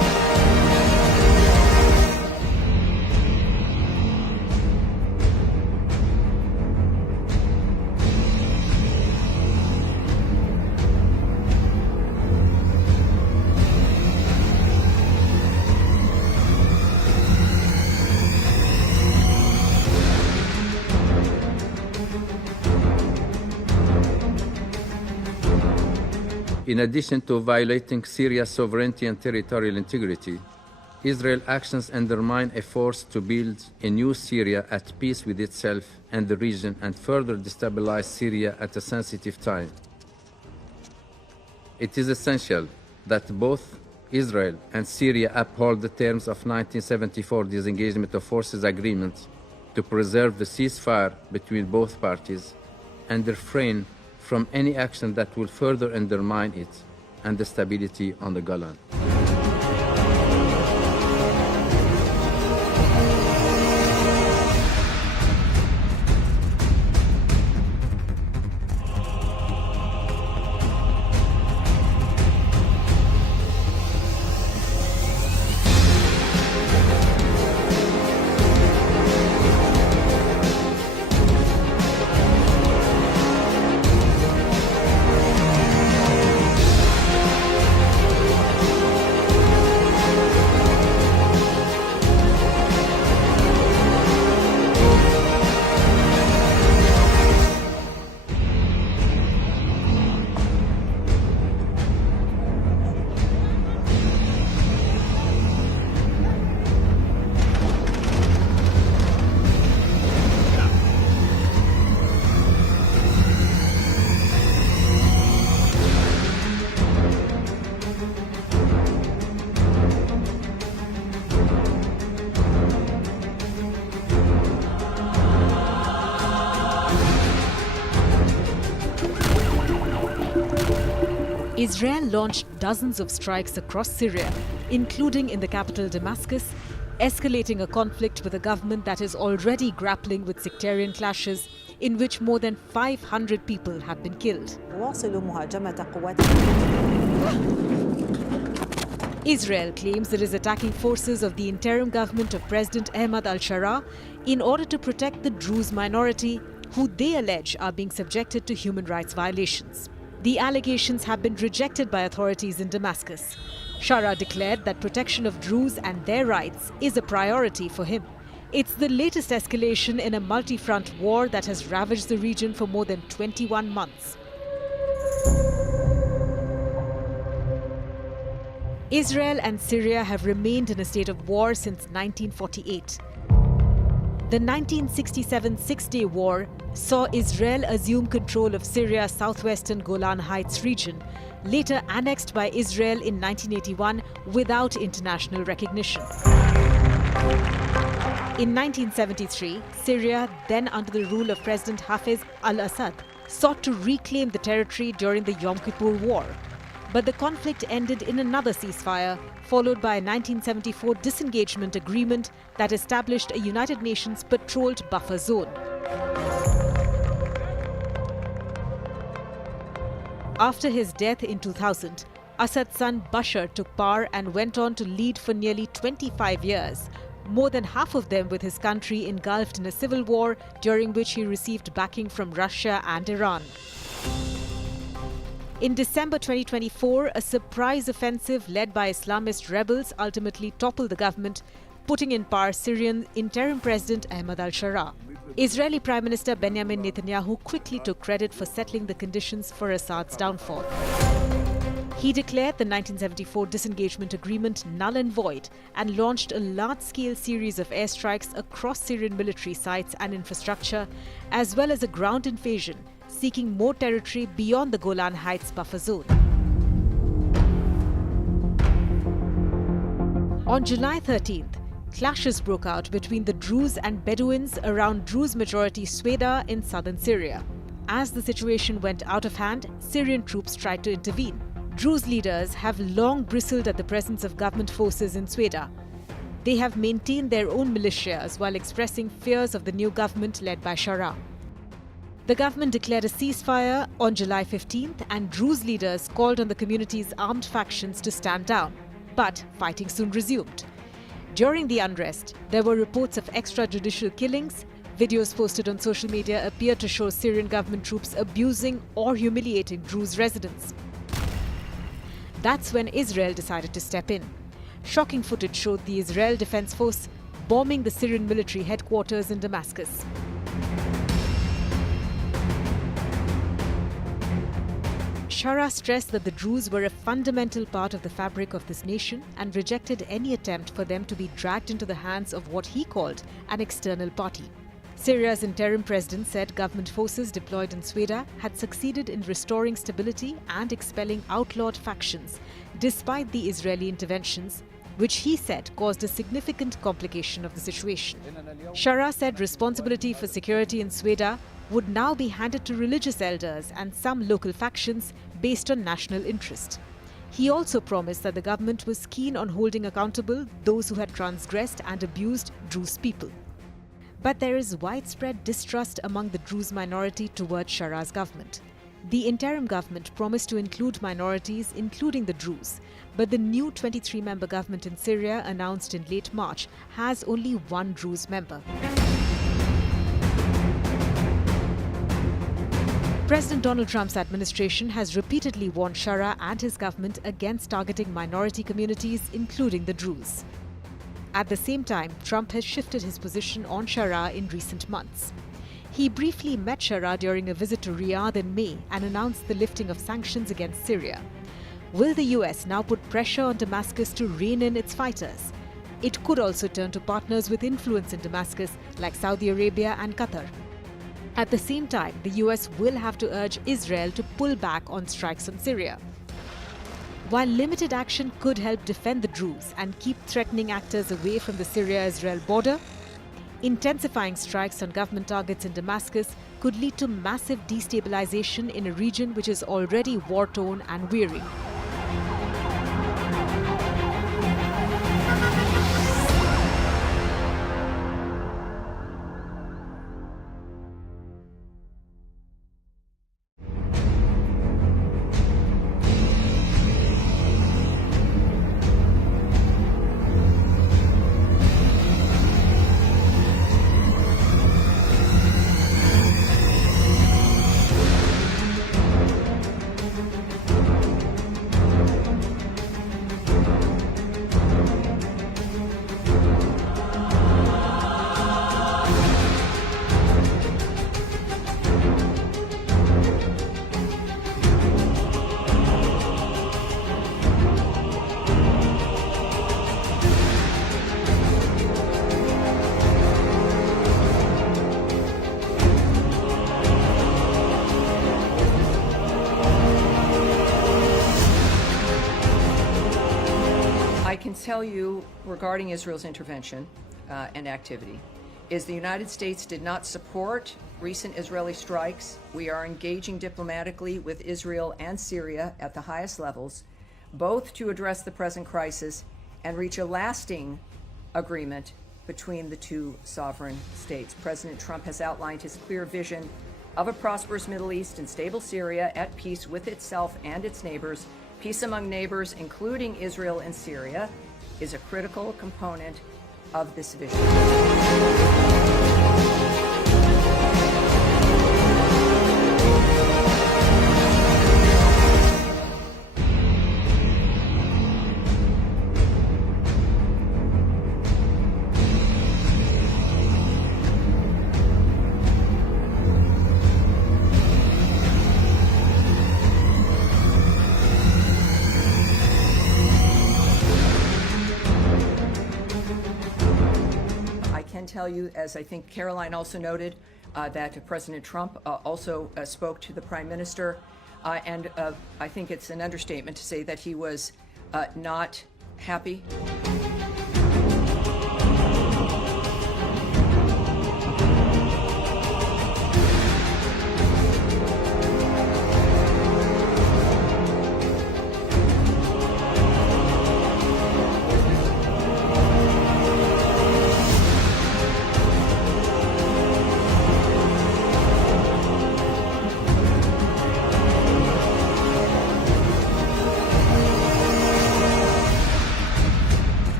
In addition to violating Syria's sovereignty and territorial integrity, Israel's actions undermine efforts to build a new Syria at peace with itself and the region and further destabilize Syria at a sensitive time. It is essential that both Israel and Syria uphold the terms of 1974 disengagement of forces agreement to preserve the ceasefire between both parties and refrain from any action that will further undermine it and the stability on the Golan. Israel launched dozens of strikes across Syria, including in the capital Damascus, escalating a conflict with a government that is already grappling with sectarian clashes in which more than 500 people have been killed. Israel claims it is attacking forces of the interim government of President Ahmad al-Sharaa in order to protect the Druze minority, who they allege are being subjected to human rights violations. The allegations have been rejected by authorities in Damascus. Sharaa declared that protection of Druze and their rights is a priority for him. It's the latest escalation in a multi-front war that has ravaged the region for more than 21 months. Israel and Syria have remained in a state of war since 1948. The 1967 Six-Day War saw Israel assume control of Syria's southwestern Golan Heights region, later annexed by Israel in 1981 without international recognition. In 1973, Syria, then under the rule of President Hafez al-Assad, sought to reclaim the territory during the Yom Kippur War. But the conflict ended in another ceasefire, followed by a 1974 disengagement agreement that established a United Nations patrolled buffer zone. After his death in 2000, Assad's son Bashar took power and went on to lead for nearly 25 years, more than half of them with his country engulfed in a civil war during which he received backing from Russia and Iran. In December 2024, a surprise offensive led by Islamist rebels ultimately toppled the government, putting in power Syrian interim President Ahmad al-Sharaa. Israeli Prime Minister Benjamin Netanyahu quickly took credit for settling the conditions for Assad's downfall. He declared the 1974 disengagement agreement null and void and launched a large-scale series of airstrikes across Syrian military sites and infrastructure, as well as a ground invasion, seeking more territory beyond the Golan Heights buffer zone. On July 13th, clashes broke out between the Druze and Bedouins around Druze-majority Sweida in southern Syria. As the situation went out of hand, Syrian troops tried to intervene. Druze leaders have long bristled at the presence of government forces in Sweida. They have maintained their own militias while expressing fears of the new government led by Sharaa. The government declared a ceasefire on July 15th, and Druze leaders called on the community's armed factions to stand down. But fighting soon resumed. During the unrest, there were reports of extrajudicial killings. Videos posted on social media appear to show Syrian government troops abusing or humiliating Druze residents. That's when Israel decided to step in. Shocking footage showed the Israel Defense Force bombing the Syrian military headquarters in Damascus. Sharaa stressed that the Druze were a fundamental part of the fabric of this nation and rejected any attempt for them to be dragged into the hands of what he called an external party. Syria's interim president said government forces deployed in Sweida had succeeded in restoring stability and expelling outlawed factions, despite the Israeli interventions, which he said caused a significant complication of the situation. Sharaa said responsibility for security in Sweida would now be handed to religious elders and some local factions based on national interest. He also promised that the government was keen on holding accountable those who had transgressed and abused Druze people. But there is widespread distrust among the Druze minority towards Sharaa's government. The interim government promised to include minorities, including the Druze, but the new 23-member government in Syria, announced in late March, has only one Druze member. President Donald Trump's administration has repeatedly warned Sharaa and his government against targeting minority communities, including the Druze. At the same time, Trump has shifted his position on Sharaa in recent months. He briefly met Sharaa during a visit to Riyadh in May and announced the lifting of sanctions against Syria. Will the US now put pressure on Damascus to rein in its fighters? It could also turn to partners with influence in Damascus like Saudi Arabia and Qatar. At the same time, the US will have to urge Israel to pull back on strikes on Syria. While limited action could help defend the Druze and keep threatening actors away from the Syria-Israel border, intensifying strikes on government targets in Damascus could lead to massive destabilization in a region which is already war-torn and weary. Tell you regarding Israel's intervention and activity is the United States did not support recent Israeli strikes. We are engaging diplomatically with Israel and Syria at the highest levels, both to address the present crisis and reach a lasting agreement between the two sovereign states. President Trump has outlined his clear vision of a prosperous Middle East and stable Syria at peace with itself and its neighbors. Peace among neighbors, including Israel and Syria, is a critical component of this vision. Tell you, as I think Caroline also noted, that President Trump also spoke to the Prime Minister, and I think it's an understatement to say that he was not happy.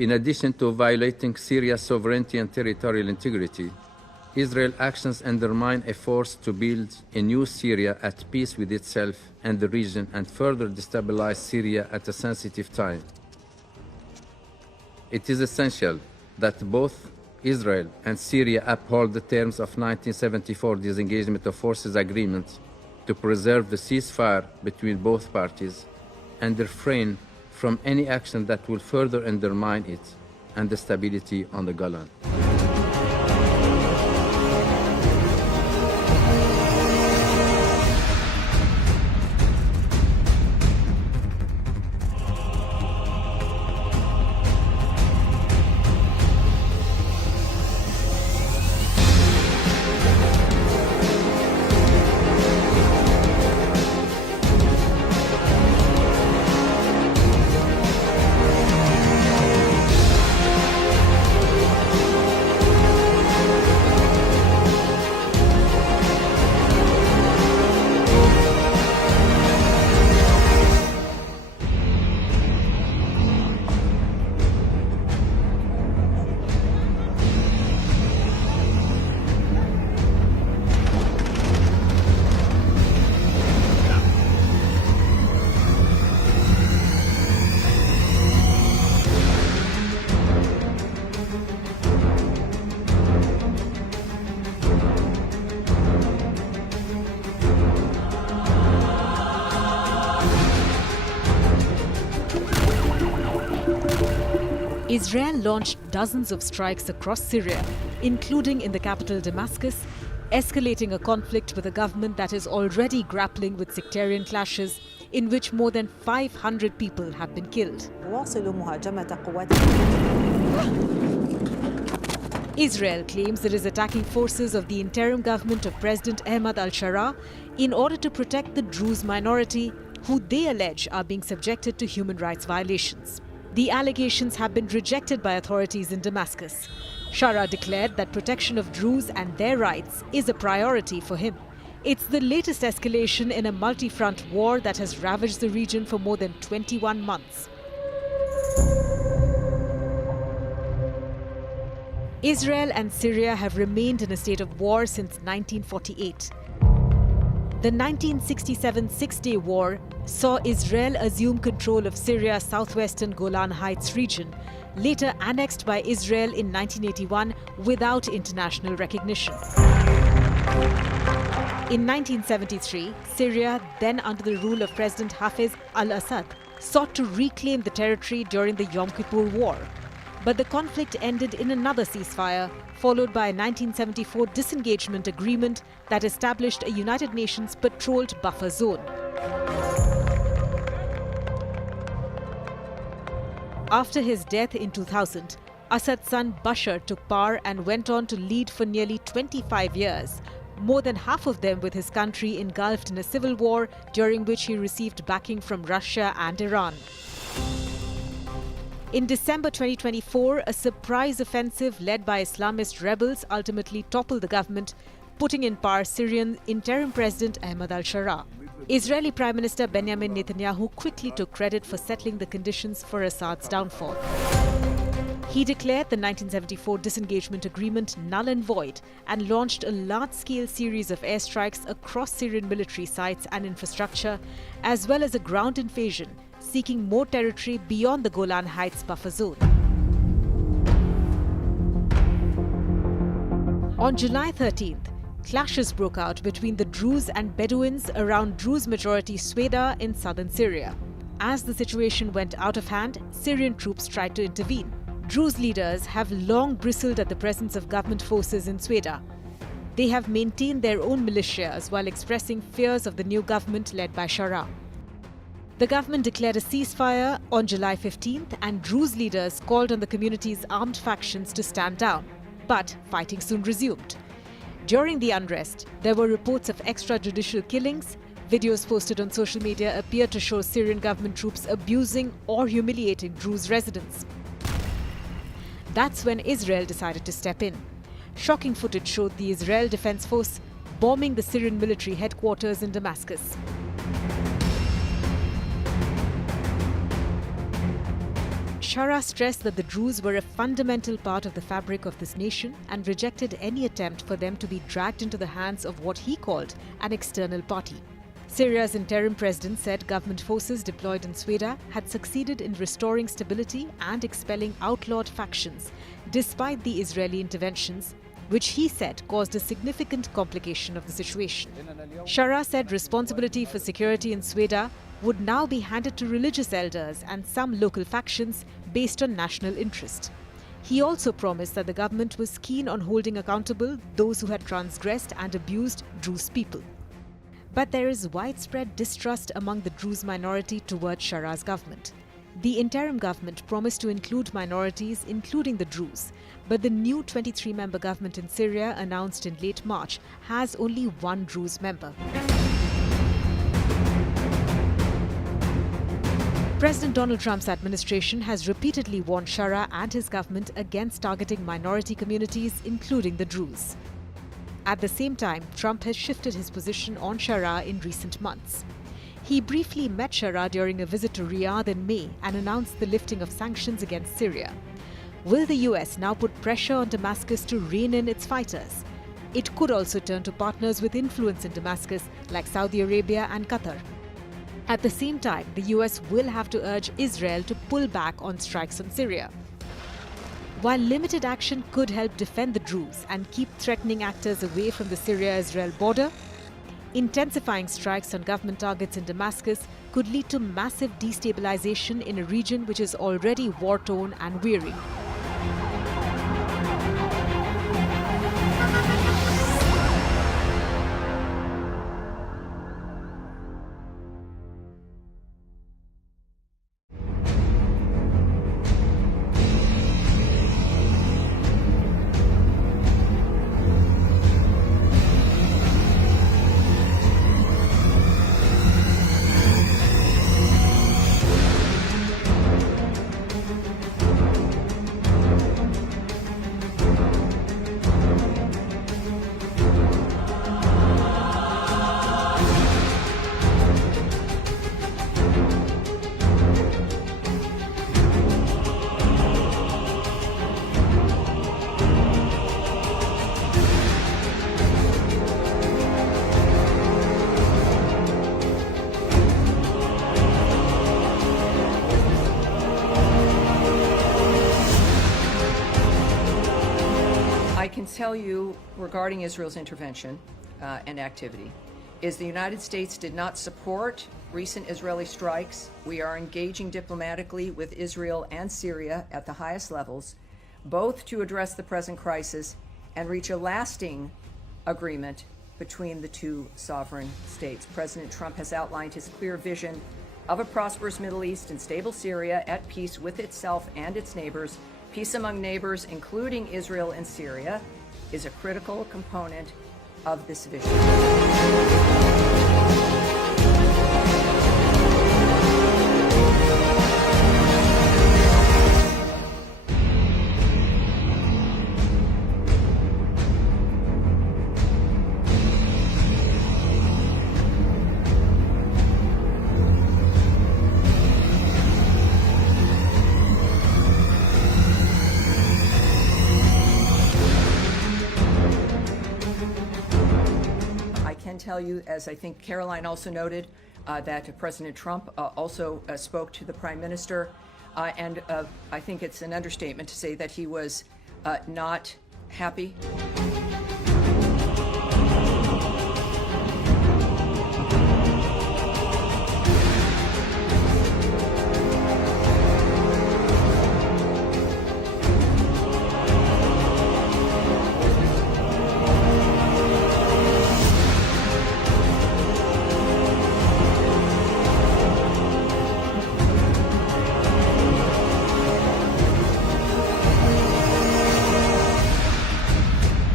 In addition to violating Syria's sovereignty and territorial integrity, Israel's actions undermine efforts to build a new Syria at peace with itself and the region and further destabilize Syria at a sensitive time. It is essential that both Israel and Syria uphold the terms of 1974 disengagement of forces agreement to preserve the ceasefire between both parties and refrain from any action that will further undermine it and the stability on the Golan. Israel launched dozens of strikes across Syria, including in the capital Damascus, escalating a conflict with a government that is already grappling with sectarian clashes in which more than 500 people have been killed. Israel claims it is attacking forces of the interim government of President Ahmad al-Sharaa in order to protect the Druze minority, who they allege are being subjected to human rights violations. The allegations have been rejected by authorities in Damascus. Sharaa declared that protection of Druze and their rights is a priority for him. It's the latest escalation in a multi-front war that has ravaged the region for more than 21 months. Israel and Syria have remained in a state of war since 1948. The 1967 Six-Day War saw Israel assume control of Syria's southwestern Golan Heights region, later annexed by Israel in 1981 without international recognition. In 1973, Syria, then under the rule of President Hafez al-Assad, sought to reclaim the territory during the Yom Kippur War. But the conflict ended in another ceasefire, followed by a 1974 disengagement agreement that established a United Nations patrolled buffer zone. After his death in 2000, Assad's son Bashar took power and went on to lead for nearly 25 years, more than half of them with his country engulfed in a civil war during which he received backing from Russia and Iran. In December 2024, a surprise offensive led by Islamist rebels ultimately toppled the government, putting in power Syrian interim President Ahmad al-Sharaa. Israeli Prime Minister Benjamin Netanyahu quickly took credit for settling the conditions for Assad's downfall. He declared the 1974 disengagement agreement null and void and launched a large-scale series of airstrikes across Syrian military sites and infrastructure, as well as a ground invasion, seeking more territory beyond the Golan Heights buffer zone. On July 13th, clashes broke out between the Druze and Bedouins around Druze-majority Sweida in southern Syria. As the situation went out of hand, Syrian troops tried to intervene. Druze leaders have long bristled at the presence of government forces in Sweida. They have maintained their own militias while expressing fears of the new government led by Sharaa. The government declared a ceasefire on July 15th, and Druze leaders called on the community's armed factions to stand down. But fighting soon resumed. During the unrest, there were reports of extrajudicial killings. Videos posted on social media appear to show Syrian government troops abusing or humiliating Druze residents. That's when Israel decided to step in. Shocking footage showed the Israel Defense Force bombing the Syrian military headquarters in Damascus. Sharaa stressed that the Druze were a fundamental part of the fabric of this nation and rejected any attempt for them to be dragged into the hands of what he called an external party. Syria's interim president said government forces deployed in Sweida had succeeded in restoring stability and expelling outlawed factions, despite the Israeli interventions, which he said caused a significant complication of the situation. Sharaa said responsibility for security in Sweida would now be handed to religious elders and some local factions based on national interest. He also promised that the government was keen on holding accountable those who had transgressed and abused Druze people. But there is widespread distrust among the Druze minority towards Sharaa's government. The interim government promised to include minorities, including the Druze, but the new 23-member government in Syria, announced in late March, has only one Druze member. President Donald Trump's administration has repeatedly warned Sharaa and his government against targeting minority communities, including the Druze. At the same time, Trump has shifted his position on Sharaa in recent months. He briefly met Sharaa during a visit to Riyadh in May and announced the lifting of sanctions against Syria. Will the US now put pressure on Damascus to rein in its fighters? It could also turn to partners with influence in Damascus like Saudi Arabia and Qatar. At the same time, the US will have to urge Israel to pull back on strikes on Syria. While limited action could help defend the Druze and keep threatening actors away from the Syria-Israel border, intensifying strikes on government targets in Damascus could lead to massive destabilization in a region which is already war-torn and weary. Tell you regarding Israel's intervention and activity is the United States did not support recent Israeli strikes. We are engaging diplomatically with Israel and Syria at the highest levels, both to address the present crisis and reach a lasting agreement between the two sovereign states. President Trump has outlined his clear vision of a prosperous Middle East and stable Syria at peace with itself and its neighbors. Peace among neighbors, including Israel and Syria, is a critical component of this vision. Tell you, as I think Caroline also noted, that President Trump also spoke to the Prime Minister, and I think it's an understatement to say that he was not happy.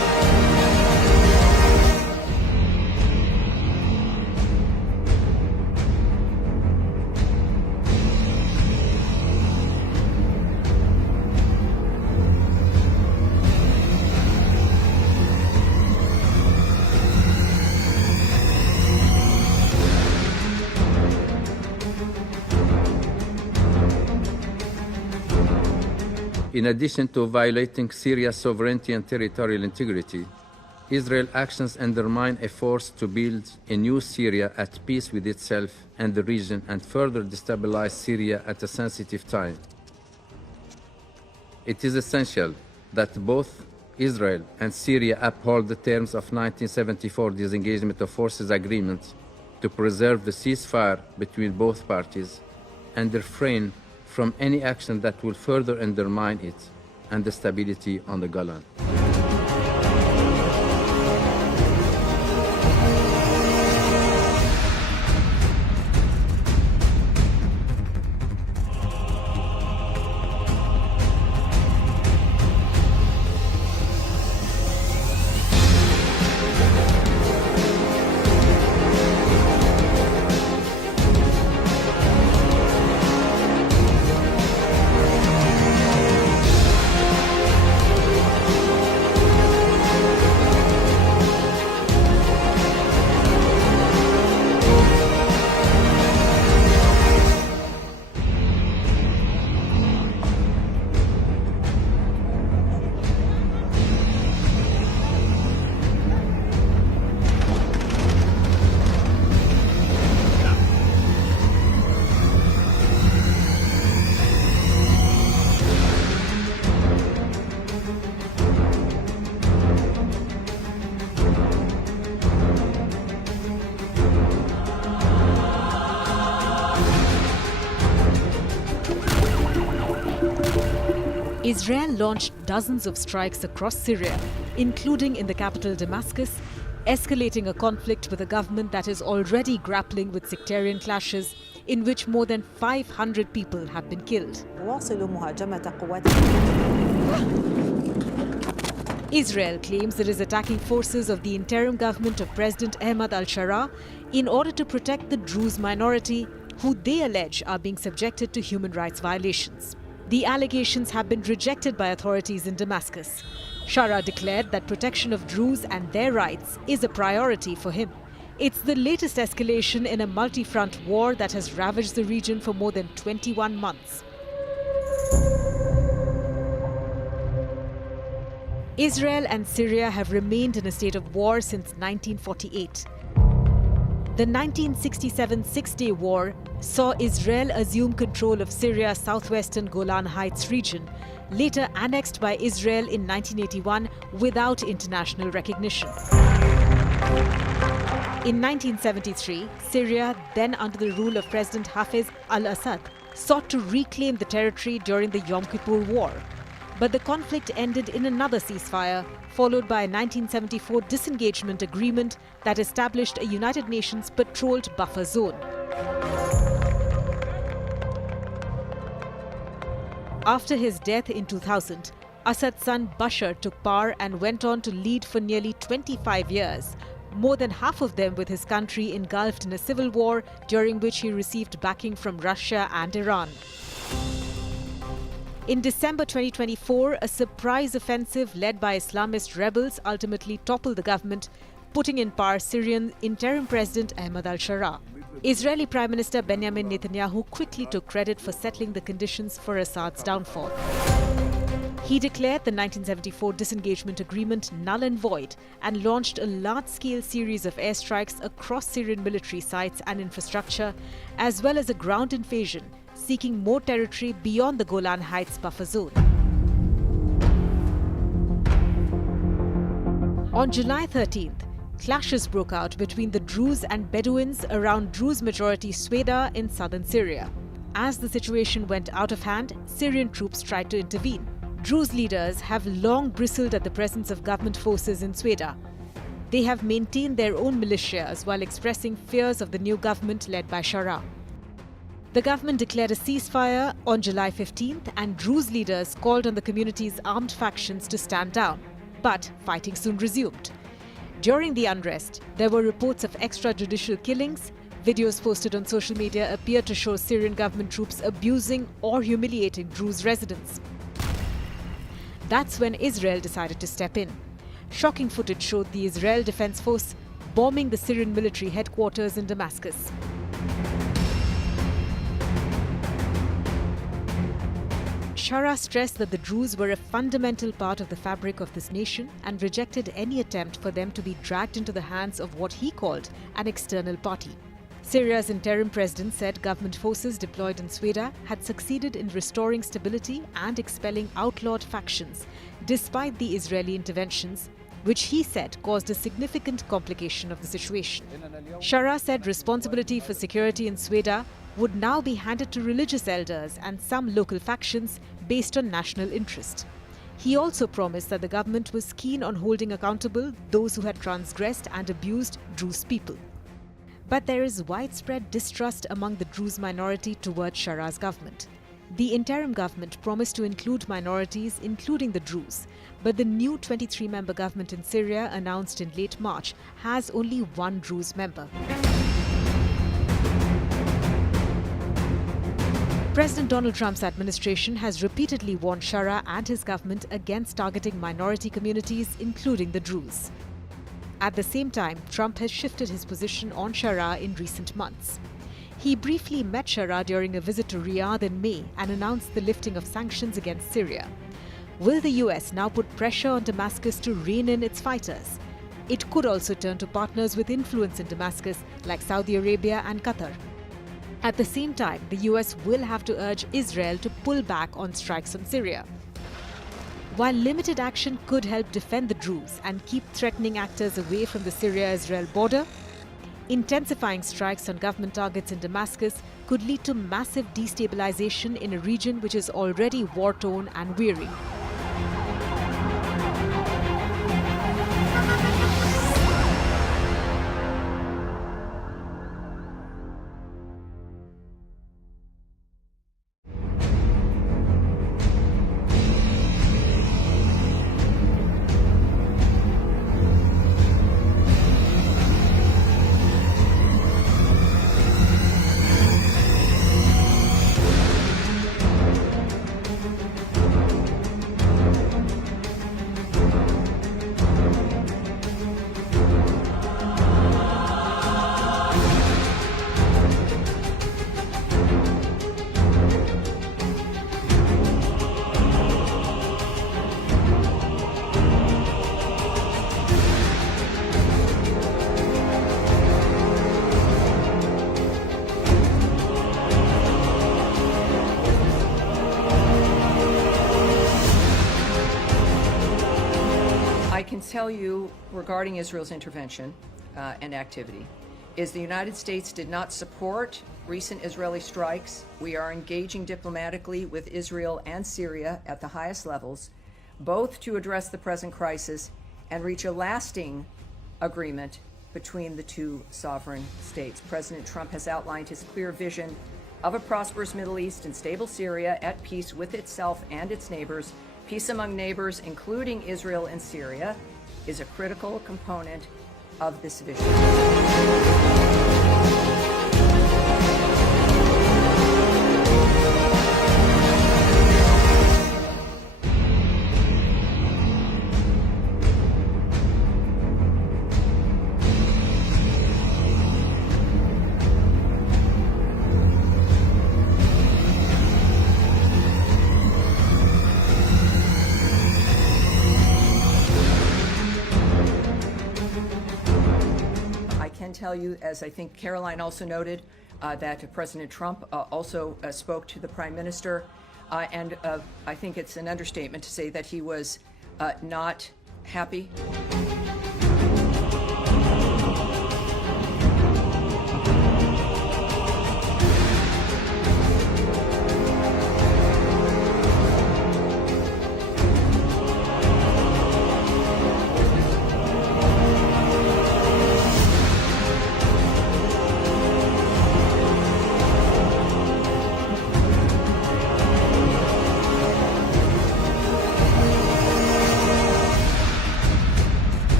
In addition to violating Syria's sovereignty and territorial integrity, Israel's actions undermine efforts to build a new Syria at peace with itself and the region and further destabilize Syria at a sensitive time. It is essential that both Israel and Syria uphold the terms of 1974 disengagement of forces agreement to preserve the ceasefire between both parties and refrain from any action that will further undermine it and the stability on the Golan. Israel launched dozens of strikes across Syria, including in the capital Damascus, escalating a conflict with a government that is already grappling with sectarian clashes in which more than 500 people have been killed. Israel claims it is attacking forces of the interim government of President Ahmad al-Sharaa in order to protect the Druze minority, who they allege are being subjected to human rights violations. The allegations have been rejected by authorities in Damascus. Sharaa declared that protection of Druze and their rights is a priority for him. It's the latest escalation in a multi-front war that has ravaged the region for more than 21 months. Israel and Syria have remained in a state of war since 1948. The 1967 Six-Day War saw Israel assume control of Syria's southwestern Golan Heights region, later annexed by Israel in 1981 without international recognition. In 1973, Syria, then under the rule of President Hafez al-Assad, sought to reclaim the territory during the Yom Kippur War. But the conflict ended in another ceasefire, followed by a 1974 disengagement agreement that established a United Nations patrolled buffer zone. After his death in 2000, Assad's son Bashar took power and went on to lead for nearly 25 years, more than half of them with his country engulfed in a civil war during which he received backing from Russia and Iran. In December 2024, a surprise offensive led by Islamist rebels ultimately toppled the government, putting in power Syrian interim President Ahmad al-Sharaa. Israeli Prime Minister Benjamin Netanyahu quickly took credit for settling the conditions for Assad's downfall. He declared the 1974 disengagement agreement null and void and launched a large-scale series of airstrikes across Syrian military sites and infrastructure, as well as a ground invasion, seeking more territory beyond the Golan Heights buffer zone. On July 13th, clashes broke out between the Druze and Bedouins around Druze-majority Sweida in southern Syria. As the situation went out of hand, Syrian troops tried to intervene. Druze leaders have long bristled at the presence of government forces in Sweida. They have maintained their own militias while expressing fears of the new government led by Sharaa. The government declared a ceasefire on July 15th, and Druze leaders called on the community's armed factions to stand down. But fighting soon resumed. During the unrest, there were reports of extrajudicial killings. Videos posted on social media appear to show Syrian government troops abusing or humiliating Druze residents. That's when Israel decided to step in. Shocking footage showed the Israel Defense Force bombing the Syrian military headquarters in Damascus. Sharaa stressed that the Druze were a fundamental part of the fabric of this nation and rejected any attempt for them to be dragged into the hands of what he called an external party. Syria's interim president said government forces deployed in Sweida had succeeded in restoring stability and expelling outlawed factions, despite the Israeli interventions, which he said caused a significant complication of the situation. Sharaa said responsibility for security in Sweida would now be handed to religious elders and some local factions based on national interest. He also promised that the government was keen on holding accountable those who had transgressed and abused Druze people. But there is widespread distrust among the Druze minority towards Sharaa's government. The interim government promised to include minorities, including the Druze, but the new 23-member government in Syria, announced in late March, has only one Druze member. President Donald Trump's administration has repeatedly warned Sharaa and his government against targeting minority communities, including the Druze. At the same time, Trump has shifted his position on Sharaa in recent months. He briefly met Sharaa during a visit to Riyadh in May and announced the lifting of sanctions against Syria. Will the US now put pressure on Damascus to rein in its fighters? It could also turn to partners with influence in Damascus like Saudi Arabia and Qatar. At the same time, the US will have to urge Israel to pull back on strikes on Syria. While limited action could help defend the Druze and keep threatening actors away from the Syria-Israel border, intensifying strikes on government targets in Damascus could lead to massive destabilization in a region which is already war-torn and weary. Tell you regarding Israel's intervention and activity is the United States did not support recent Israeli strikes. We are engaging diplomatically with Israel and Syria at the highest levels, both to address the present crisis and reach a lasting agreement between the two sovereign states. President Trump has outlined his clear vision of a prosperous Middle East and stable Syria at peace with itself and its neighbors. Peace among neighbors, including Israel and Syria, is a critical component of this vision. Tell you, as I think Caroline also noted, that President Trump also spoke to the Prime Minister, and I think it's an understatement to say that he was not happy.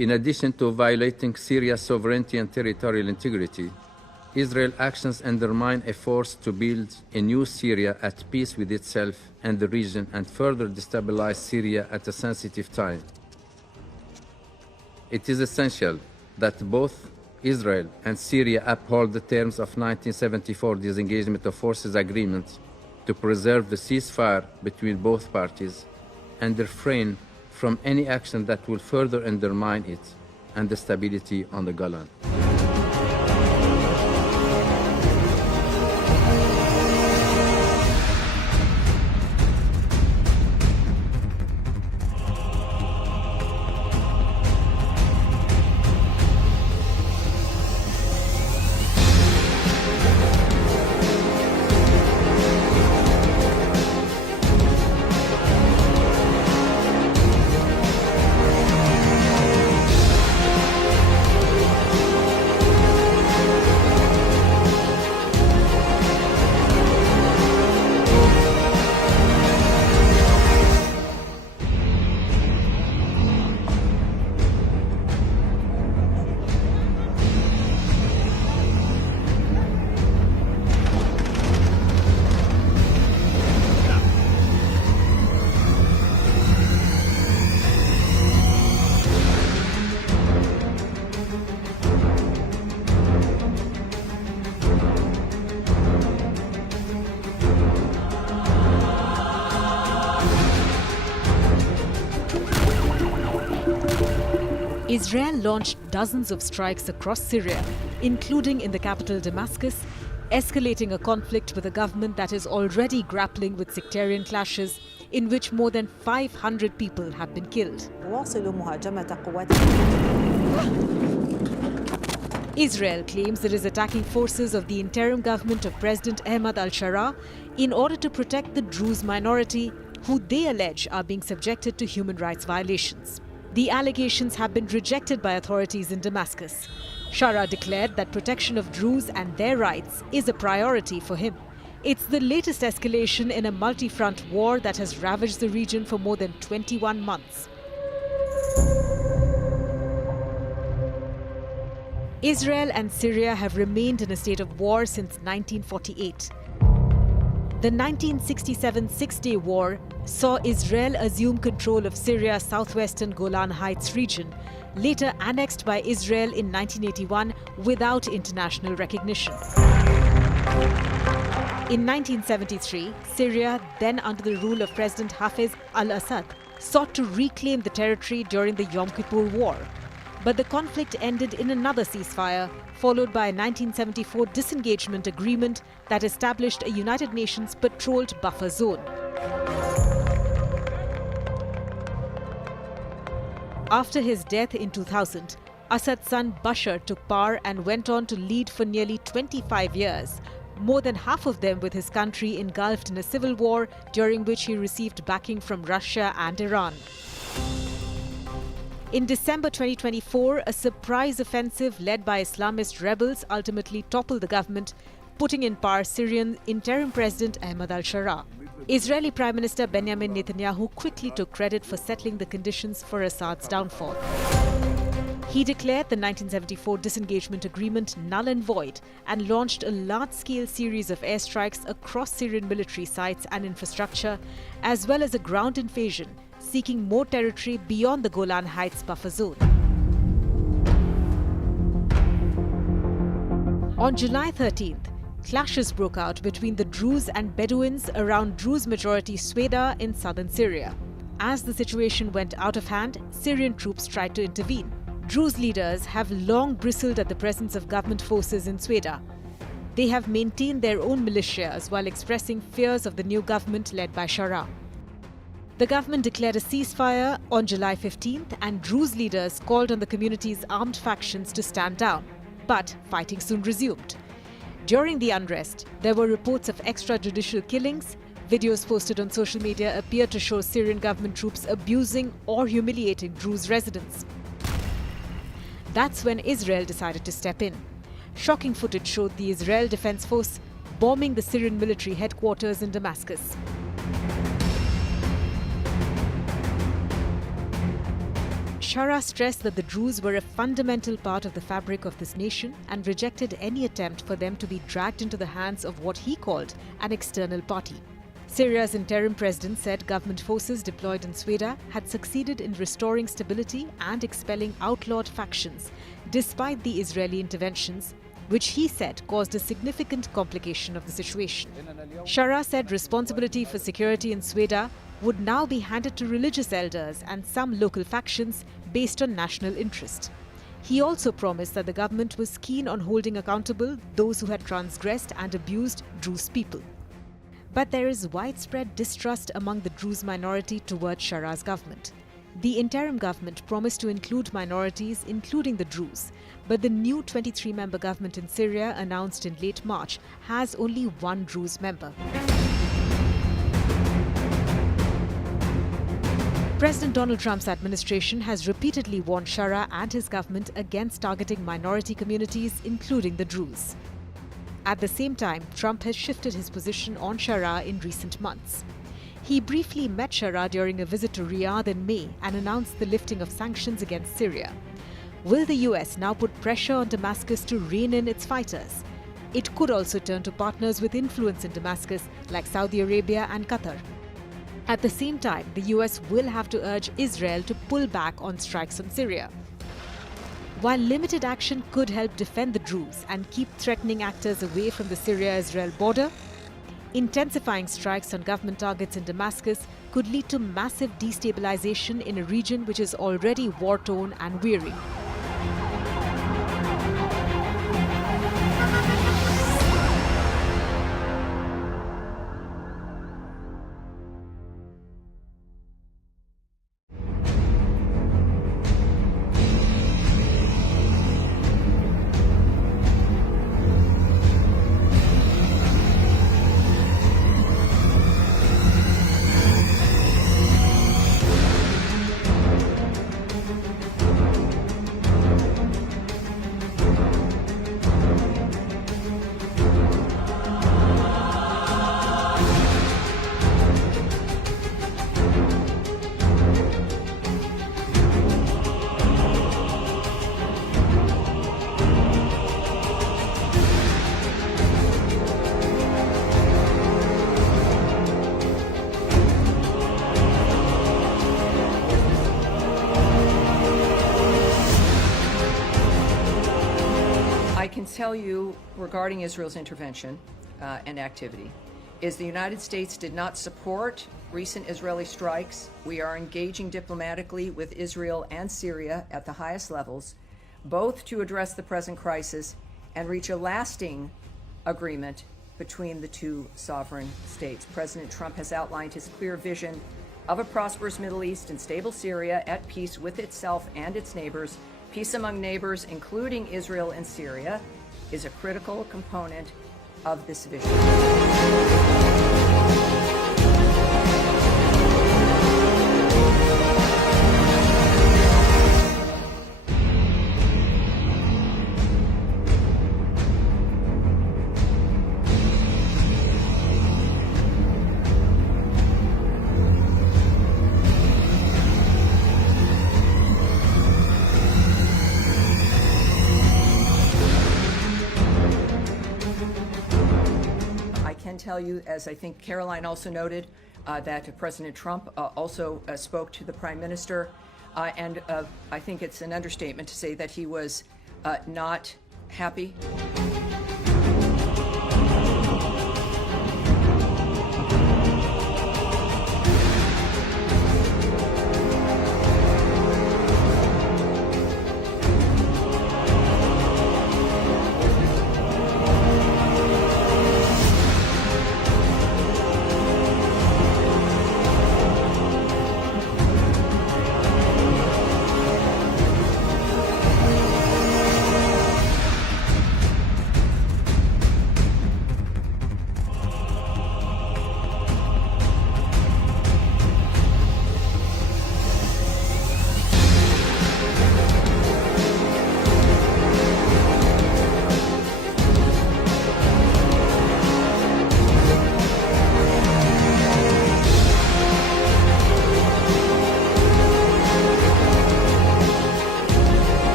In addition to violating Syria's sovereignty and territorial integrity, Israel's actions undermine efforts to build a new Syria at peace with itself and the region and further destabilize Syria at a sensitive time. It is essential that both Israel and Syria uphold the terms of 1974 disengagement of forces agreement to preserve the ceasefire between both parties and refrain from any action that will further undermine it and the stability on the Golan. Israel launched dozens of strikes across Syria, including in the capital Damascus, escalating a conflict with a government that is already grappling with sectarian clashes in which more than 500 people have been killed. Israel claims it is attacking forces of the interim government of President Ahmad al-Sharaa in order to protect the Druze minority, who they allege are being subjected to human rights violations. The allegations have been rejected by authorities in Damascus. Sharaa declared that protection of Druze and their rights is a priority for him. It's the latest escalation in a multi-front war that has ravaged the region for more than 21 months. Israel and Syria have remained in a state of war since 1948. The 1967 Six-Day War saw Israel assume control of Syria's southwestern Golan Heights region, later annexed by Israel in 1981 without international recognition. In 1973, Syria, then under the rule of President Hafez al-Assad, sought to reclaim the territory during the Yom Kippur War. But the conflict ended in another ceasefire, followed by a 1974 disengagement agreement that established a United Nations patrolled buffer zone. After his death in 2000, Assad's son Bashar took power and went on to lead for nearly 25 years, more than half of them with his country engulfed in a civil war during which he received backing from Russia and Iran. In December 2024, a surprise offensive led by Islamist rebels ultimately toppled the government, putting in power Syrian interim President Ahmad al-Sharaa. Israeli Prime Minister Benjamin Netanyahu quickly took credit for settling the conditions for Assad's downfall. He declared the 1974 disengagement agreement null and void and launched a large-scale series of airstrikes across Syrian military sites and infrastructure, as well as a ground invasion, seeking more territory beyond the Golan Heights buffer zone. On July 13th, clashes broke out between the Druze and Bedouins around Druze-majority Sweida in southern Syria. As the situation went out of hand, Syrian troops tried to intervene. Druze leaders have long bristled at the presence of government forces in Sweida. They have maintained their own militias while expressing fears of the new government led by Sharaa. The government declared a ceasefire on July 15th, and Druze leaders called on the community's armed factions to stand down. But fighting soon resumed. During the unrest, there were reports of extrajudicial killings. Videos posted on social media appear to show Syrian government troops abusing or humiliating Druze residents. That's when Israel decided to step in. Shocking footage showed the Israel Defense Force bombing the Syrian military headquarters in Damascus. Sharaa stressed that the Druze were a fundamental part of the fabric of this nation and rejected any attempt for them to be dragged into the hands of what he called an external party. Syria's interim president said government forces deployed in Sweida had succeeded in restoring stability and expelling outlawed factions, despite the Israeli interventions, which he said caused a significant complication of the situation. Sharaa said responsibility for security in Sweida would now be handed to religious elders and some local factions based on national interest. He also promised that the government was keen on holding accountable those who had transgressed and abused Druze people. But there is widespread distrust among the Druze minority towards Sharaa's government. The interim government promised to include minorities, including the Druze, but the new 23-member government in Syria, announced in late March, has only one Druze member. President Donald Trump's administration has repeatedly warned Sharaa and his government against targeting minority communities, including the Druze. At the same time, Trump has shifted his position on Sharaa in recent months. He briefly met Sharaa during a visit to Riyadh in May and announced the lifting of sanctions against Syria. Will the US now put pressure on Damascus to rein in its fighters? It could also turn to partners with influence in Damascus like Saudi Arabia and Qatar. At the same time, the US will have to urge Israel to pull back on strikes on Syria. While limited action could help defend the Druze and keep threatening actors away from the Syria-Israel border, intensifying strikes on government targets in Damascus could lead to massive destabilization in a region which is already war-torn and weary. Tell you regarding Israel's intervention and activity is the United States did not support recent Israeli strikes. We are engaging diplomatically with Israel and Syria at the highest levels, both to address the present crisis and reach a lasting agreement between the two sovereign states. President Trump has outlined his clear vision of a prosperous Middle East and stable Syria at peace with itself and its neighbors. Peace among neighbors, including Israel and Syria, is a critical component of this vision. Tell you, as I think Caroline also noted, that President Trump also spoke to the Prime Minister, and I think it's an understatement to say that he was not happy.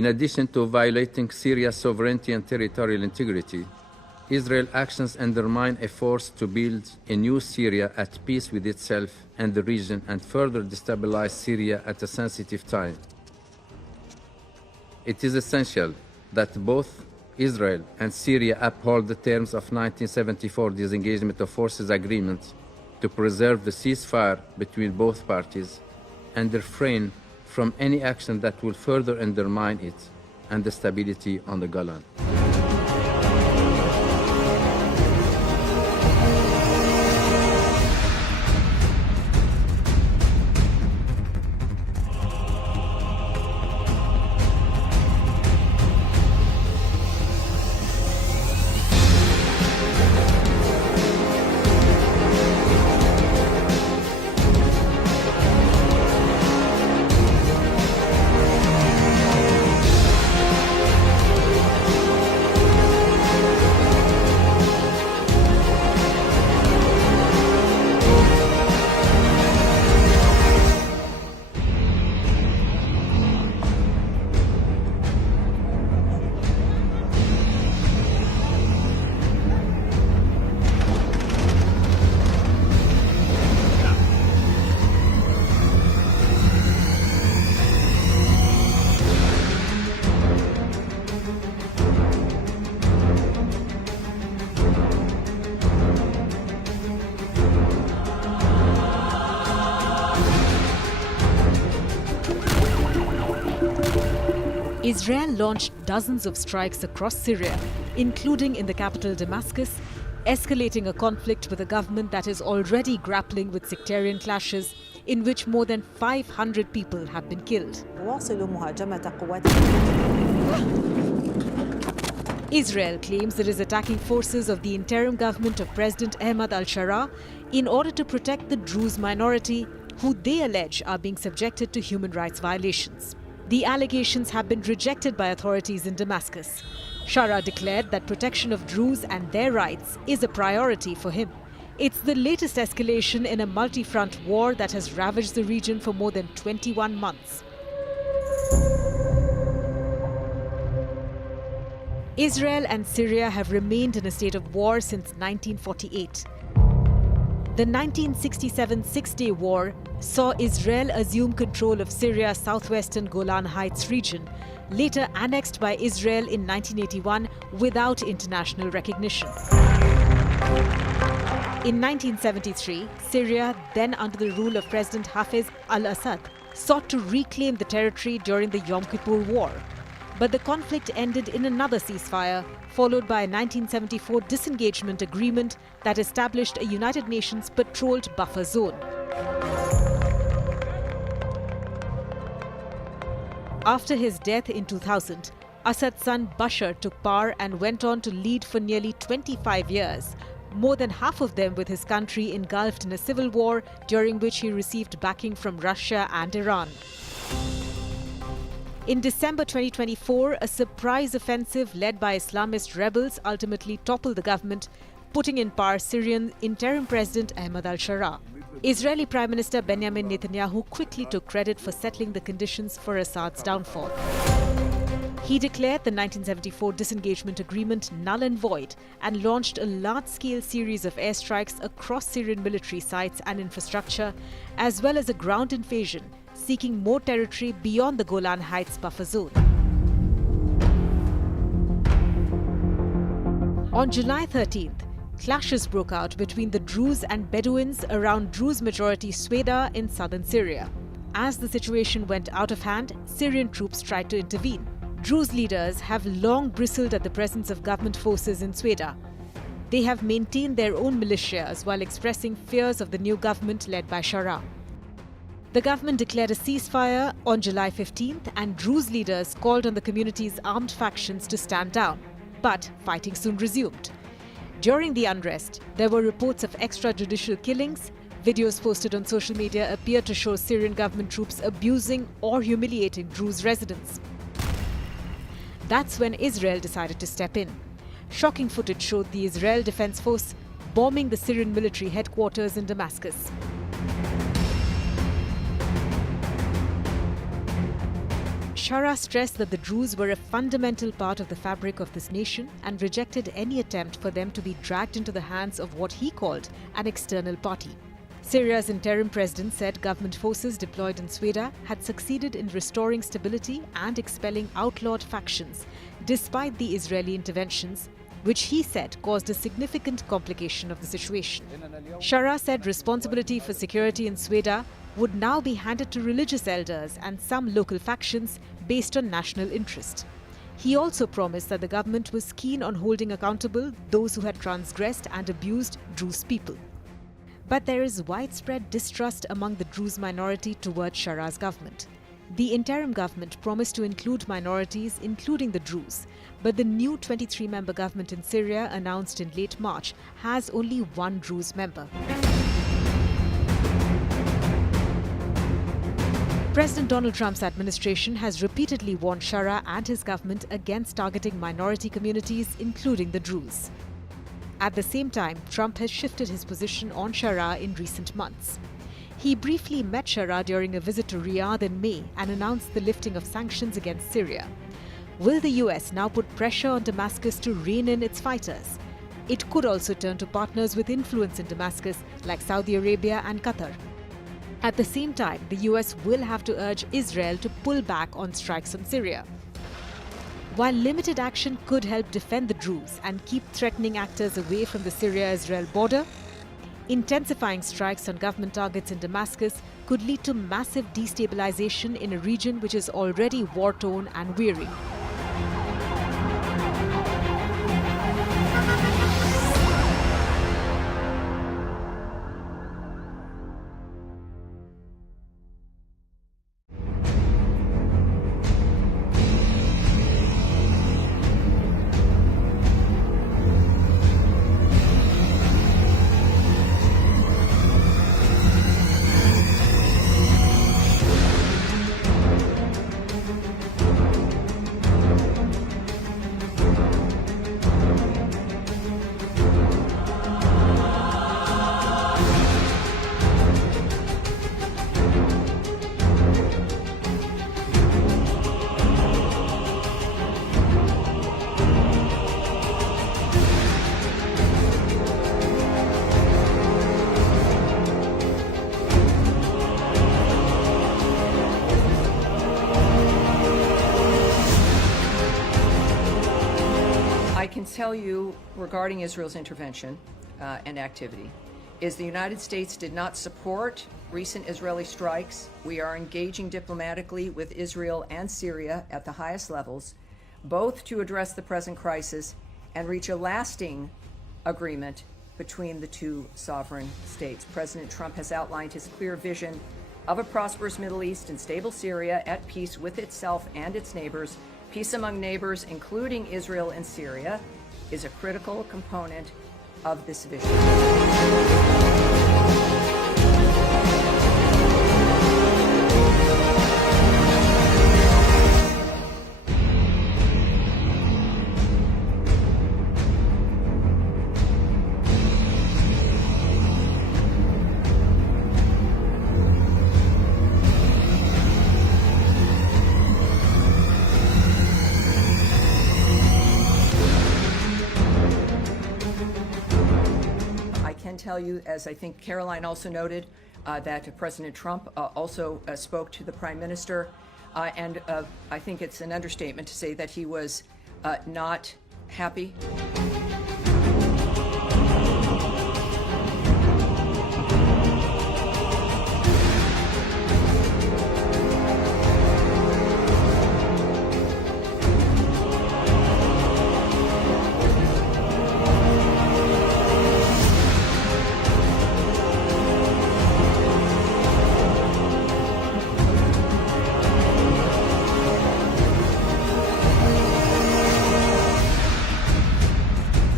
In addition to violating Syria's sovereignty and territorial integrity, Israel's actions undermine efforts to build a new Syria at peace with itself and the region and further destabilize Syria at a sensitive time. It is essential that both Israel and Syria uphold the terms of 1974 disengagement of forces agreement to preserve the ceasefire between both parties and refrain from any action that will further undermine it and the stability on the Golan. Israel launched dozens of strikes across Syria, including in the capital Damascus, escalating a conflict with a government that is already grappling with sectarian clashes in which more than 500 people have been killed. Israel claims it is attacking forces of the interim government of President Ahmad al-Sharaa in order to protect the Druze minority, who they allege are being subjected to human rights violations. The allegations have been rejected by authorities in Damascus. Sharaa declared that protection of Druze and their rights is a priority for him. It's the latest escalation in a multi-front war that has ravaged the region for more than 21 months. Israel and Syria have remained in a state of war since 1948. The 1967 Six-Day War saw Israel assume control of Syria's southwestern Golan Heights region, later annexed by Israel in 1981 without international recognition. In 1973, Syria, then under the rule of President Hafez al-Assad, sought to reclaim the territory during the Yom Kippur War. But the conflict ended in another ceasefire, followed by a 1974 disengagement agreement that established a United Nations patrolled buffer zone. After his death in 2000, Assad's son Bashar took power and went on to lead for nearly 25 years, more than half of them with his country engulfed in a civil war during which he received backing from Russia and Iran. In December 2024, a surprise offensive led by Islamist rebels ultimately toppled the government, putting in power Syrian interim President Ahmad al-Sharaa. Israeli Prime Minister Benjamin Netanyahu quickly took credit for settling the conditions for Assad's downfall. He declared the 1974 disengagement agreement null and void and launched a large-scale series of airstrikes across Syrian military sites and infrastructure, as well as a ground invasion, seeking more territory beyond the Golan Heights buffer zone. On July 13th, clashes broke out between the Druze and Bedouins around Druze-majority Sweida in southern Syria. As the situation went out of hand, Syrian troops tried to intervene. Druze leaders have long bristled at the presence of government forces in Sweida. They have maintained their own militias while expressing fears of the new government led by Sharaa. The government declared a ceasefire on July 15th, and Druze leaders called on the community's armed factions to stand down. But fighting soon resumed. During the unrest, there were reports of extrajudicial killings. Videos posted on social media appear to show Syrian government troops abusing or humiliating Druze residents. That's when Israel decided to step in. Shocking footage showed the Israel Defense Force bombing the Syrian military headquarters in Sharaa stressed that the Druze were a fundamental part of the fabric of this nation and rejected any attempt for them to be dragged into the hands of what he called an external party. Syria's interim president said government forces deployed in Sweida had succeeded in restoring stability and expelling outlawed factions, despite the Israeli interventions, which he said caused a significant complication of the situation. Sharaa said responsibility for security in Sweida would now be handed to religious elders and some local factions based on national interest. He also promised that the government was keen on holding accountable those who had transgressed and abused Druze people. But there is widespread distrust among the Druze minority towards Sharaa's government. The interim government promised to include minorities, including the Druze, but the new 23-member government in Syria, announced in late March, has only one Druze member. President Donald Trump's administration has repeatedly warned Sharaa and his government against targeting minority communities, including the Druze. At the same time, Trump has shifted his position on Sharaa in recent months. He briefly met Sharaa during a visit to Riyadh in May and announced the lifting of sanctions against Syria. Will the US now put pressure on Damascus to rein in its fighters? It could also turn to partners with influence in Damascus like Saudi Arabia and Qatar. At the same time, the US will have to urge Israel to pull back on strikes on Syria. While limited action could help defend the Druze and keep threatening actors away from the Syria-Israel border, intensifying strikes on government targets in Damascus could lead to massive destabilization in a region which is already war-torn and weary. Tell you regarding Israel's intervention and activity is the United States did not support recent Israeli strikes. We are engaging diplomatically with Israel and Syria at the highest levels, both to address the present crisis and reach a lasting agreement between the two sovereign states. President Trump has outlined his clear vision of a prosperous Middle East and stable Syria at peace with itself and its neighbors. Peace among neighbors, including Israel and Syria, is a critical component of this vision. Tell you, as I think Caroline also noted, that President Trump also spoke to the Prime Minister, and I think it's an understatement to say that he was not happy.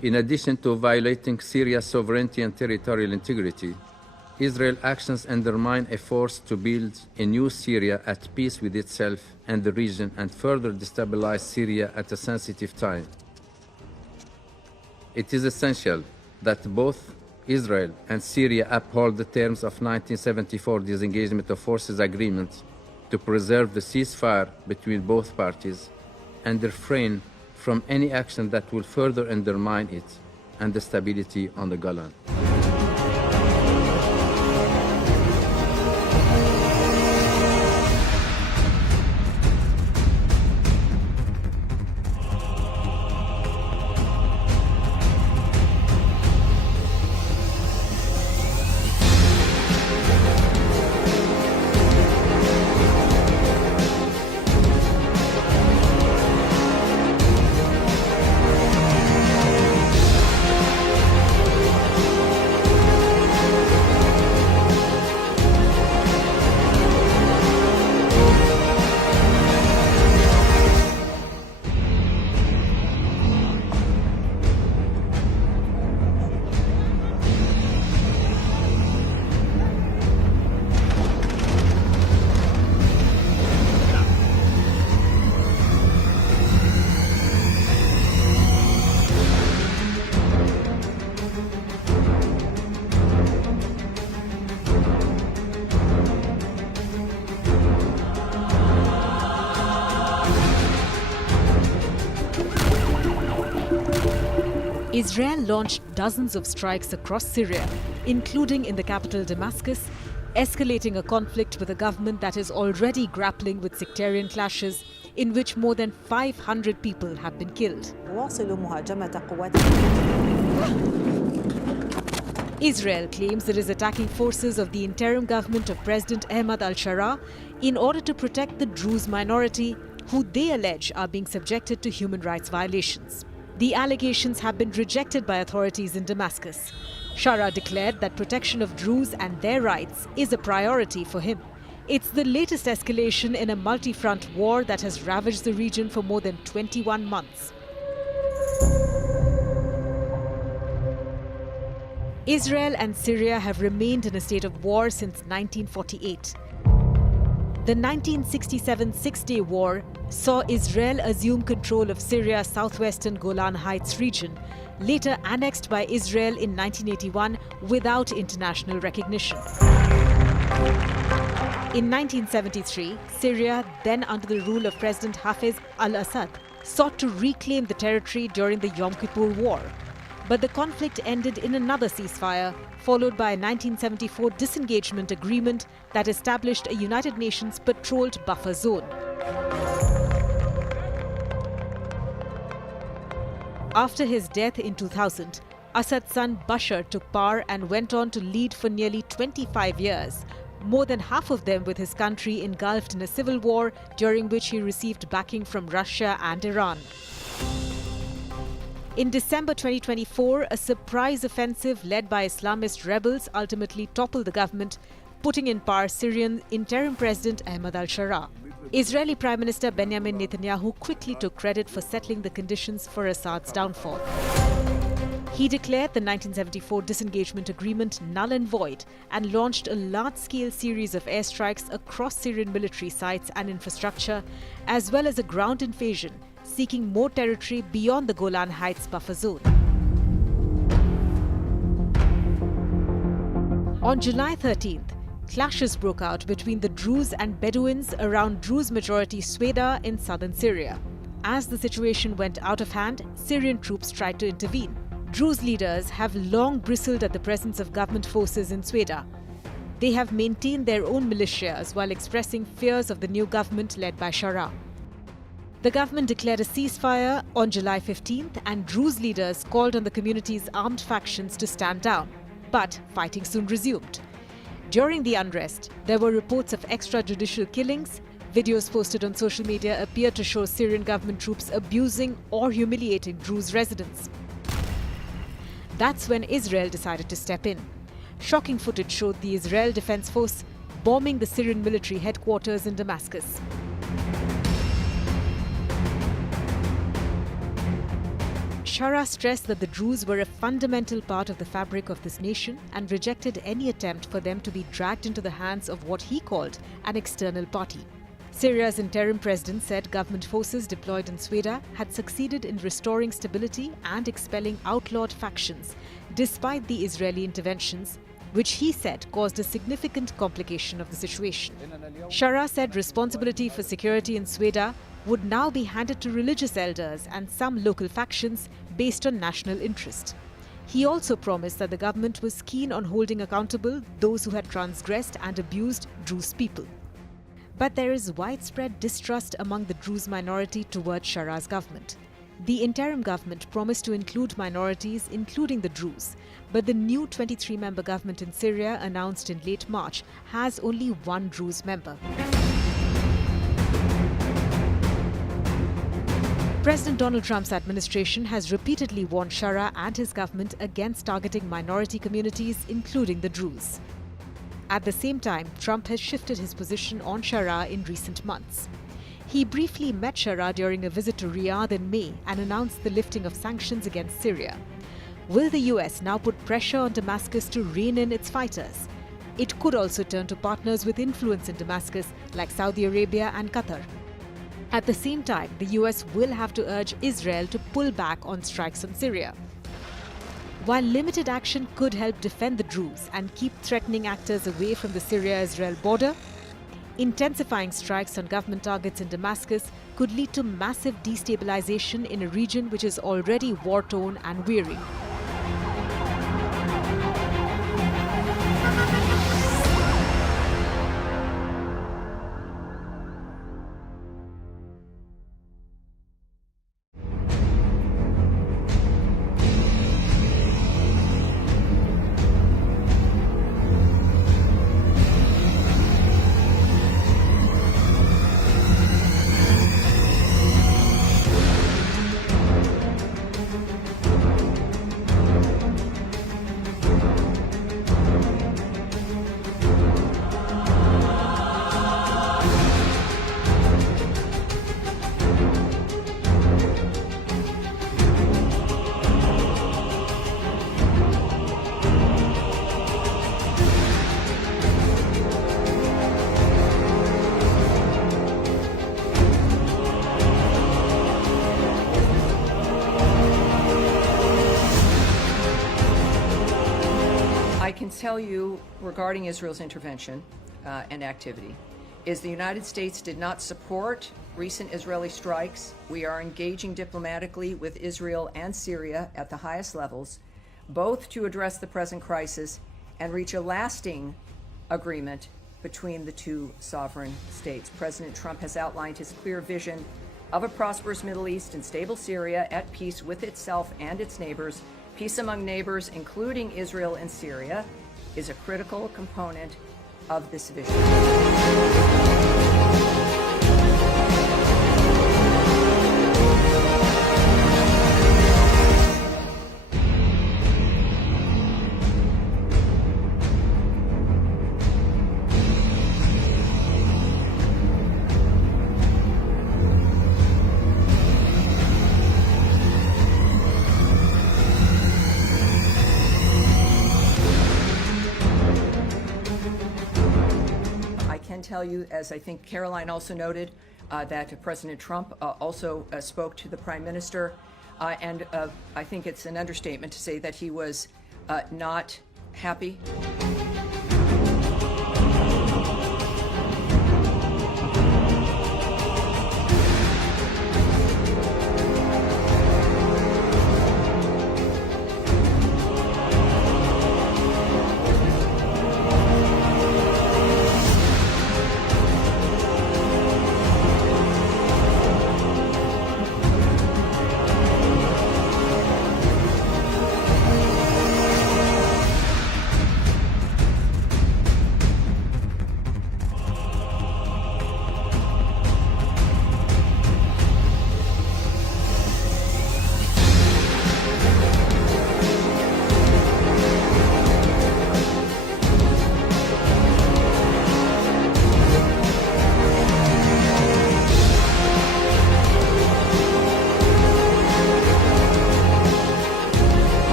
In addition to violating Syria's sovereignty and territorial integrity, Israel's actions undermine efforts to build a new Syria at peace with itself and the region and further destabilize Syria at a sensitive time. It is essential that both Israel and Syria uphold the terms of 1974 disengagement of forces agreement to preserve the ceasefire between both parties and refrain from any action that will further undermine it and the stability on the Golan. Israel launched dozens of strikes across Syria, including in the capital Damascus, escalating a conflict with a government that is already grappling with sectarian clashes in which more than 500 people have been killed. Israel claims it is attacking forces of the interim government of President Ahmad al-Sharaa in order to protect the Druze minority, who they allege are being subjected to human rights violations. The allegations have been rejected by authorities in Damascus. Sharaa declared that protection of Druze and their rights is a priority for him. It's the latest escalation in a multi-front war that has ravaged the region for more than 21 months. Israel and Syria have remained in a state of war since 1948. The 1967 Six-Day War saw Israel assume control of Syria's southwestern Golan Heights region, later annexed by Israel in 1981 without international recognition. In 1973, Syria, then under the rule of President Hafez al-Assad, sought to reclaim the territory during the Yom Kippur War. But the conflict ended in another ceasefire, followed by a 1974 disengagement agreement that established a United Nations patrolled buffer zone. After his death in 2000, Assad's son Bashar took power and went on to lead for nearly 25 years, more than half of them with his country engulfed in a civil war during which he received backing from Russia and Iran. In December 2024, a surprise offensive led by Islamist rebels ultimately toppled the government, putting in power Syrian interim President Ahmad al-Sharaa. Israeli Prime Minister Benjamin Netanyahu quickly took credit for settling the conditions for Assad's downfall. He declared the 1974 disengagement agreement null and void and launched a large-scale series of airstrikes across Syrian military sites and infrastructure, as well as a ground invasion, seeking more territory beyond the Golan Heights buffer zone. On July 13th, clashes broke out between the Druze and Bedouins around Druze-majority Sweida in southern Syria. As the situation went out of hand, Syrian troops tried to intervene. Druze leaders have long bristled at the presence of government forces in Sweida. They have maintained their own militias while expressing fears of the new government led by Sharaa. The government declared a ceasefire on July 15th, and Druze leaders called on the community's armed factions to stand down. But fighting soon resumed. During the unrest, there were reports of extrajudicial killings. Videos posted on social media appear to show Syrian government troops abusing or humiliating Druze residents. That's when Israel decided to step in. Shocking footage showed the Israel Defense Force bombing the Syrian military headquarters in Damascus. Sharaa stressed that the Druze were a fundamental part of the fabric of this nation and rejected any attempt for them to be dragged into the hands of what he called an external party. Syria's interim president said government forces deployed in Sweida had succeeded in restoring stability and expelling outlawed factions, despite the Israeli interventions, which he said caused a significant complication of the situation. Sharaa said responsibility for security in Sweida would now be handed to religious elders and some local factions based on national interest. He also promised that the government was keen on holding accountable those who had transgressed and abused Druze people. But there is widespread distrust among the Druze minority towards Sharaa's government. The interim government promised to include minorities, including the Druze, but the new 23-member government in Syria, announced in late March, has only one Druze member. President Donald Trump's administration has repeatedly warned Sharaa and his government against targeting minority communities, including the Druze. At the same time, Trump has shifted his position on Sharaa in recent months. He briefly met Sharaa during a visit to Riyadh in May and announced the lifting of sanctions against Syria. Will the US now put pressure on Damascus to rein in its fighters? It could also turn to partners with influence in Damascus like Saudi Arabia and Qatar. At the same time, the US will have to urge Israel to pull back on strikes on Syria. While limited action could help defend the Druze and keep threatening actors away from the Syria-Israel border, intensifying strikes on government targets in Damascus could lead to massive destabilization in a region which is already war-torn and weary. I can tell you regarding Israel's intervention and activity is the United States did not support recent Israeli strikes. We are engaging diplomatically with Israel and Syria at the highest levels, both to address the present crisis and reach a lasting agreement between the two sovereign states. President Trump has outlined his clear vision of a prosperous Middle East and stable Syria at peace with itself and its neighbors. Peace among neighbors, including Israel and Syria, is a critical component of this vision. Tell you, as I think Caroline also noted, that President Trump also spoke to the Prime Minister, and I think it's an understatement to say that he was not happy.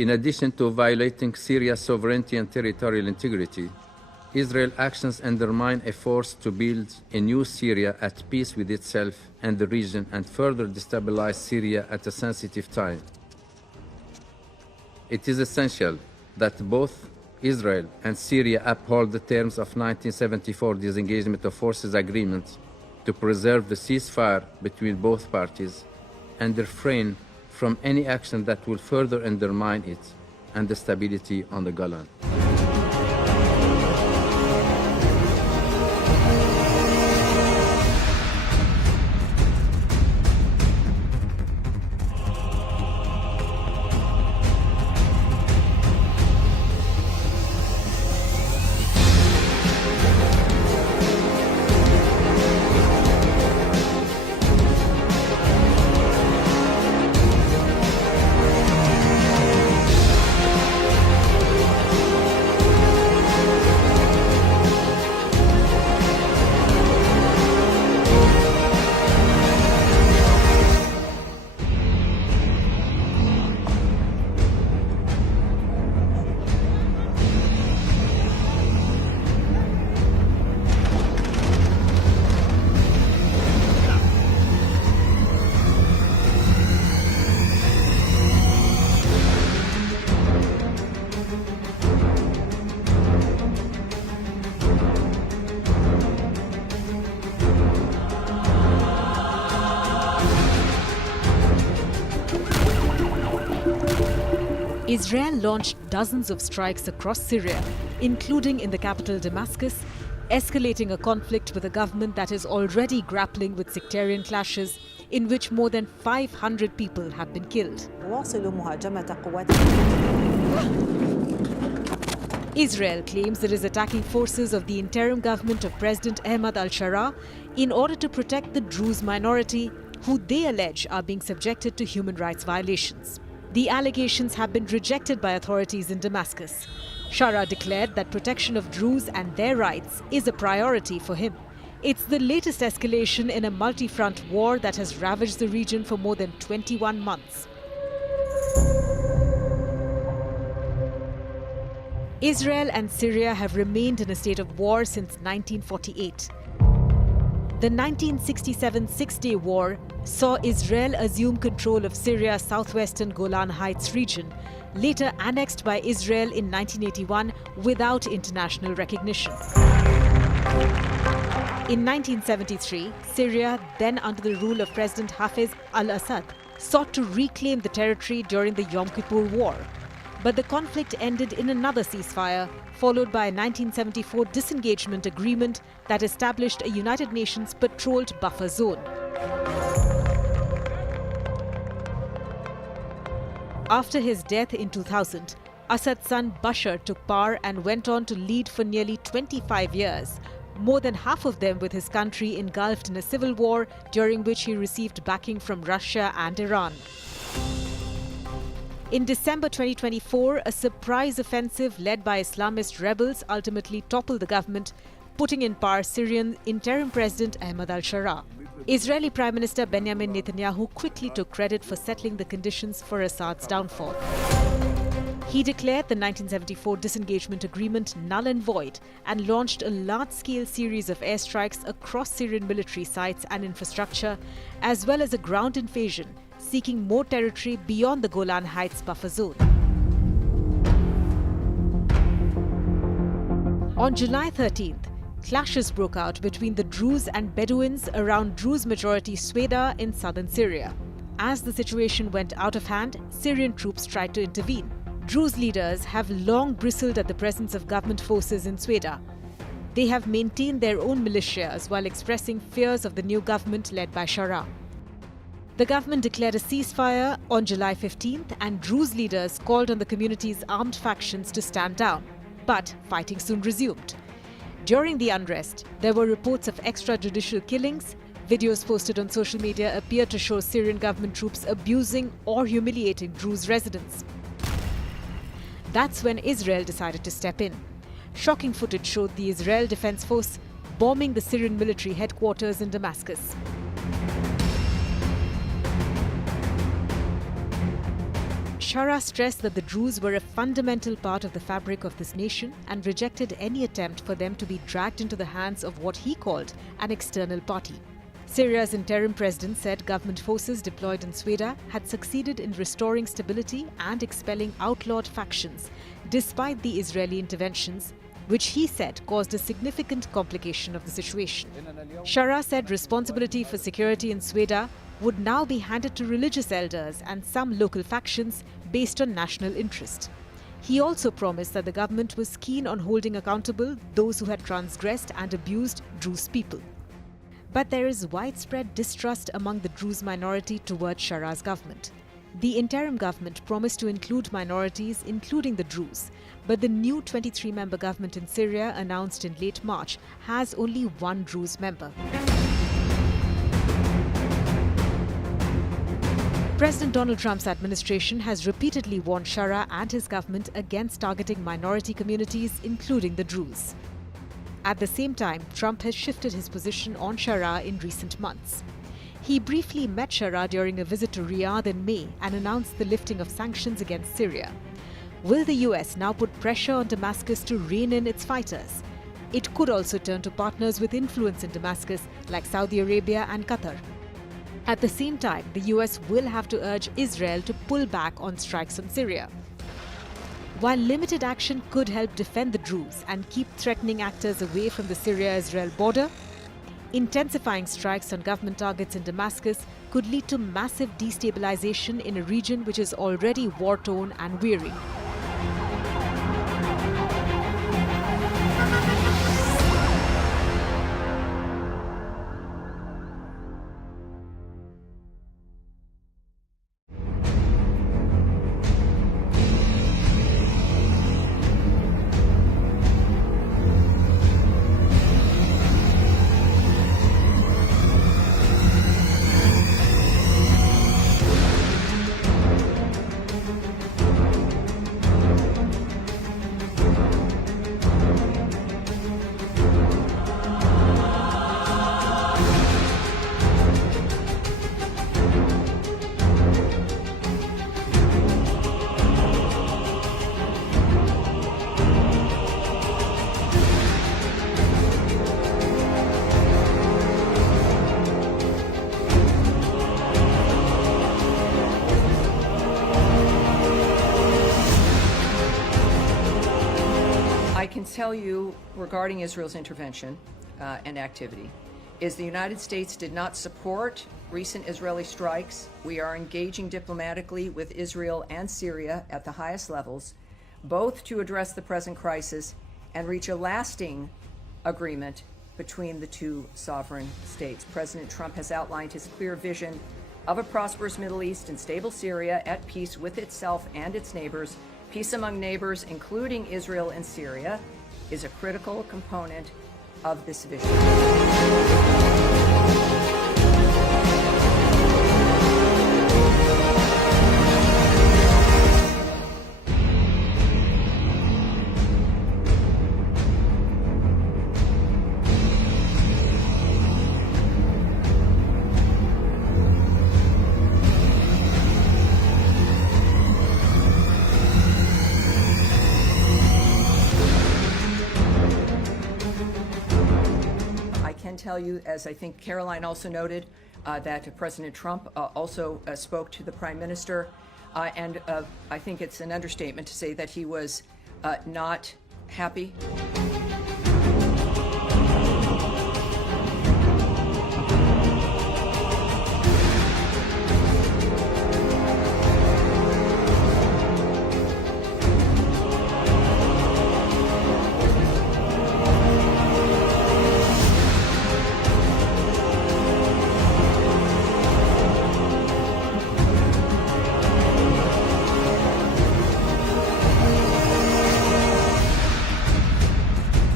In addition to violating Syria's sovereignty and territorial integrity, Israel's actions undermine efforts to build a new Syria at peace with itself and the region and further destabilize Syria at a sensitive time. It is essential that both Israel and Syria uphold the terms of 1974 disengagement of forces agreement to preserve the ceasefire between both parties and refrain from any action that will further undermine it and the stability on the Golan. Israel launched dozens of strikes across Syria, including in the capital Damascus, escalating a conflict with a government that is already grappling with sectarian clashes in which more than 500 people have been killed. Israel claims it is attacking forces of the interim government of President Ahmad al-Sharaa in order to protect the Druze minority, who they allege are being subjected to human rights violations. The allegations have been rejected by authorities in Damascus. Sharaa declared that protection of Druze and their rights is a priority for him. It's the latest escalation in a multi-front war that has ravaged the region for more than 21 months. Israel and Syria have remained in a state of war since 1948. The 1967 Six-Day War saw Israel assume control of Syria's southwestern Golan Heights region, later annexed by Israel in 1981 without international recognition. In 1973, Syria, then under the rule of President Hafez al-Assad, sought to reclaim the territory during the Yom Kippur War. But the conflict ended in another ceasefire, followed by a 1974 disengagement agreement that established a United Nations patrolled buffer zone. After his death in 2000, Assad's son Bashar took power and went on to lead for nearly 25 years, more than half of them with his country engulfed in a civil war during which he received backing from Russia and Iran. In December 2024, a surprise offensive led by Islamist rebels ultimately toppled the government, putting in power Syrian interim President Ahmad al-Sharaa. Israeli Prime Minister Benjamin Netanyahu quickly took credit for settling the conditions for Assad's downfall. He declared the 1974 disengagement agreement null and void and launched a large-scale series of airstrikes across Syrian military sites and infrastructure, as well as a ground invasion, seeking more territory beyond the Golan Heights buffer zone. On July 13th, clashes broke out between the Druze and Bedouins around Druze-majority Sweida in southern Syria. As the situation went out of hand, Syrian troops tried to intervene. Druze leaders have long bristled at the presence of government forces in Sweida. They have maintained their own militias while expressing fears of the new government led by Sharaa. The government declared a ceasefire on July 15th, and Druze leaders called on the community's armed factions to stand down. But fighting soon resumed. During the unrest, there were reports of extrajudicial killings. Videos posted on social media appear to show Syrian government troops abusing or humiliating Druze residents. That's when Israel decided to step in. Shocking footage showed the Israel Defense Force bombing the Syrian military headquarters in Sharaa stressed that the Druze were a fundamental part of the fabric of this nation and rejected any attempt for them to be dragged into the hands of what he called an external party. Syria's interim president said government forces deployed in Sweida had succeeded in restoring stability and expelling outlawed factions, despite the Israeli interventions, which he said caused a significant complication of the situation. Sharaa said responsibility for security in Sweida would now be handed to religious elders and some local factions based on national interest. He also promised that the government was keen on holding accountable those who had transgressed and abused Druze people. But there is widespread distrust among the Druze minority towards Sharaa's government. The interim government promised to include minorities, including the Druze, but the new 23-member government in Syria, announced in late March, has only one Druze member. President Donald Trump's administration has repeatedly warned Sharaa and his government against targeting minority communities, including the Druze. At the same time, Trump has shifted his position on Sharaa in recent months. He briefly met Sharaa during a visit to Riyadh in May and announced the lifting of sanctions against Syria. Will the US now put pressure on Damascus to rein in its fighters? It could also turn to partners with influence in Damascus like Saudi Arabia and Qatar. At the same time, the US will have to urge Israel to pull back on strikes on Syria. While limited action could help defend the Druze and keep threatening actors away from the Syria-Israel border, intensifying strikes on government targets in Damascus could lead to massive destabilization in a region which is already war-torn and weary. Tell you regarding Israel's intervention and activity is the United States did not support recent Israeli strikes. We are engaging diplomatically with Israel and Syria at the highest levels, both to address the present crisis and reach a lasting agreement between the two sovereign states. President Trump has outlined his clear vision of a prosperous Middle East and stable Syria at peace with itself and its neighbors. Peace among neighbors, including Israel and Syria, is a critical component of this vision. Tell you, as I think Caroline also noted, that President Trump also spoke to the Prime Minister, and I think it's an understatement to say that he was not happy.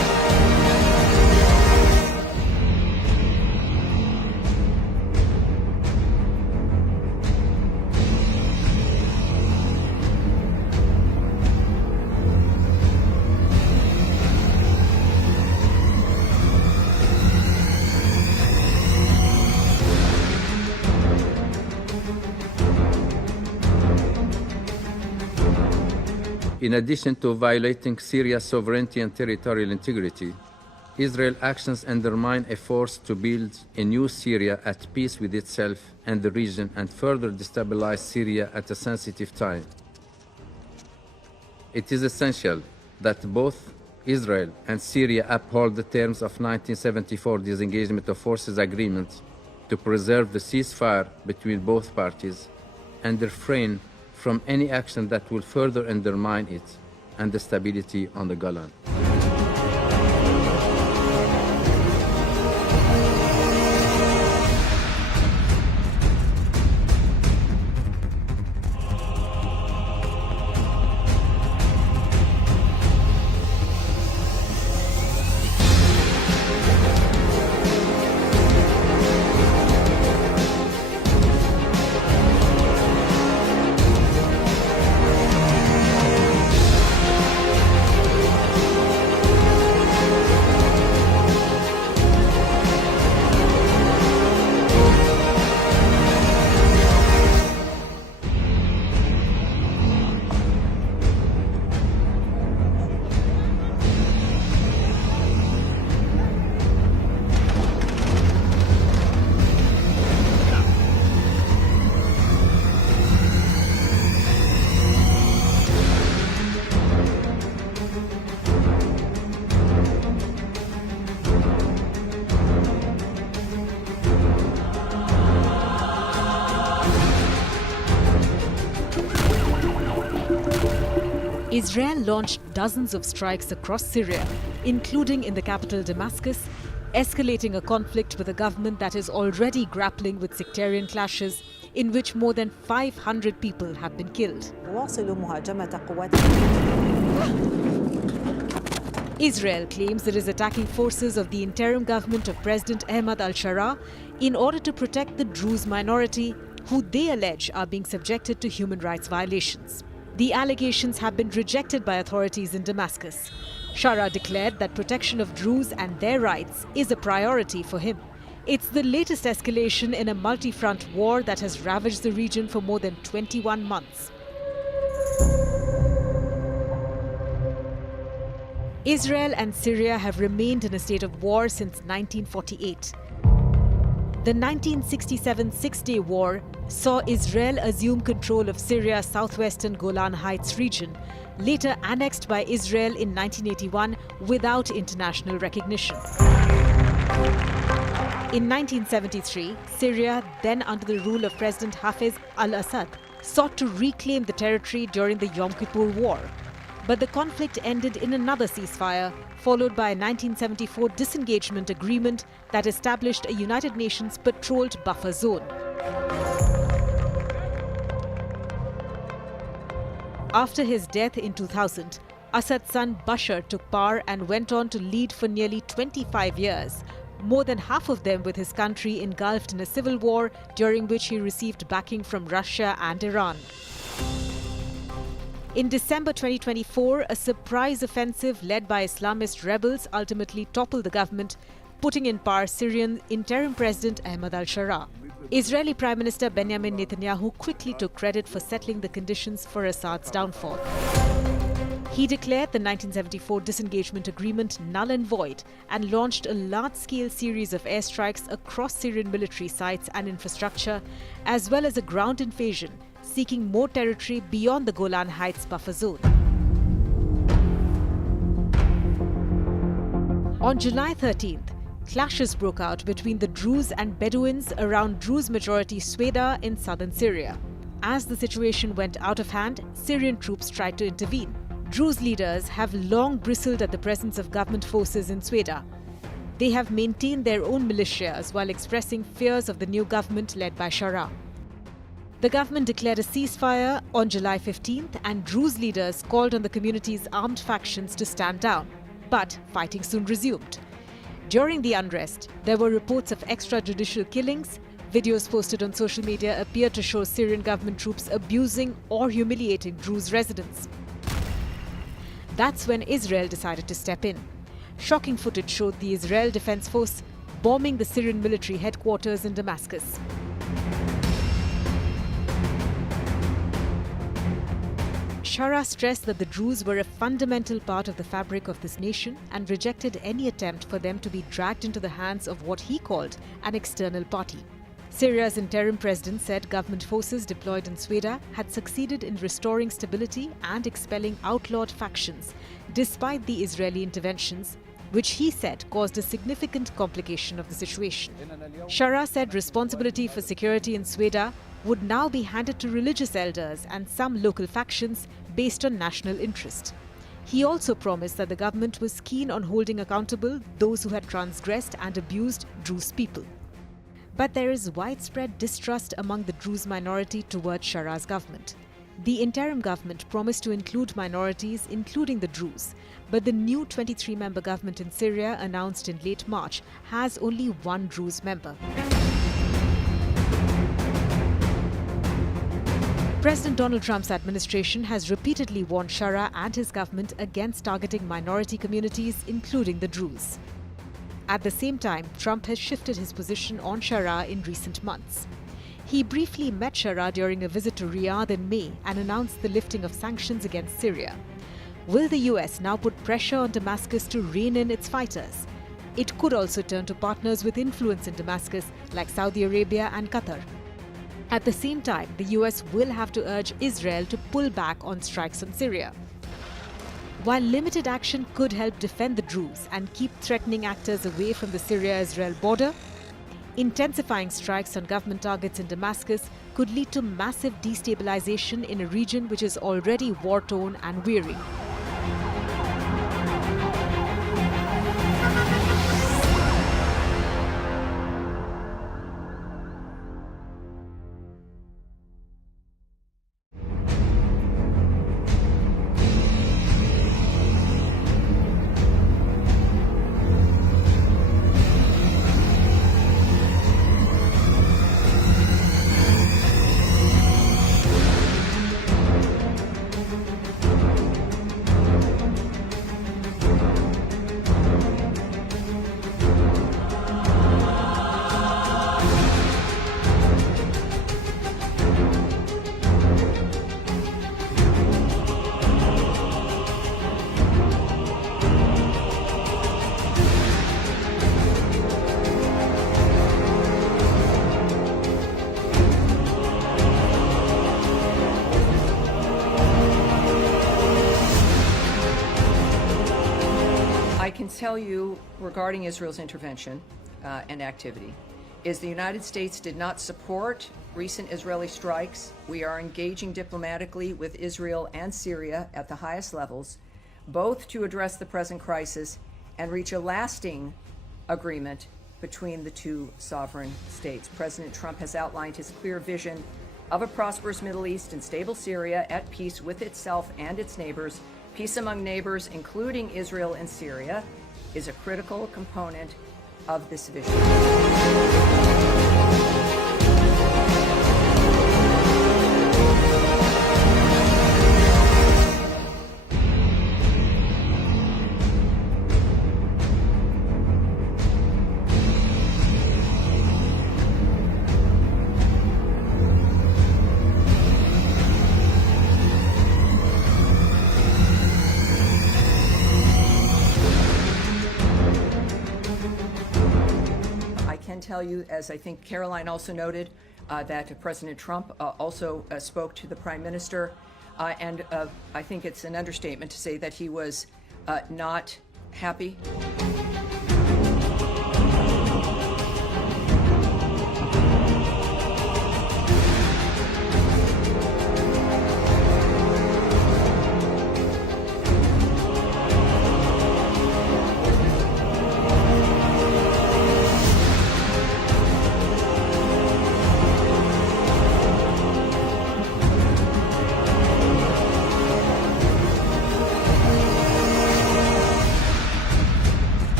In addition to violating Syria's sovereignty and territorial integrity, Israel's actions undermine efforts to build a new Syria at peace with itself and the region and further destabilize Syria at a sensitive time. It is essential that both Israel and Syria uphold the terms of 1974 disengagement of forces agreement to preserve the ceasefire between both parties and refrain from any action that will further undermine it and the stability on the Golan. Israel launched dozens of strikes across Syria, including in the capital Damascus, escalating a conflict with a government that is already grappling with sectarian clashes in which more than 500 people have been killed. Israel claims it is attacking forces of the interim government of President Ahmad al-Sharaa in order to protect the Druze minority, who they allege are being subjected to human rights violations. The allegations have been rejected by authorities in Damascus. Sharaa declared that protection of Druze and their rights is a priority for him. It's the latest escalation in a multi-front war that has ravaged the region for more than 21 months. Israel and Syria have remained in a state of war since 1948. The 1967 Six-Day War saw Israel assume control of Syria's southwestern Golan Heights region, later annexed by Israel in 1981 without international recognition. In 1973, Syria, then under the rule of President Hafez al-Assad, sought to reclaim the territory during the Yom Kippur War. But the conflict ended in another ceasefire, followed by a 1974 disengagement agreement that established a United Nations patrolled buffer zone. After his death in 2000, Assad's son Bashar took power and went on to lead for nearly 25 years, more than half of them with his country engulfed in a civil war during which he received backing from Russia and Iran. In December 2024, a surprise offensive led by Islamist rebels ultimately toppled the government, putting in power Syrian interim President Ahmad al-Sharaa. Israeli Prime Minister Benjamin Netanyahu quickly took credit for settling the conditions for Assad's downfall. He declared the 1974 disengagement agreement null and void and launched a large-scale series of airstrikes across Syrian military sites and infrastructure, as well as a ground invasion, seeking more territory beyond the Golan Heights buffer zone. On July 13th, clashes broke out between the Druze and Bedouins around Druze-majority Sweida in southern Syria. As the situation went out of hand, Syrian troops tried to intervene. Druze leaders have long bristled at the presence of government forces in Sweida. They have maintained their own militias while expressing fears of the new government led by Sharaa. The government declared a ceasefire on July 15th, and Druze leaders called on the community's armed factions to stand down. But fighting soon resumed. During the unrest, there were reports of extrajudicial killings. Videos posted on social media appear to show Syrian government troops abusing or humiliating Druze residents. That's when Israel decided to step in. Shocking footage showed the Israel Defense Force bombing the Syrian military headquarters in Damascus. Sharaa stressed that the Druze were a fundamental part of the fabric of this nation and rejected any attempt for them to be dragged into the hands of what he called an external party. Syria's interim president said government forces deployed in Sweida had succeeded in restoring stability and expelling outlawed factions, despite the Israeli interventions, which he said caused a significant complication of the situation. Sharaa said responsibility for security in Sweida would now be handed to religious elders and some local factions based on national interest. He also promised that the government was keen on holding accountable those who had transgressed and abused Druze people. But there is widespread distrust among the Druze minority towards Sharaa's government. The interim government promised to include minorities, including the Druze, but the new 23-member government in Syria, announced in late March, has only one Druze member. President Donald Trump's administration has repeatedly warned Sharaa and his government against targeting minority communities, including the Druze. At the same time, Trump has shifted his position on Sharaa in recent months. He briefly met Sharaa during a visit to Riyadh in May and announced the lifting of sanctions against Syria. Will the US now put pressure on Damascus to rein in its fighters? It could also turn to partners with influence in Damascus like Saudi Arabia and Qatar. At the same time, the US will have to urge Israel to pull back on strikes on Syria. While limited action could help defend the Druze and keep threatening actors away from the Syria-Israel border, intensifying strikes on government targets in Damascus could lead to massive destabilization in a region which is already war-torn and weary. I can tell you regarding Israel's intervention and activity is the United States did not support recent Israeli strikes. We are engaging diplomatically with Israel and Syria at the highest levels, both to address the present crisis and reach a lasting agreement between the two sovereign states. President Trump has outlined his clear vision of a prosperous Middle East and stable Syria at peace with itself and its neighbors. Peace among neighbors, including Israel and Syria, is a critical component of this vision. Tell you, as I think Caroline also noted, that President Trump also spoke to the Prime Minister, and I think it's an understatement to say that he was not happy.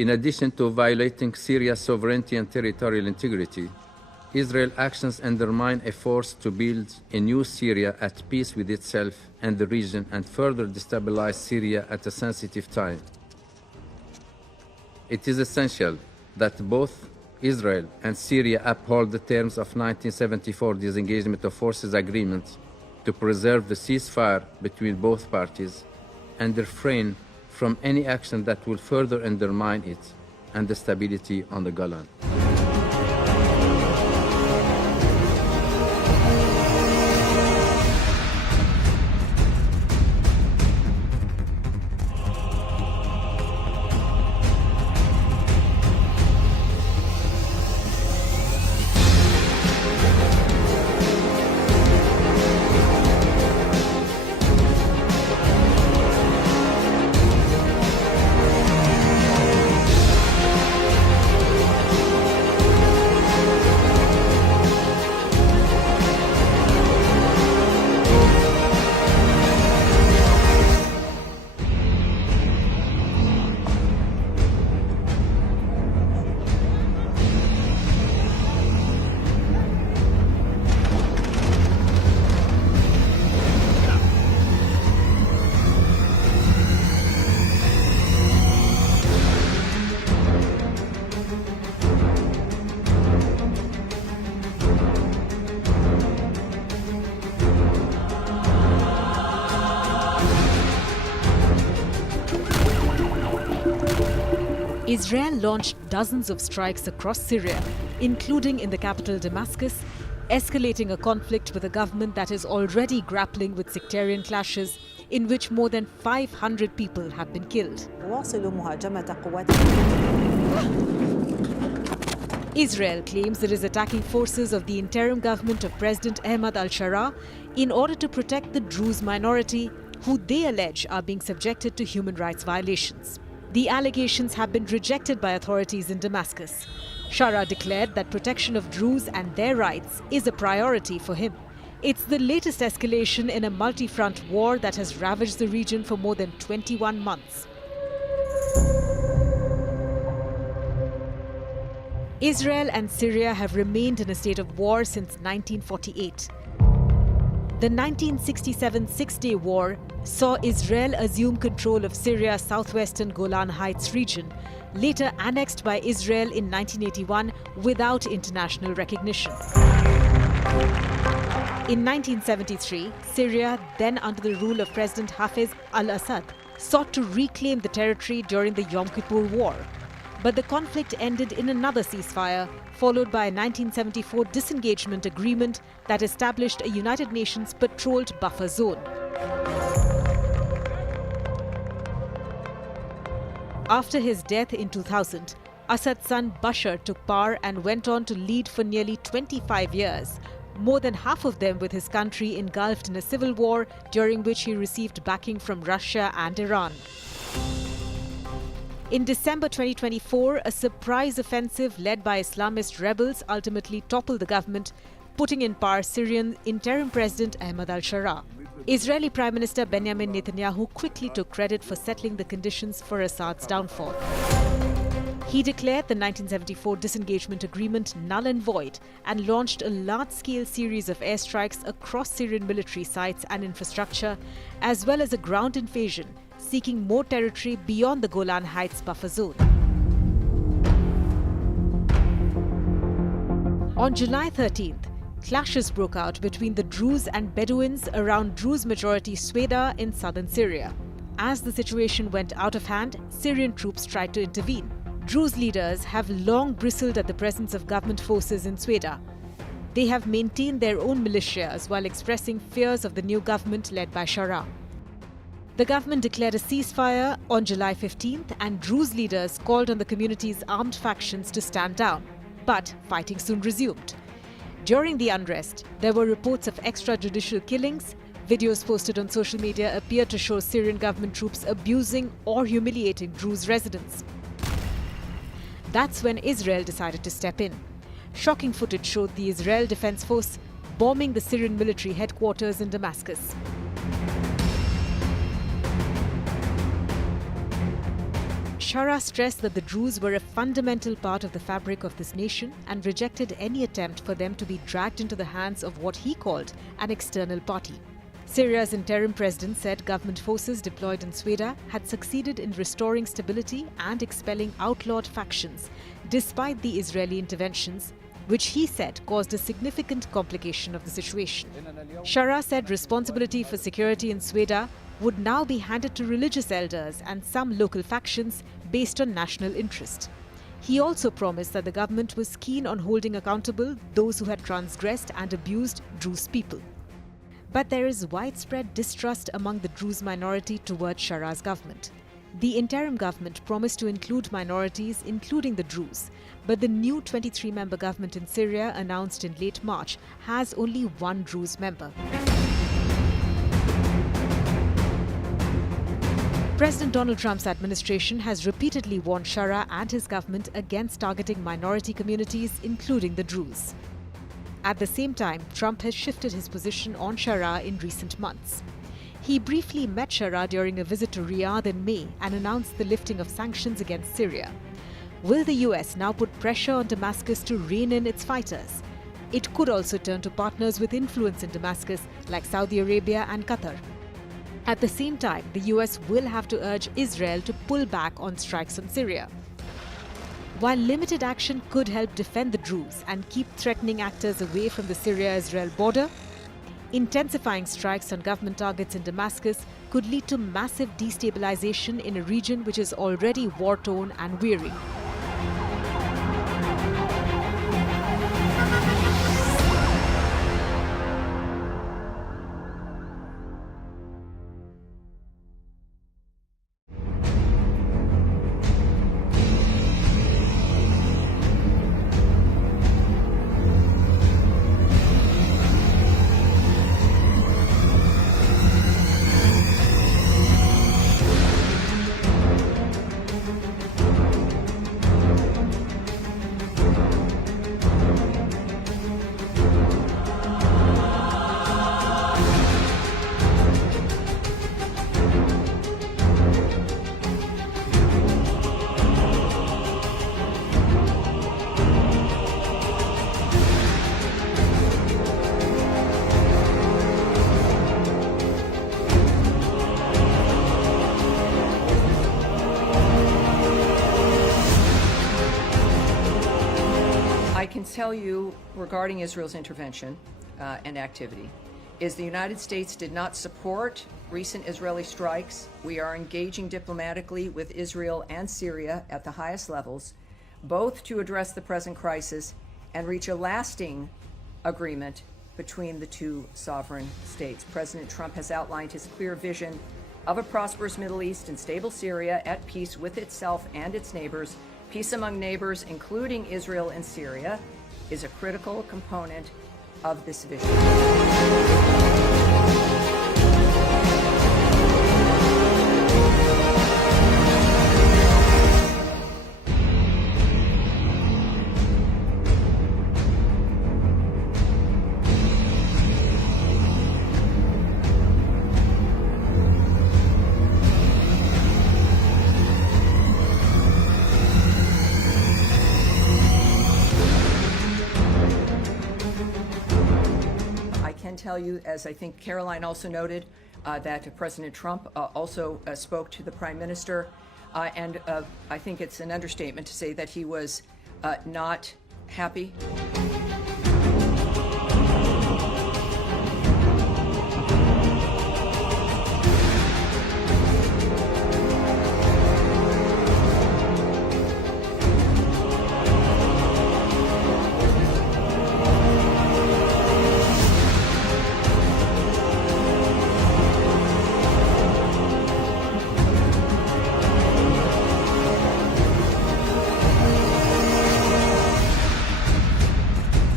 In addition to violating Syria's sovereignty and territorial integrity, Israel's actions undermine efforts to build a new Syria at peace with itself and the region and further destabilize Syria at a sensitive time. It is essential that both Israel and Syria uphold the terms of 1974 disengagement of forces agreement to preserve the ceasefire between both parties and refrain from any action that will further undermine it and the stability on the Golan. Israel launched dozens of strikes across Syria, including in the capital Damascus, escalating a conflict with a government that is already grappling with sectarian clashes in which more than 500 people have been killed. Israel claims it is attacking forces of the interim government of President Ahmad al-Sharaa in order to protect the Druze minority, who they allege are being subjected to human rights violations. The allegations have been rejected by authorities in Damascus. Sharaa declared that protection of Druze and their rights is a priority for him. It's the latest escalation in a multi-front war that has ravaged the region for more than 21 months. Israel and Syria have remained in a state of war since 1948. The 1967 Six-Day War saw Israel assume control of Syria's southwestern Golan Heights region, later annexed by Israel in 1981 without international recognition. In 1973, Syria, then under the rule of President Hafez al-Assad, sought to reclaim the territory during the Yom Kippur War. But the conflict ended in another ceasefire, followed by a 1974 disengagement agreement that established a United Nations patrolled buffer zone. After his death in 2000, Assad's son Bashar took power and went on to lead for nearly 25 years, more than half of them with his country engulfed in a civil war during which he received backing from Russia and Iran. In December 2024, a surprise offensive led by Islamist rebels ultimately toppled the government, putting in power Syrian interim President Ahmad al-Sharaa. Israeli Prime Minister Benjamin Netanyahu quickly took credit for settling the conditions for Assad's downfall. He declared the 1974 disengagement agreement null and void and launched a large-scale series of airstrikes across Syrian military sites and infrastructure, as well as a ground invasion, seeking more territory beyond the Golan Heights buffer zone. On July 13th, clashes broke out between the Druze and Bedouins around Druze-majority Sweida in southern Syria. As the situation went out of hand, Syrian troops tried to intervene. Druze leaders have long bristled at the presence of government forces in Sweida. They have maintained their own militias while expressing fears of the new government led by Sharaa. The government declared a ceasefire on July 15th, and Druze leaders called on the community's armed factions to stand down. But fighting soon resumed. During the unrest, there were reports of extrajudicial killings. Videos posted on social media appear to show Syrian government troops abusing or humiliating Druze residents. That's when Israel decided to step in. Shocking footage showed the Israel Defense Force bombing the Syrian military headquarters in Sharaa stressed that the Druze were a fundamental part of the fabric of this nation and rejected any attempt for them to be dragged into the hands of what he called an external party. Syria's interim president said government forces deployed in Sweida had succeeded in restoring stability and expelling outlawed factions, despite the Israeli interventions, which he said caused a significant complication of the situation. Sharaa said responsibility for security in Sweida would now be handed to religious elders and some local factions based on national interest. He also promised that the government was keen on holding accountable those who had transgressed and abused Druze people. But there is widespread distrust among the Druze minority towards Sharaa's government. The interim government promised to include minorities, including the Druze, but the new 23-member government in Syria, announced in late March, has only one Druze member. President Donald Trump's administration has repeatedly warned Sharaa and his government against targeting minority communities, including the Druze. At the same time, Trump has shifted his position on Sharaa in recent months. He briefly met Sharaa during a visit to Riyadh in May and announced the lifting of sanctions against Syria. Will the US now put pressure on Damascus to rein in its fighters? It could also turn to partners with influence in Damascus like Saudi Arabia and Qatar. At the same time, the US will have to urge Israel to pull back on strikes on Syria. While limited action could help defend the Druze and keep threatening actors away from the Syria-Israel border, intensifying strikes on government targets in Damascus could lead to massive destabilization in a region which is already war-torn and weary. I can tell you regarding Israel's intervention and activity is the United States did not support recent Israeli strikes. We are engaging diplomatically with Israel and Syria at the highest levels, both to address the present crisis and reach a lasting agreement between the two sovereign states. President Trump has outlined his clear vision of a prosperous Middle East and stable Syria at peace with itself and its neighbors. Peace among neighbors, including Israel and Syria, is a critical component of this vision. Tell you, as I think Caroline also noted, that President Trump also spoke to the Prime Minister, and I think it's an understatement to say that he was not happy.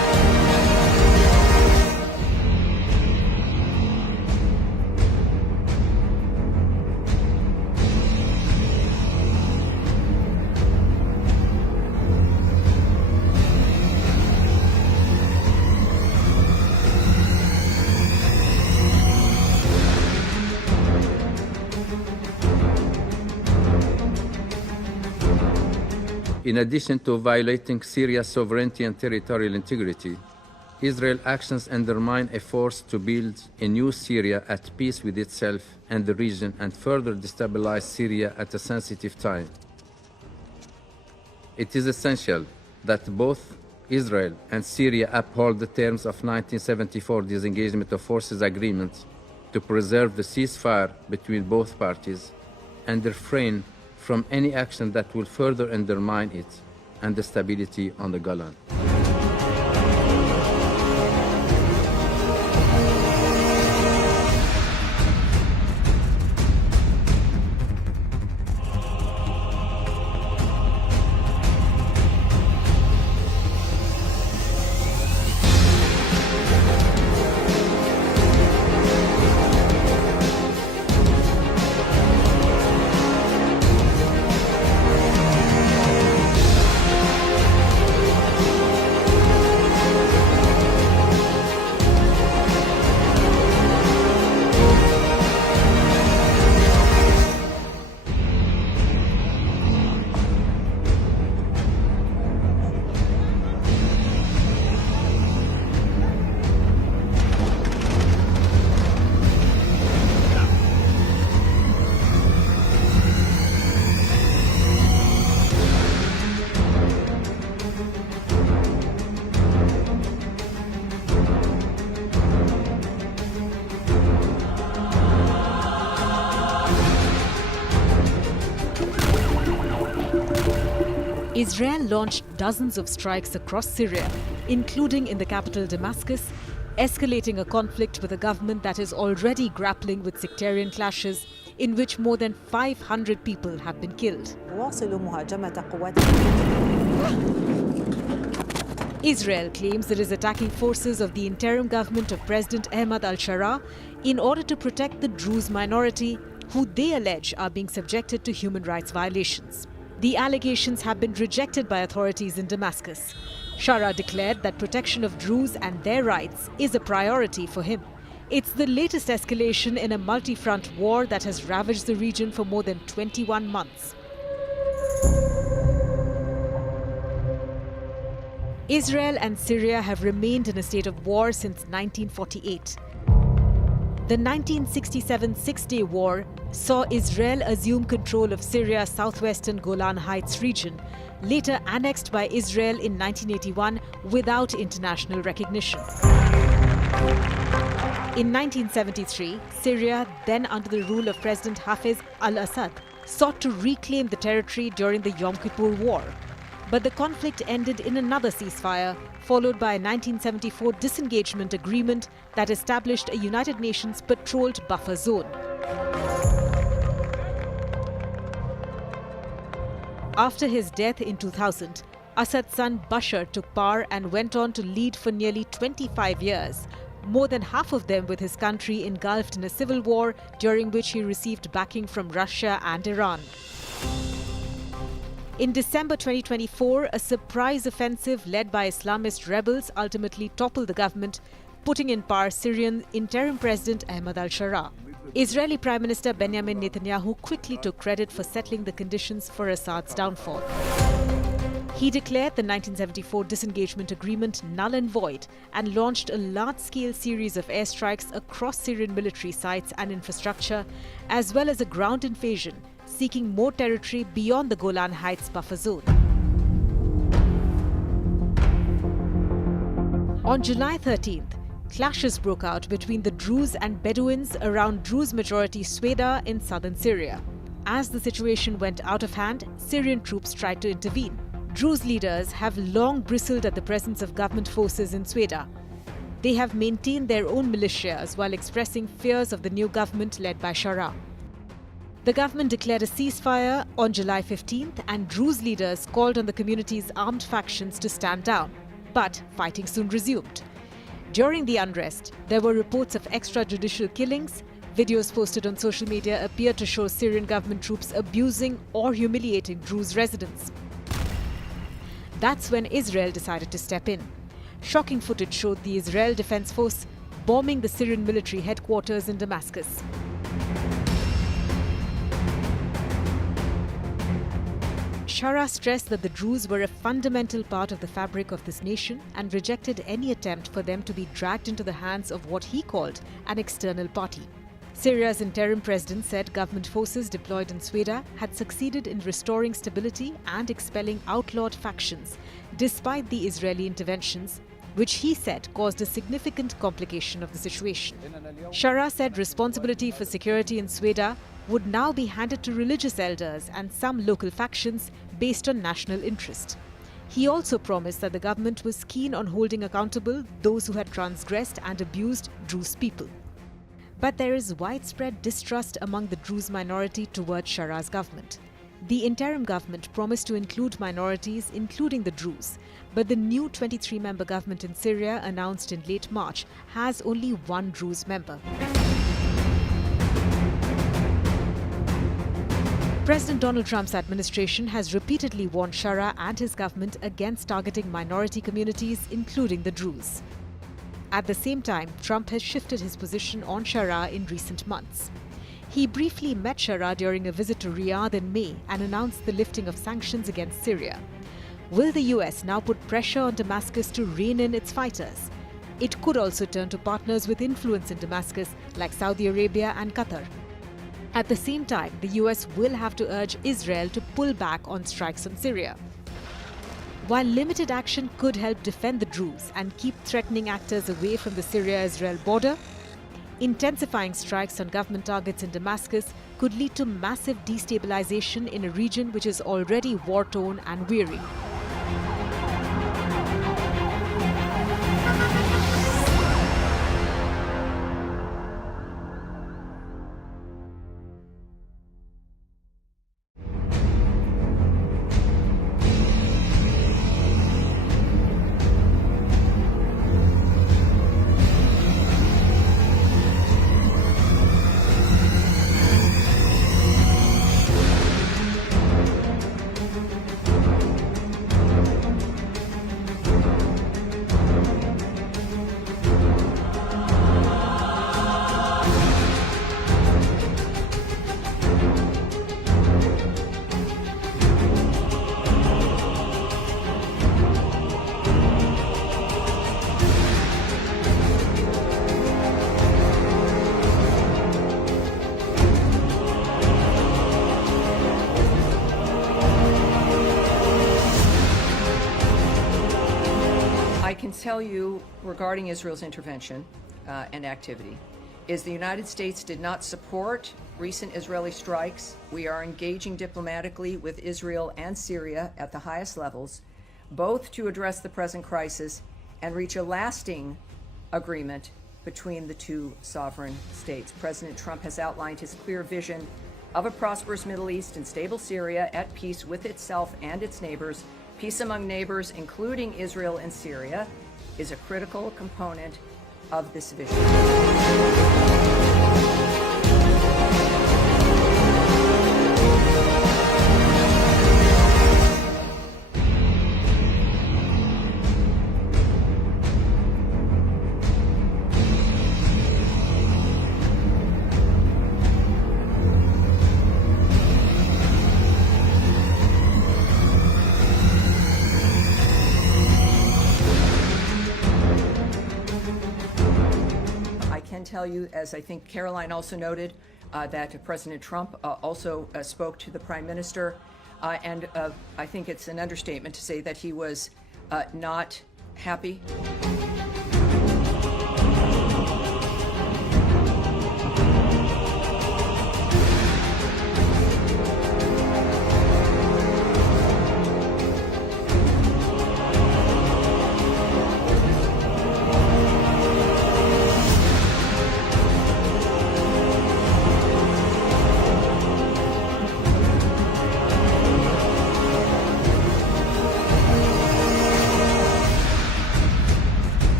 In addition to violating Syria's sovereignty and territorial integrity, Israel's actions undermine efforts to build a new Syria at peace with itself and the region and further destabilize Syria at a sensitive time. It is essential that both Israel and Syria uphold the terms of 1974 disengagement of forces agreement to preserve the ceasefire between both parties and refrain from any action that will further undermine it and the stability on the Golan. Israel launched dozens of strikes across Syria, including in the capital Damascus, escalating a conflict with a government that is already grappling with sectarian clashes in which more than 500 people have been killed. Israel claims it is attacking forces of the interim government of President Ahmad al-Sharaa in order to protect the Druze minority, who they allege are being subjected to human rights violations. The allegations have been rejected by authorities in Damascus. Sharaa declared that protection of Druze and their rights is a priority for him. It's the latest escalation in a multi-front war that has ravaged the region for more than 21 months. Israel and Syria have remained in a state of war since 1948. The 1967 Six-Day War saw Israel assume control of Syria's southwestern Golan Heights region, later annexed by Israel in 1981 without international recognition. In 1973, Syria, then under the rule of President Hafez al-Assad, sought to reclaim the territory during the Yom Kippur War. But the conflict ended in another ceasefire, followed by a 1974 disengagement agreement that established a United Nations patrolled buffer zone. After his death in 2000, Assad's son Bashar took power and went on to lead for nearly 25 years, more than half of them with his country engulfed in a civil war during which he received backing from Russia and Iran. In December 2024, a surprise offensive led by Islamist rebels ultimately toppled the government, putting in power Syrian interim President Ahmad al-Sharaa. Israeli Prime Minister Benjamin Netanyahu quickly took credit for settling the conditions for Assad's downfall. He declared the 1974 disengagement agreement null and void and launched a large-scale series of airstrikes across Syrian military sites and infrastructure, as well as a ground invasion, seeking more territory beyond the Golan Heights buffer zone. On July 13th, clashes broke out between the Druze and Bedouins around Druze-majority Sweida in southern Syria. As the situation went out of hand, Syrian troops tried to intervene. Druze leaders have long bristled at the presence of government forces in Sweida. They have maintained their own militias while expressing fears of the new government led by Sharaa. The government declared a ceasefire on July 15th, and Druze leaders called on the community's armed factions to stand down. But fighting soon resumed. During the unrest, there were reports of extrajudicial killings. Videos posted on social media appear to show Syrian government troops abusing or humiliating Druze residents. That's when Israel decided to step in. Shocking footage showed the Israel Defense Force bombing the Syrian military headquarters in Damascus. Sharaa stressed that the Druze were a fundamental part of the fabric of this nation and rejected any attempt for them to be dragged into the hands of what he called an external party. Syria's interim president said government forces deployed in Sweida had succeeded in restoring stability and expelling outlawed factions, despite the Israeli interventions, which he said caused a significant complication of the situation. Sharaa said responsibility for security in Sweida would now be handed to religious elders and some local factions based on national interest. He also promised that the government was keen on holding accountable those who had transgressed and abused Druze people. But there is widespread distrust among the Druze minority towards Sharaa's government. The interim government promised to include minorities, including the Druze, but the new 23-member government in Syria, announced in late March, has only one Druze member. President Donald Trump's administration has repeatedly warned Sharaa and his government against targeting minority communities, including the Druze. At the same time, Trump has shifted his position on Sharaa in recent months. He briefly met Sharaa during a visit to Riyadh in May and announced the lifting of sanctions against Syria. Will the US now put pressure on Damascus to rein in its fighters? It could also turn to partners with influence in Damascus like Saudi Arabia and Qatar. At the same time, the US will have to urge Israel to pull back on strikes on Syria. While limited action could help defend the Druze and keep threatening actors away from the Syria-Israel border, intensifying strikes on government targets in Damascus could lead to massive destabilization in a region which is already war-torn and weary. I can tell you regarding Israel's intervention and activity is the United States did not support recent Israeli strikes. We are engaging diplomatically with Israel and Syria at the highest levels, both to address the present crisis and reach a lasting agreement between the two sovereign states. President Trump has outlined his clear vision of a prosperous Middle East and stable Syria at peace with itself and its neighbors. Peace among neighbors, including Israel and Syria, is a critical component of this vision. Tell you, as I think Caroline also noted, that President Trump also spoke to the Prime Minister, and I think it's an understatement to say that he was not happy.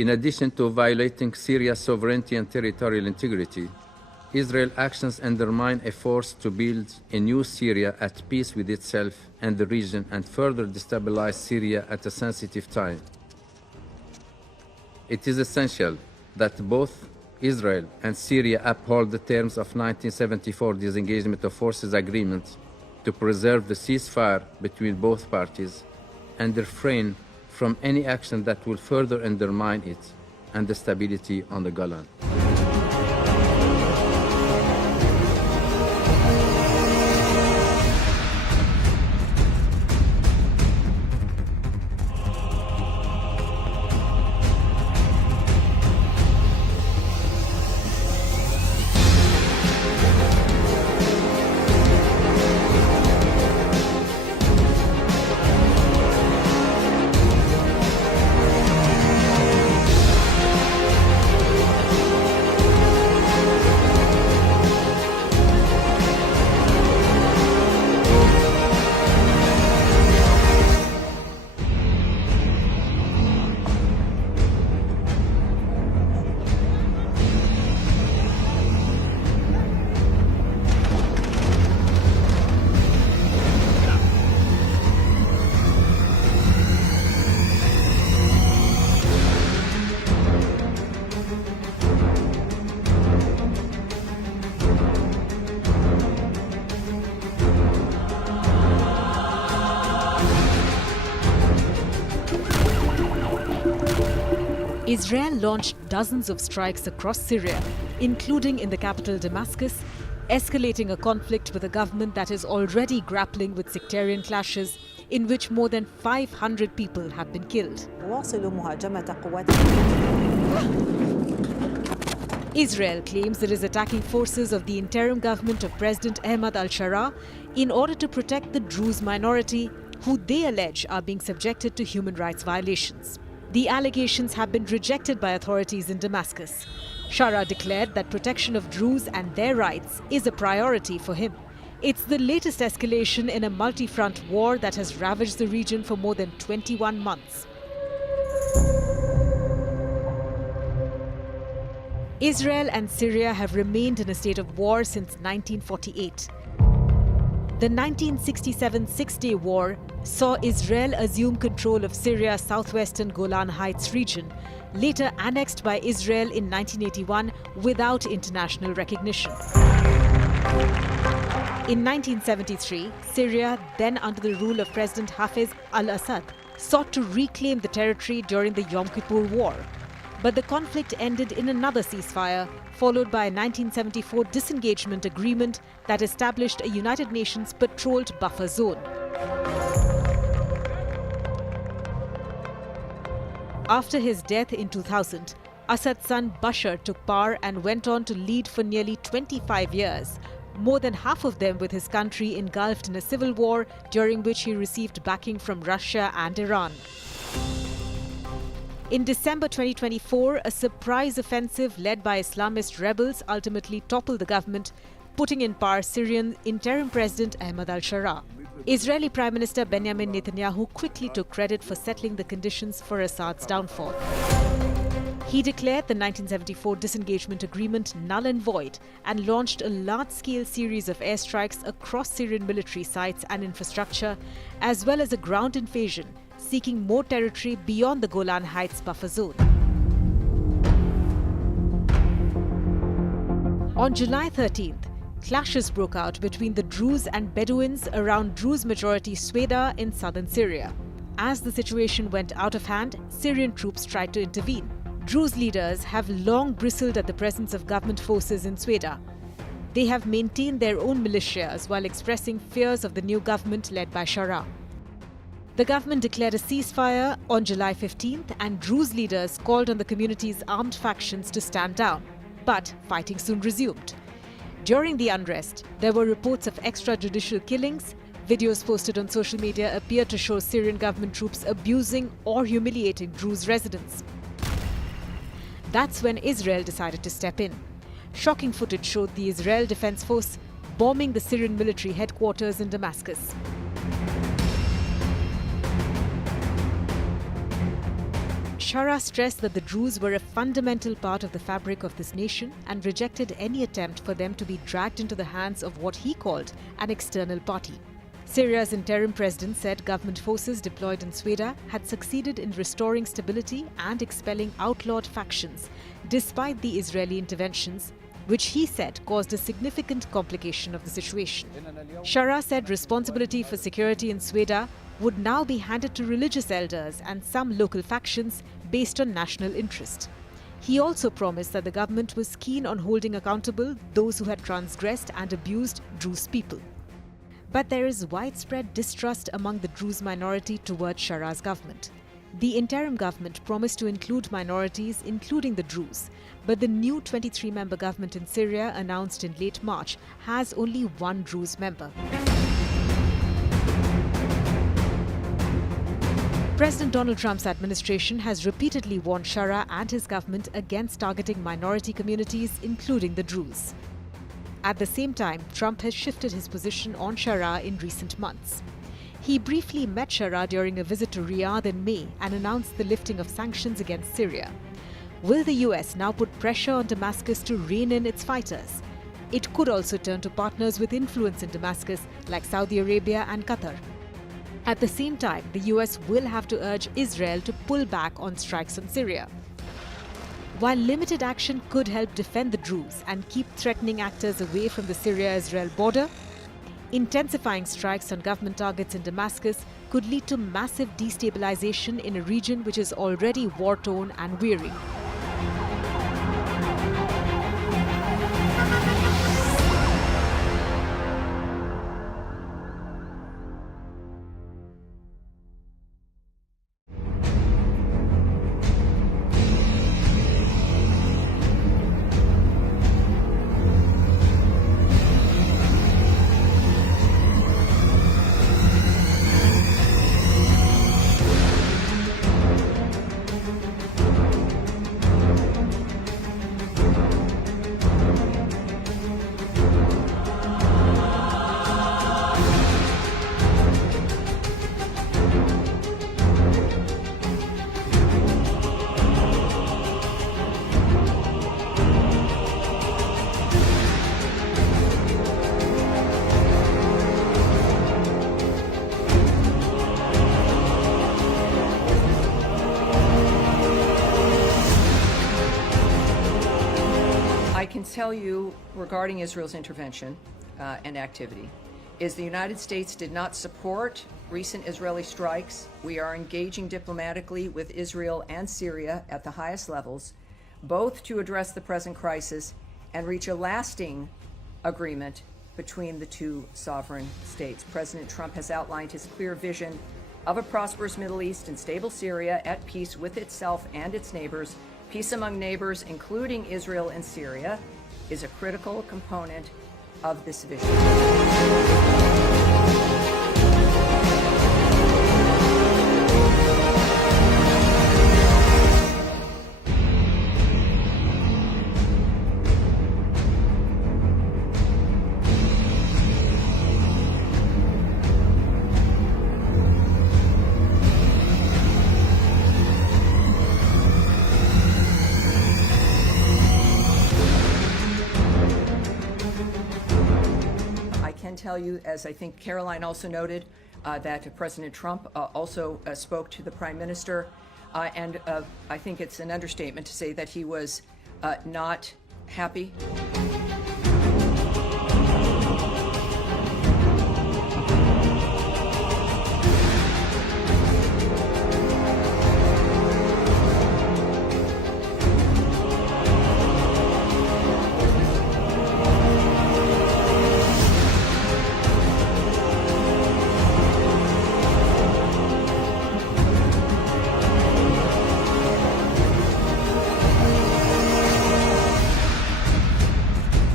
In addition to violating Syria's sovereignty and territorial integrity, Israel's actions undermine efforts to build a new Syria at peace with itself and the region and further destabilize Syria at a sensitive time. It is essential that both Israel and Syria uphold the terms of 1974 disengagement of forces agreement to preserve the ceasefire between both parties and refrain from any action that will further undermine it and the stability on the Golan. Israel launched dozens of strikes across Syria, including in the capital Damascus, escalating a conflict with a government that is already grappling with sectarian clashes in which more than 500 people have been killed. Israel claims it is attacking forces of the interim government of President Ahmad al-Sharaa in order to protect the Druze minority, who they allege are being subjected to human rights violations. The allegations have been rejected by authorities in Damascus. Sharaa declared that protection of Druze and their rights is a priority for him. It's the latest escalation in a multi-front war that has ravaged the region for more than 21 months. Israel and Syria have remained in a state of war since 1948. The 1967 Six-Day War saw Israel assume control of Syria's southwestern Golan Heights region, later annexed by Israel in 1981 without international recognition. In 1973, Syria, then under the rule of President Hafez al-Assad, sought to reclaim the territory during the Yom Kippur War. But the conflict ended in another ceasefire, followed by a 1974 disengagement agreement that established a United Nations patrolled buffer zone. After his death in 2000, Assad's son Bashar took power and went on to lead for nearly 25 years, more than half of them with his country engulfed in a civil war during which he received backing from Russia and Iran. In December 2024, a surprise offensive led by Islamist rebels ultimately toppled the government, putting in power Syrian interim President Ahmad al-Sharaa. Israeli Prime Minister Benjamin Netanyahu quickly took credit for settling the conditions for Assad's downfall. He declared the 1974 disengagement agreement null and void and launched a large-scale series of airstrikes across Syrian military sites and infrastructure, as well as a ground invasion, seeking more territory beyond the Golan Heights buffer zone. On July 13th, clashes broke out between the Druze and Bedouins around Druze-majority Sweida in southern Syria. As the situation went out of hand, Syrian troops tried to intervene. Druze leaders have long bristled at the presence of government forces in Sweida. They have maintained their own militias while expressing fears of the new government led by Sharaa. The government declared a ceasefire on July 15th, and Druze leaders called on the community's armed factions to stand down. But fighting soon resumed. During the unrest, there were reports of extrajudicial killings. Videos posted on social media appear to show Syrian government troops abusing or humiliating Druze residents. That's when Israel decided to step in. Shocking footage showed the Israel Defense Force bombing the Syrian military headquarters in Sharaa stressed that the Druze were a fundamental part of the fabric of this nation and rejected any attempt for them to be dragged into the hands of what he called an external party. Syria's interim president said government forces deployed in Sweida had succeeded in restoring stability and expelling outlawed factions, despite the Israeli interventions, which he said caused a significant complication of the situation. Sharaa said responsibility for security in Sweida would now be handed to religious elders and some local factions based on national interest. He also promised that the government was keen on holding accountable those who had transgressed and abused Druze people. But there is widespread distrust among the Druze minority towards Sharaa's government. The interim government promised to include minorities, including the Druze, but the new 23-member government in Syria, announced in late March, has only one Druze member. President Donald Trump's administration has repeatedly warned Sharaa and his government against targeting minority communities, including the Druze. At the same time, Trump has shifted his position on Sharaa in recent months. He briefly met Sharaa during a visit to Riyadh in May and announced the lifting of sanctions against Syria. Will the US now put pressure on Damascus to rein in its fighters? It could also turn to partners with influence in Damascus like Saudi Arabia and Qatar. At the same time, the US will have to urge Israel to pull back on strikes on Syria. While limited action could help defend the Druze and keep threatening actors away from the Syria-Israel border, intensifying strikes on government targets in Damascus could lead to massive destabilization in a region which is already war-torn and weary. Tell you regarding Israel's intervention and activity is the United States did not support recent Israeli strikes. We are engaging diplomatically with Israel and Syria at the highest levels, both to address the present crisis and reach a lasting agreement between the two sovereign states. President Trump has outlined his clear vision of a prosperous Middle East and stable Syria at peace with itself and its neighbors. Peace among neighbors, including Israel and Syria, is a critical component of this vision. Tell you, as I think Caroline also noted, that President Trump also spoke to the Prime Minister, and I think it's an understatement to say that he was not happy.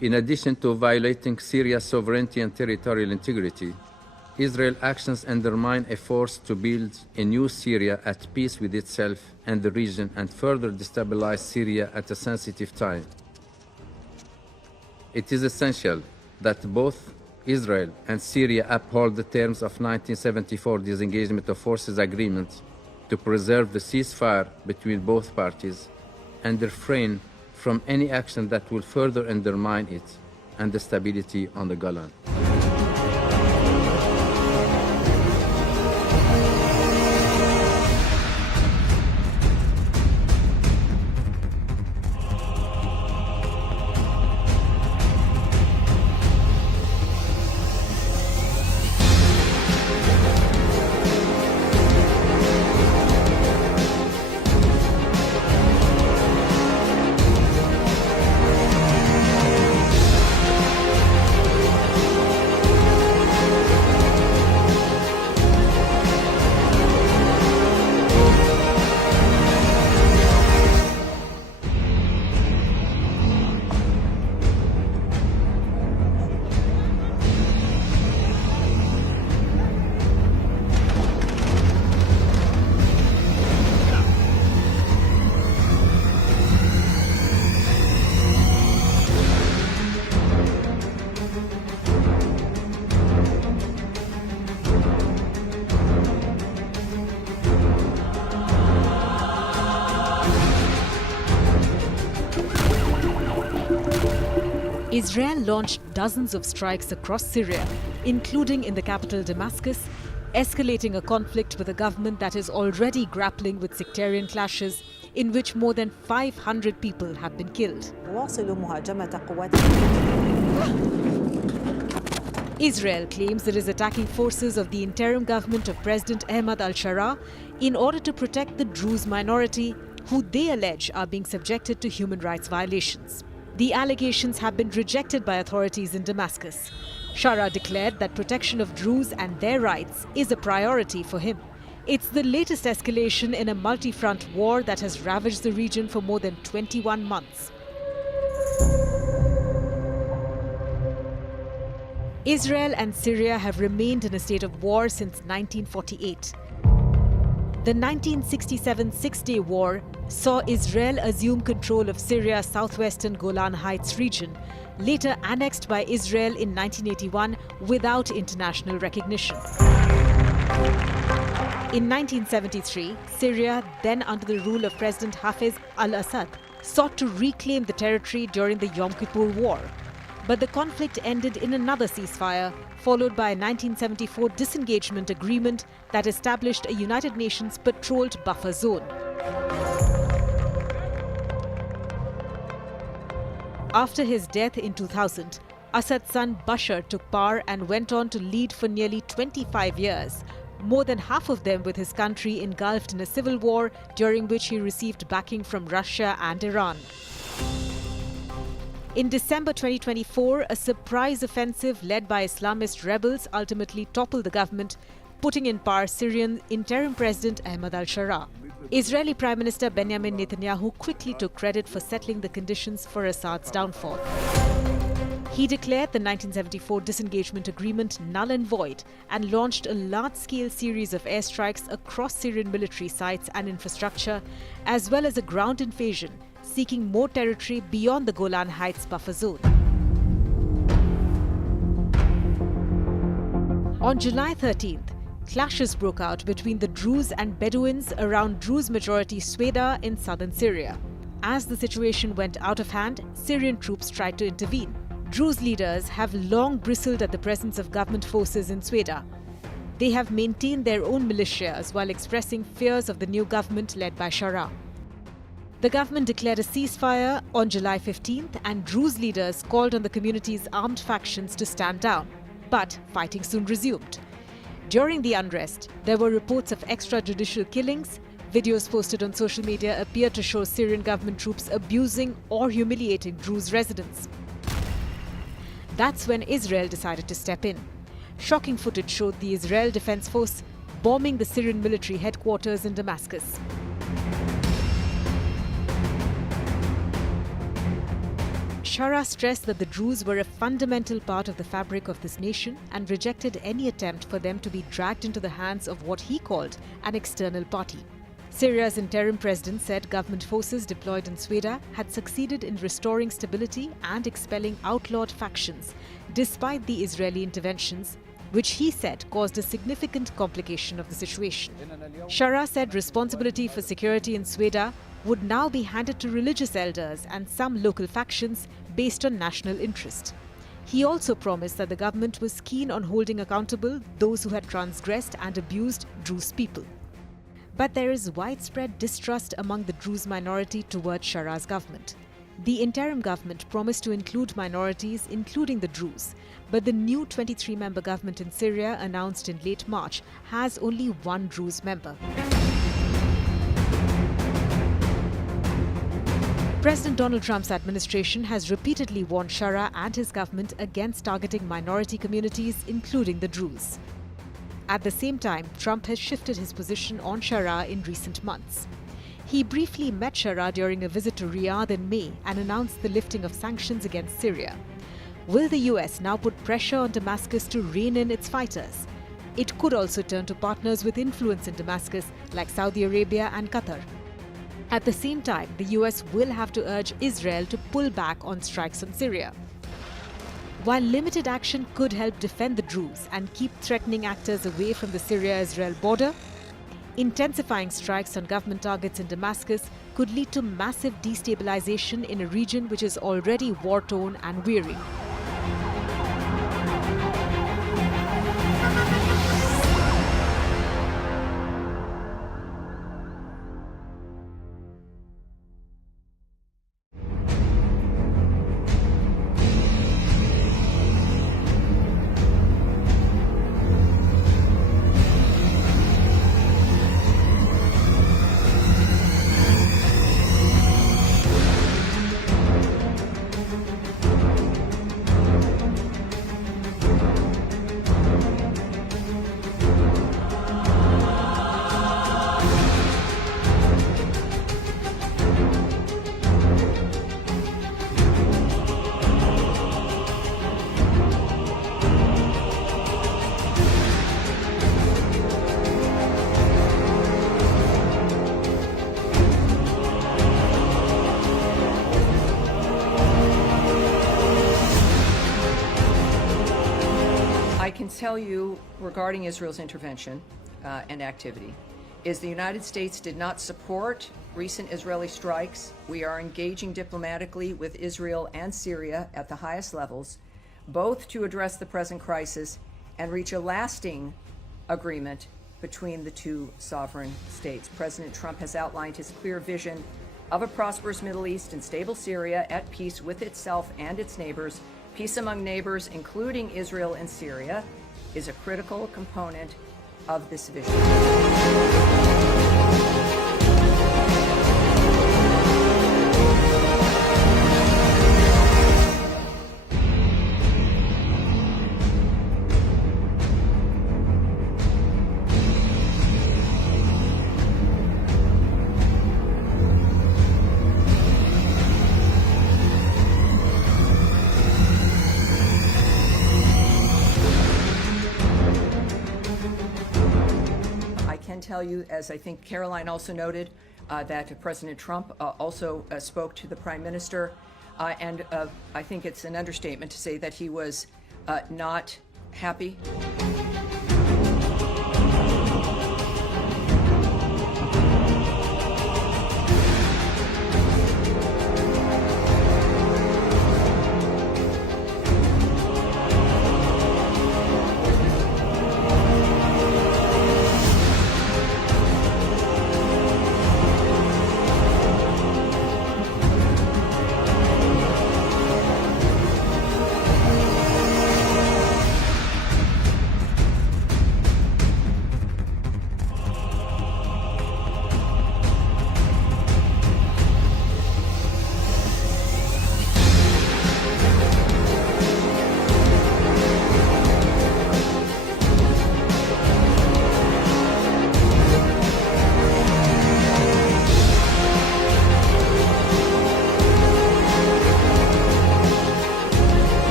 In addition to violating Syria's sovereignty and territorial integrity, Israel's actions undermine efforts to build a new Syria at peace with itself and the region and further destabilize Syria at a sensitive time. It is essential that both Israel and Syria uphold the terms of 1974 disengagement of forces agreement to preserve the ceasefire between both parties and refrain from any action that will further undermine it and the stability on the Golan. Israel launched dozens of strikes across Syria, including in the capital Damascus, escalating a conflict with a government that is already grappling with sectarian clashes in which more than 500 people have been killed. Israel claims it is attacking forces of the interim government of President Ahmad al-Sharaa in order to protect the Druze minority, who they allege are being subjected to human rights violations. The allegations have been rejected by authorities in Damascus. Sharaa declared that protection of Druze and their rights is a priority for him. It's the latest escalation in a multi-front war that has ravaged the region for more than 21 months. Israel and Syria have remained in a state of war since 1948. The 1967 Six-Day War saw Israel assume control of Syria's southwestern Golan Heights region, later annexed by Israel in 1981 without international recognition. In 1973, Syria, then under the rule of President Hafez al-Assad, sought to reclaim the territory during the Yom Kippur War. But the conflict ended in another ceasefire, followed by a 1974 disengagement agreement that established a United Nations patrolled buffer zone. After his death in 2000, Assad's son Bashar took power and went on to lead for nearly 25 years, more than half of them with his country engulfed in a civil war during which he received backing from Russia and Iran. In December 2024, a surprise offensive led by Islamist rebels ultimately toppled the government, putting in power Syrian interim President Ahmad al-Sharaa. Israeli Prime Minister Benjamin Netanyahu quickly took credit for settling the conditions for Assad's downfall. He declared the 1974 disengagement agreement null and void and launched a large-scale series of airstrikes across Syrian military sites and infrastructure, as well as a ground invasion, seeking more territory beyond the Golan Heights buffer zone. On July 13th, clashes broke out between the Druze and Bedouins around Druze-majority Sweida in southern Syria. As the situation went out of hand, Syrian troops tried to intervene. Druze leaders have long bristled at the presence of government forces in Sweida. They have maintained their own militias while expressing fears of the new government led by Sharaa. The government declared a ceasefire on July 15th, and Druze leaders called on the community's armed factions to stand down. But fighting soon resumed. During the unrest, there were reports of extrajudicial killings. Videos posted on social media appear to show Syrian government troops abusing or humiliating Druze residents. That's when Israel decided to step in. Shocking footage showed the Israel Defense Force bombing the Syrian military headquarters in Damascus. Sharaa stressed that the Druze were a fundamental part of the fabric of this nation and rejected any attempt for them to be dragged into the hands of what he called an external party. Syria's interim president said government forces deployed in Sweida had succeeded in restoring stability and expelling outlawed factions, despite the Israeli interventions, which he said caused a significant complication of the situation. Sharaa said responsibility for security in Sweida would now be handed to religious elders and some local factions based on national interest. He also promised that the government was keen on holding accountable those who had transgressed and abused Druze people. But there is widespread distrust among the Druze minority towards Sharaa's government. The interim government promised to include minorities, including the Druze, but the new 23-member government in Syria, announced in late March, has only one Druze member. President Donald Trump's administration has repeatedly warned Sharaa and his government against targeting minority communities, including the Druze. At the same time, Trump has shifted his position on Sharaa in recent months. He briefly met Sharaa during a visit to Riyadh in May and announced the lifting of sanctions against Syria. Will the US now put pressure on Damascus to rein in its fighters? It could also turn to partners with influence in Damascus like Saudi Arabia and Qatar. At the same time, the US will have to urge Israel to pull back on strikes on Syria. While limited action could help defend the Druze and keep threatening actors away from the Syria-Israel border, intensifying strikes on government targets in Damascus could lead to massive destabilization in a region which is already war-torn and weary. Tell you regarding Israel's intervention and activity is the United States did not support recent Israeli strikes. We are engaging diplomatically with Israel and Syria at the highest levels, both to address the present crisis and reach a lasting agreement between the two sovereign states. President Trump has outlined his clear vision of a prosperous Middle East and stable Syria at peace with itself and its neighbors. Peace among neighbors, including Israel and Syria, is a critical component of this vision. Tell you, as I think Caroline also noted, that President Trump also spoke to the Prime Minister, and I think it's an understatement to say that he was not happy.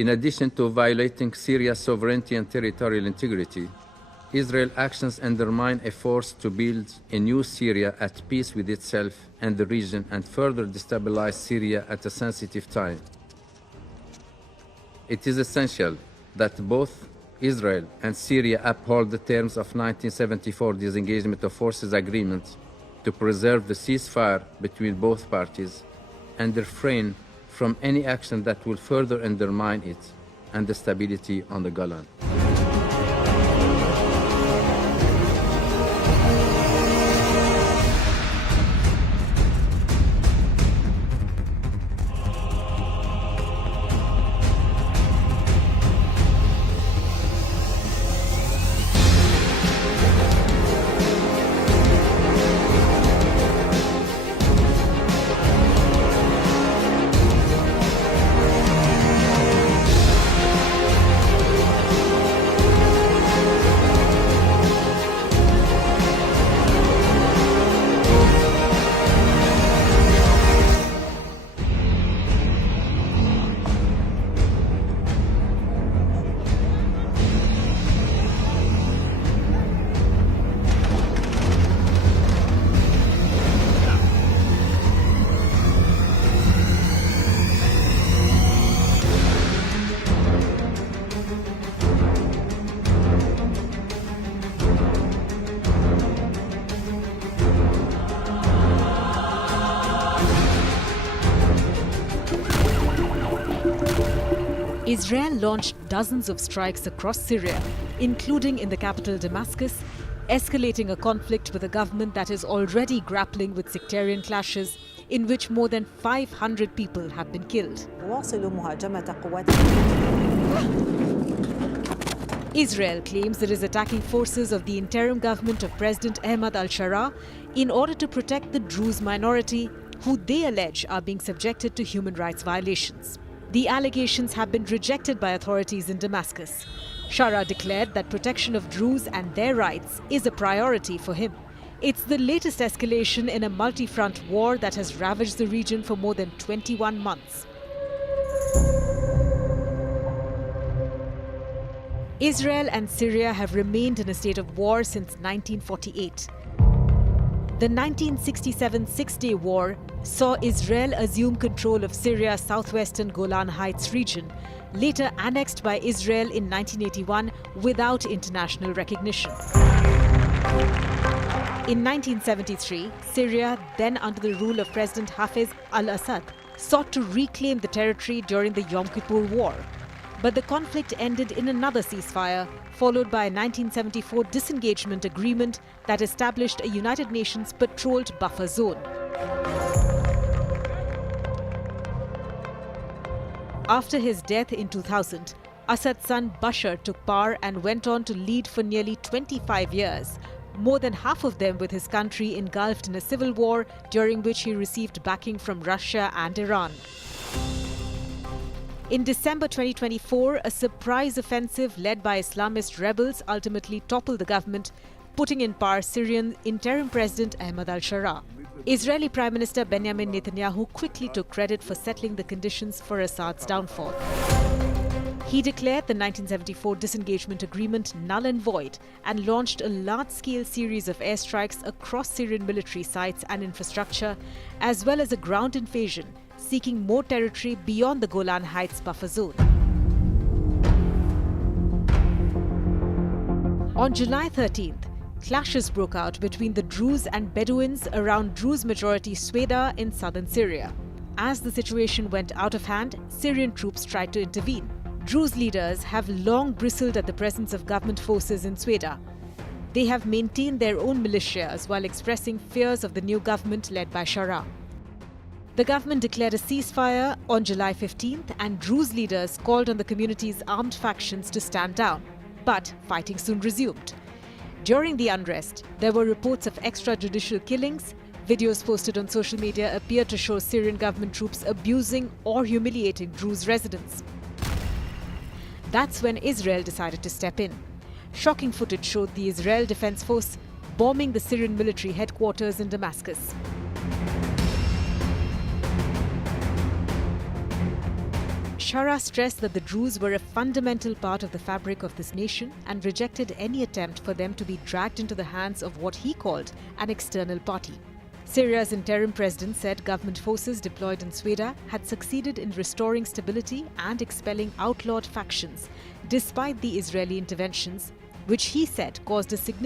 In addition to violating Syria's sovereignty and territorial integrity, Israel's actions undermine efforts to build a new Syria at peace with itself and the region and further destabilize Syria at a sensitive time. It is essential that both Israel and Syria uphold the terms of 1974 disengagement of forces agreement to preserve the ceasefire between both parties and refrain from any action that will further undermine it and the stability on the Golan. Israel launched dozens of strikes across Syria, including in the capital Damascus, escalating a conflict with a government that is already grappling with sectarian clashes in which more than 500 people have been killed. Israel claims it is attacking forces of the interim government of President Ahmad al-Sharaa in order to protect the Druze minority, who they allege are being subjected to human rights violations. The allegations have been rejected by authorities in Damascus. Sharaa declared that protection of Druze and their rights is a priority for him. It's the latest escalation in a multi-front war that has ravaged the region for more than 21 months. Israel and Syria have remained in a state of war since 1948. The 1967 Six-Day War saw Israel assume control of Syria's southwestern Golan Heights region, later annexed by Israel in 1981 without international recognition. In 1973, Syria, then under the rule of President Hafez al-Assad, sought to reclaim the territory during the Yom Kippur War. But the conflict ended in another ceasefire, followed by a 1974 disengagement agreement that established a United Nations patrolled buffer zone. After his death in 2000, Assad's son Bashar took power and went on to lead for nearly 25 years, more than half of them with his country engulfed in a civil war during which he received backing from Russia and Iran. In December 2024, a surprise offensive led by Islamist rebels ultimately toppled the government, putting in power Syrian interim President Ahmad al-Sharaa. Israeli Prime Minister Benjamin Netanyahu quickly took credit for settling the conditions for Assad's downfall. He declared the 1974 disengagement agreement null and void and launched a large-scale series of airstrikes across Syrian military sites and infrastructure, as well as a ground invasion, seeking more territory beyond the Golan Heights buffer zone. On July 13th, clashes broke out between the Druze and Bedouins around Druze-majority Sweida in southern Syria. As the situation went out of hand, Syrian troops tried to intervene. Druze leaders have long bristled at the presence of government forces in Sweida. They have maintained their own militias while expressing fears of the new government led by Sharaa. The government declared a ceasefire on July 15th, and Druze leaders called on the community's armed factions to stand down. But fighting soon resumed. During the unrest, there were reports of extrajudicial killings. Videos posted on social media appear to show Syrian government troops abusing or humiliating Druze residents. That's when Israel decided to step in. Shocking footage showed the Israel Defense Force bombing the Syrian military headquarters in Damascus. Sharaa stressed that the Druze were a fundamental part of the fabric of this nation and rejected any attempt for them to be dragged into the hands of what he called an external party. Syria's interim president said government forces deployed in Sweida had succeeded in restoring stability and expelling outlawed factions, despite the Israeli interventions, which he said caused a significant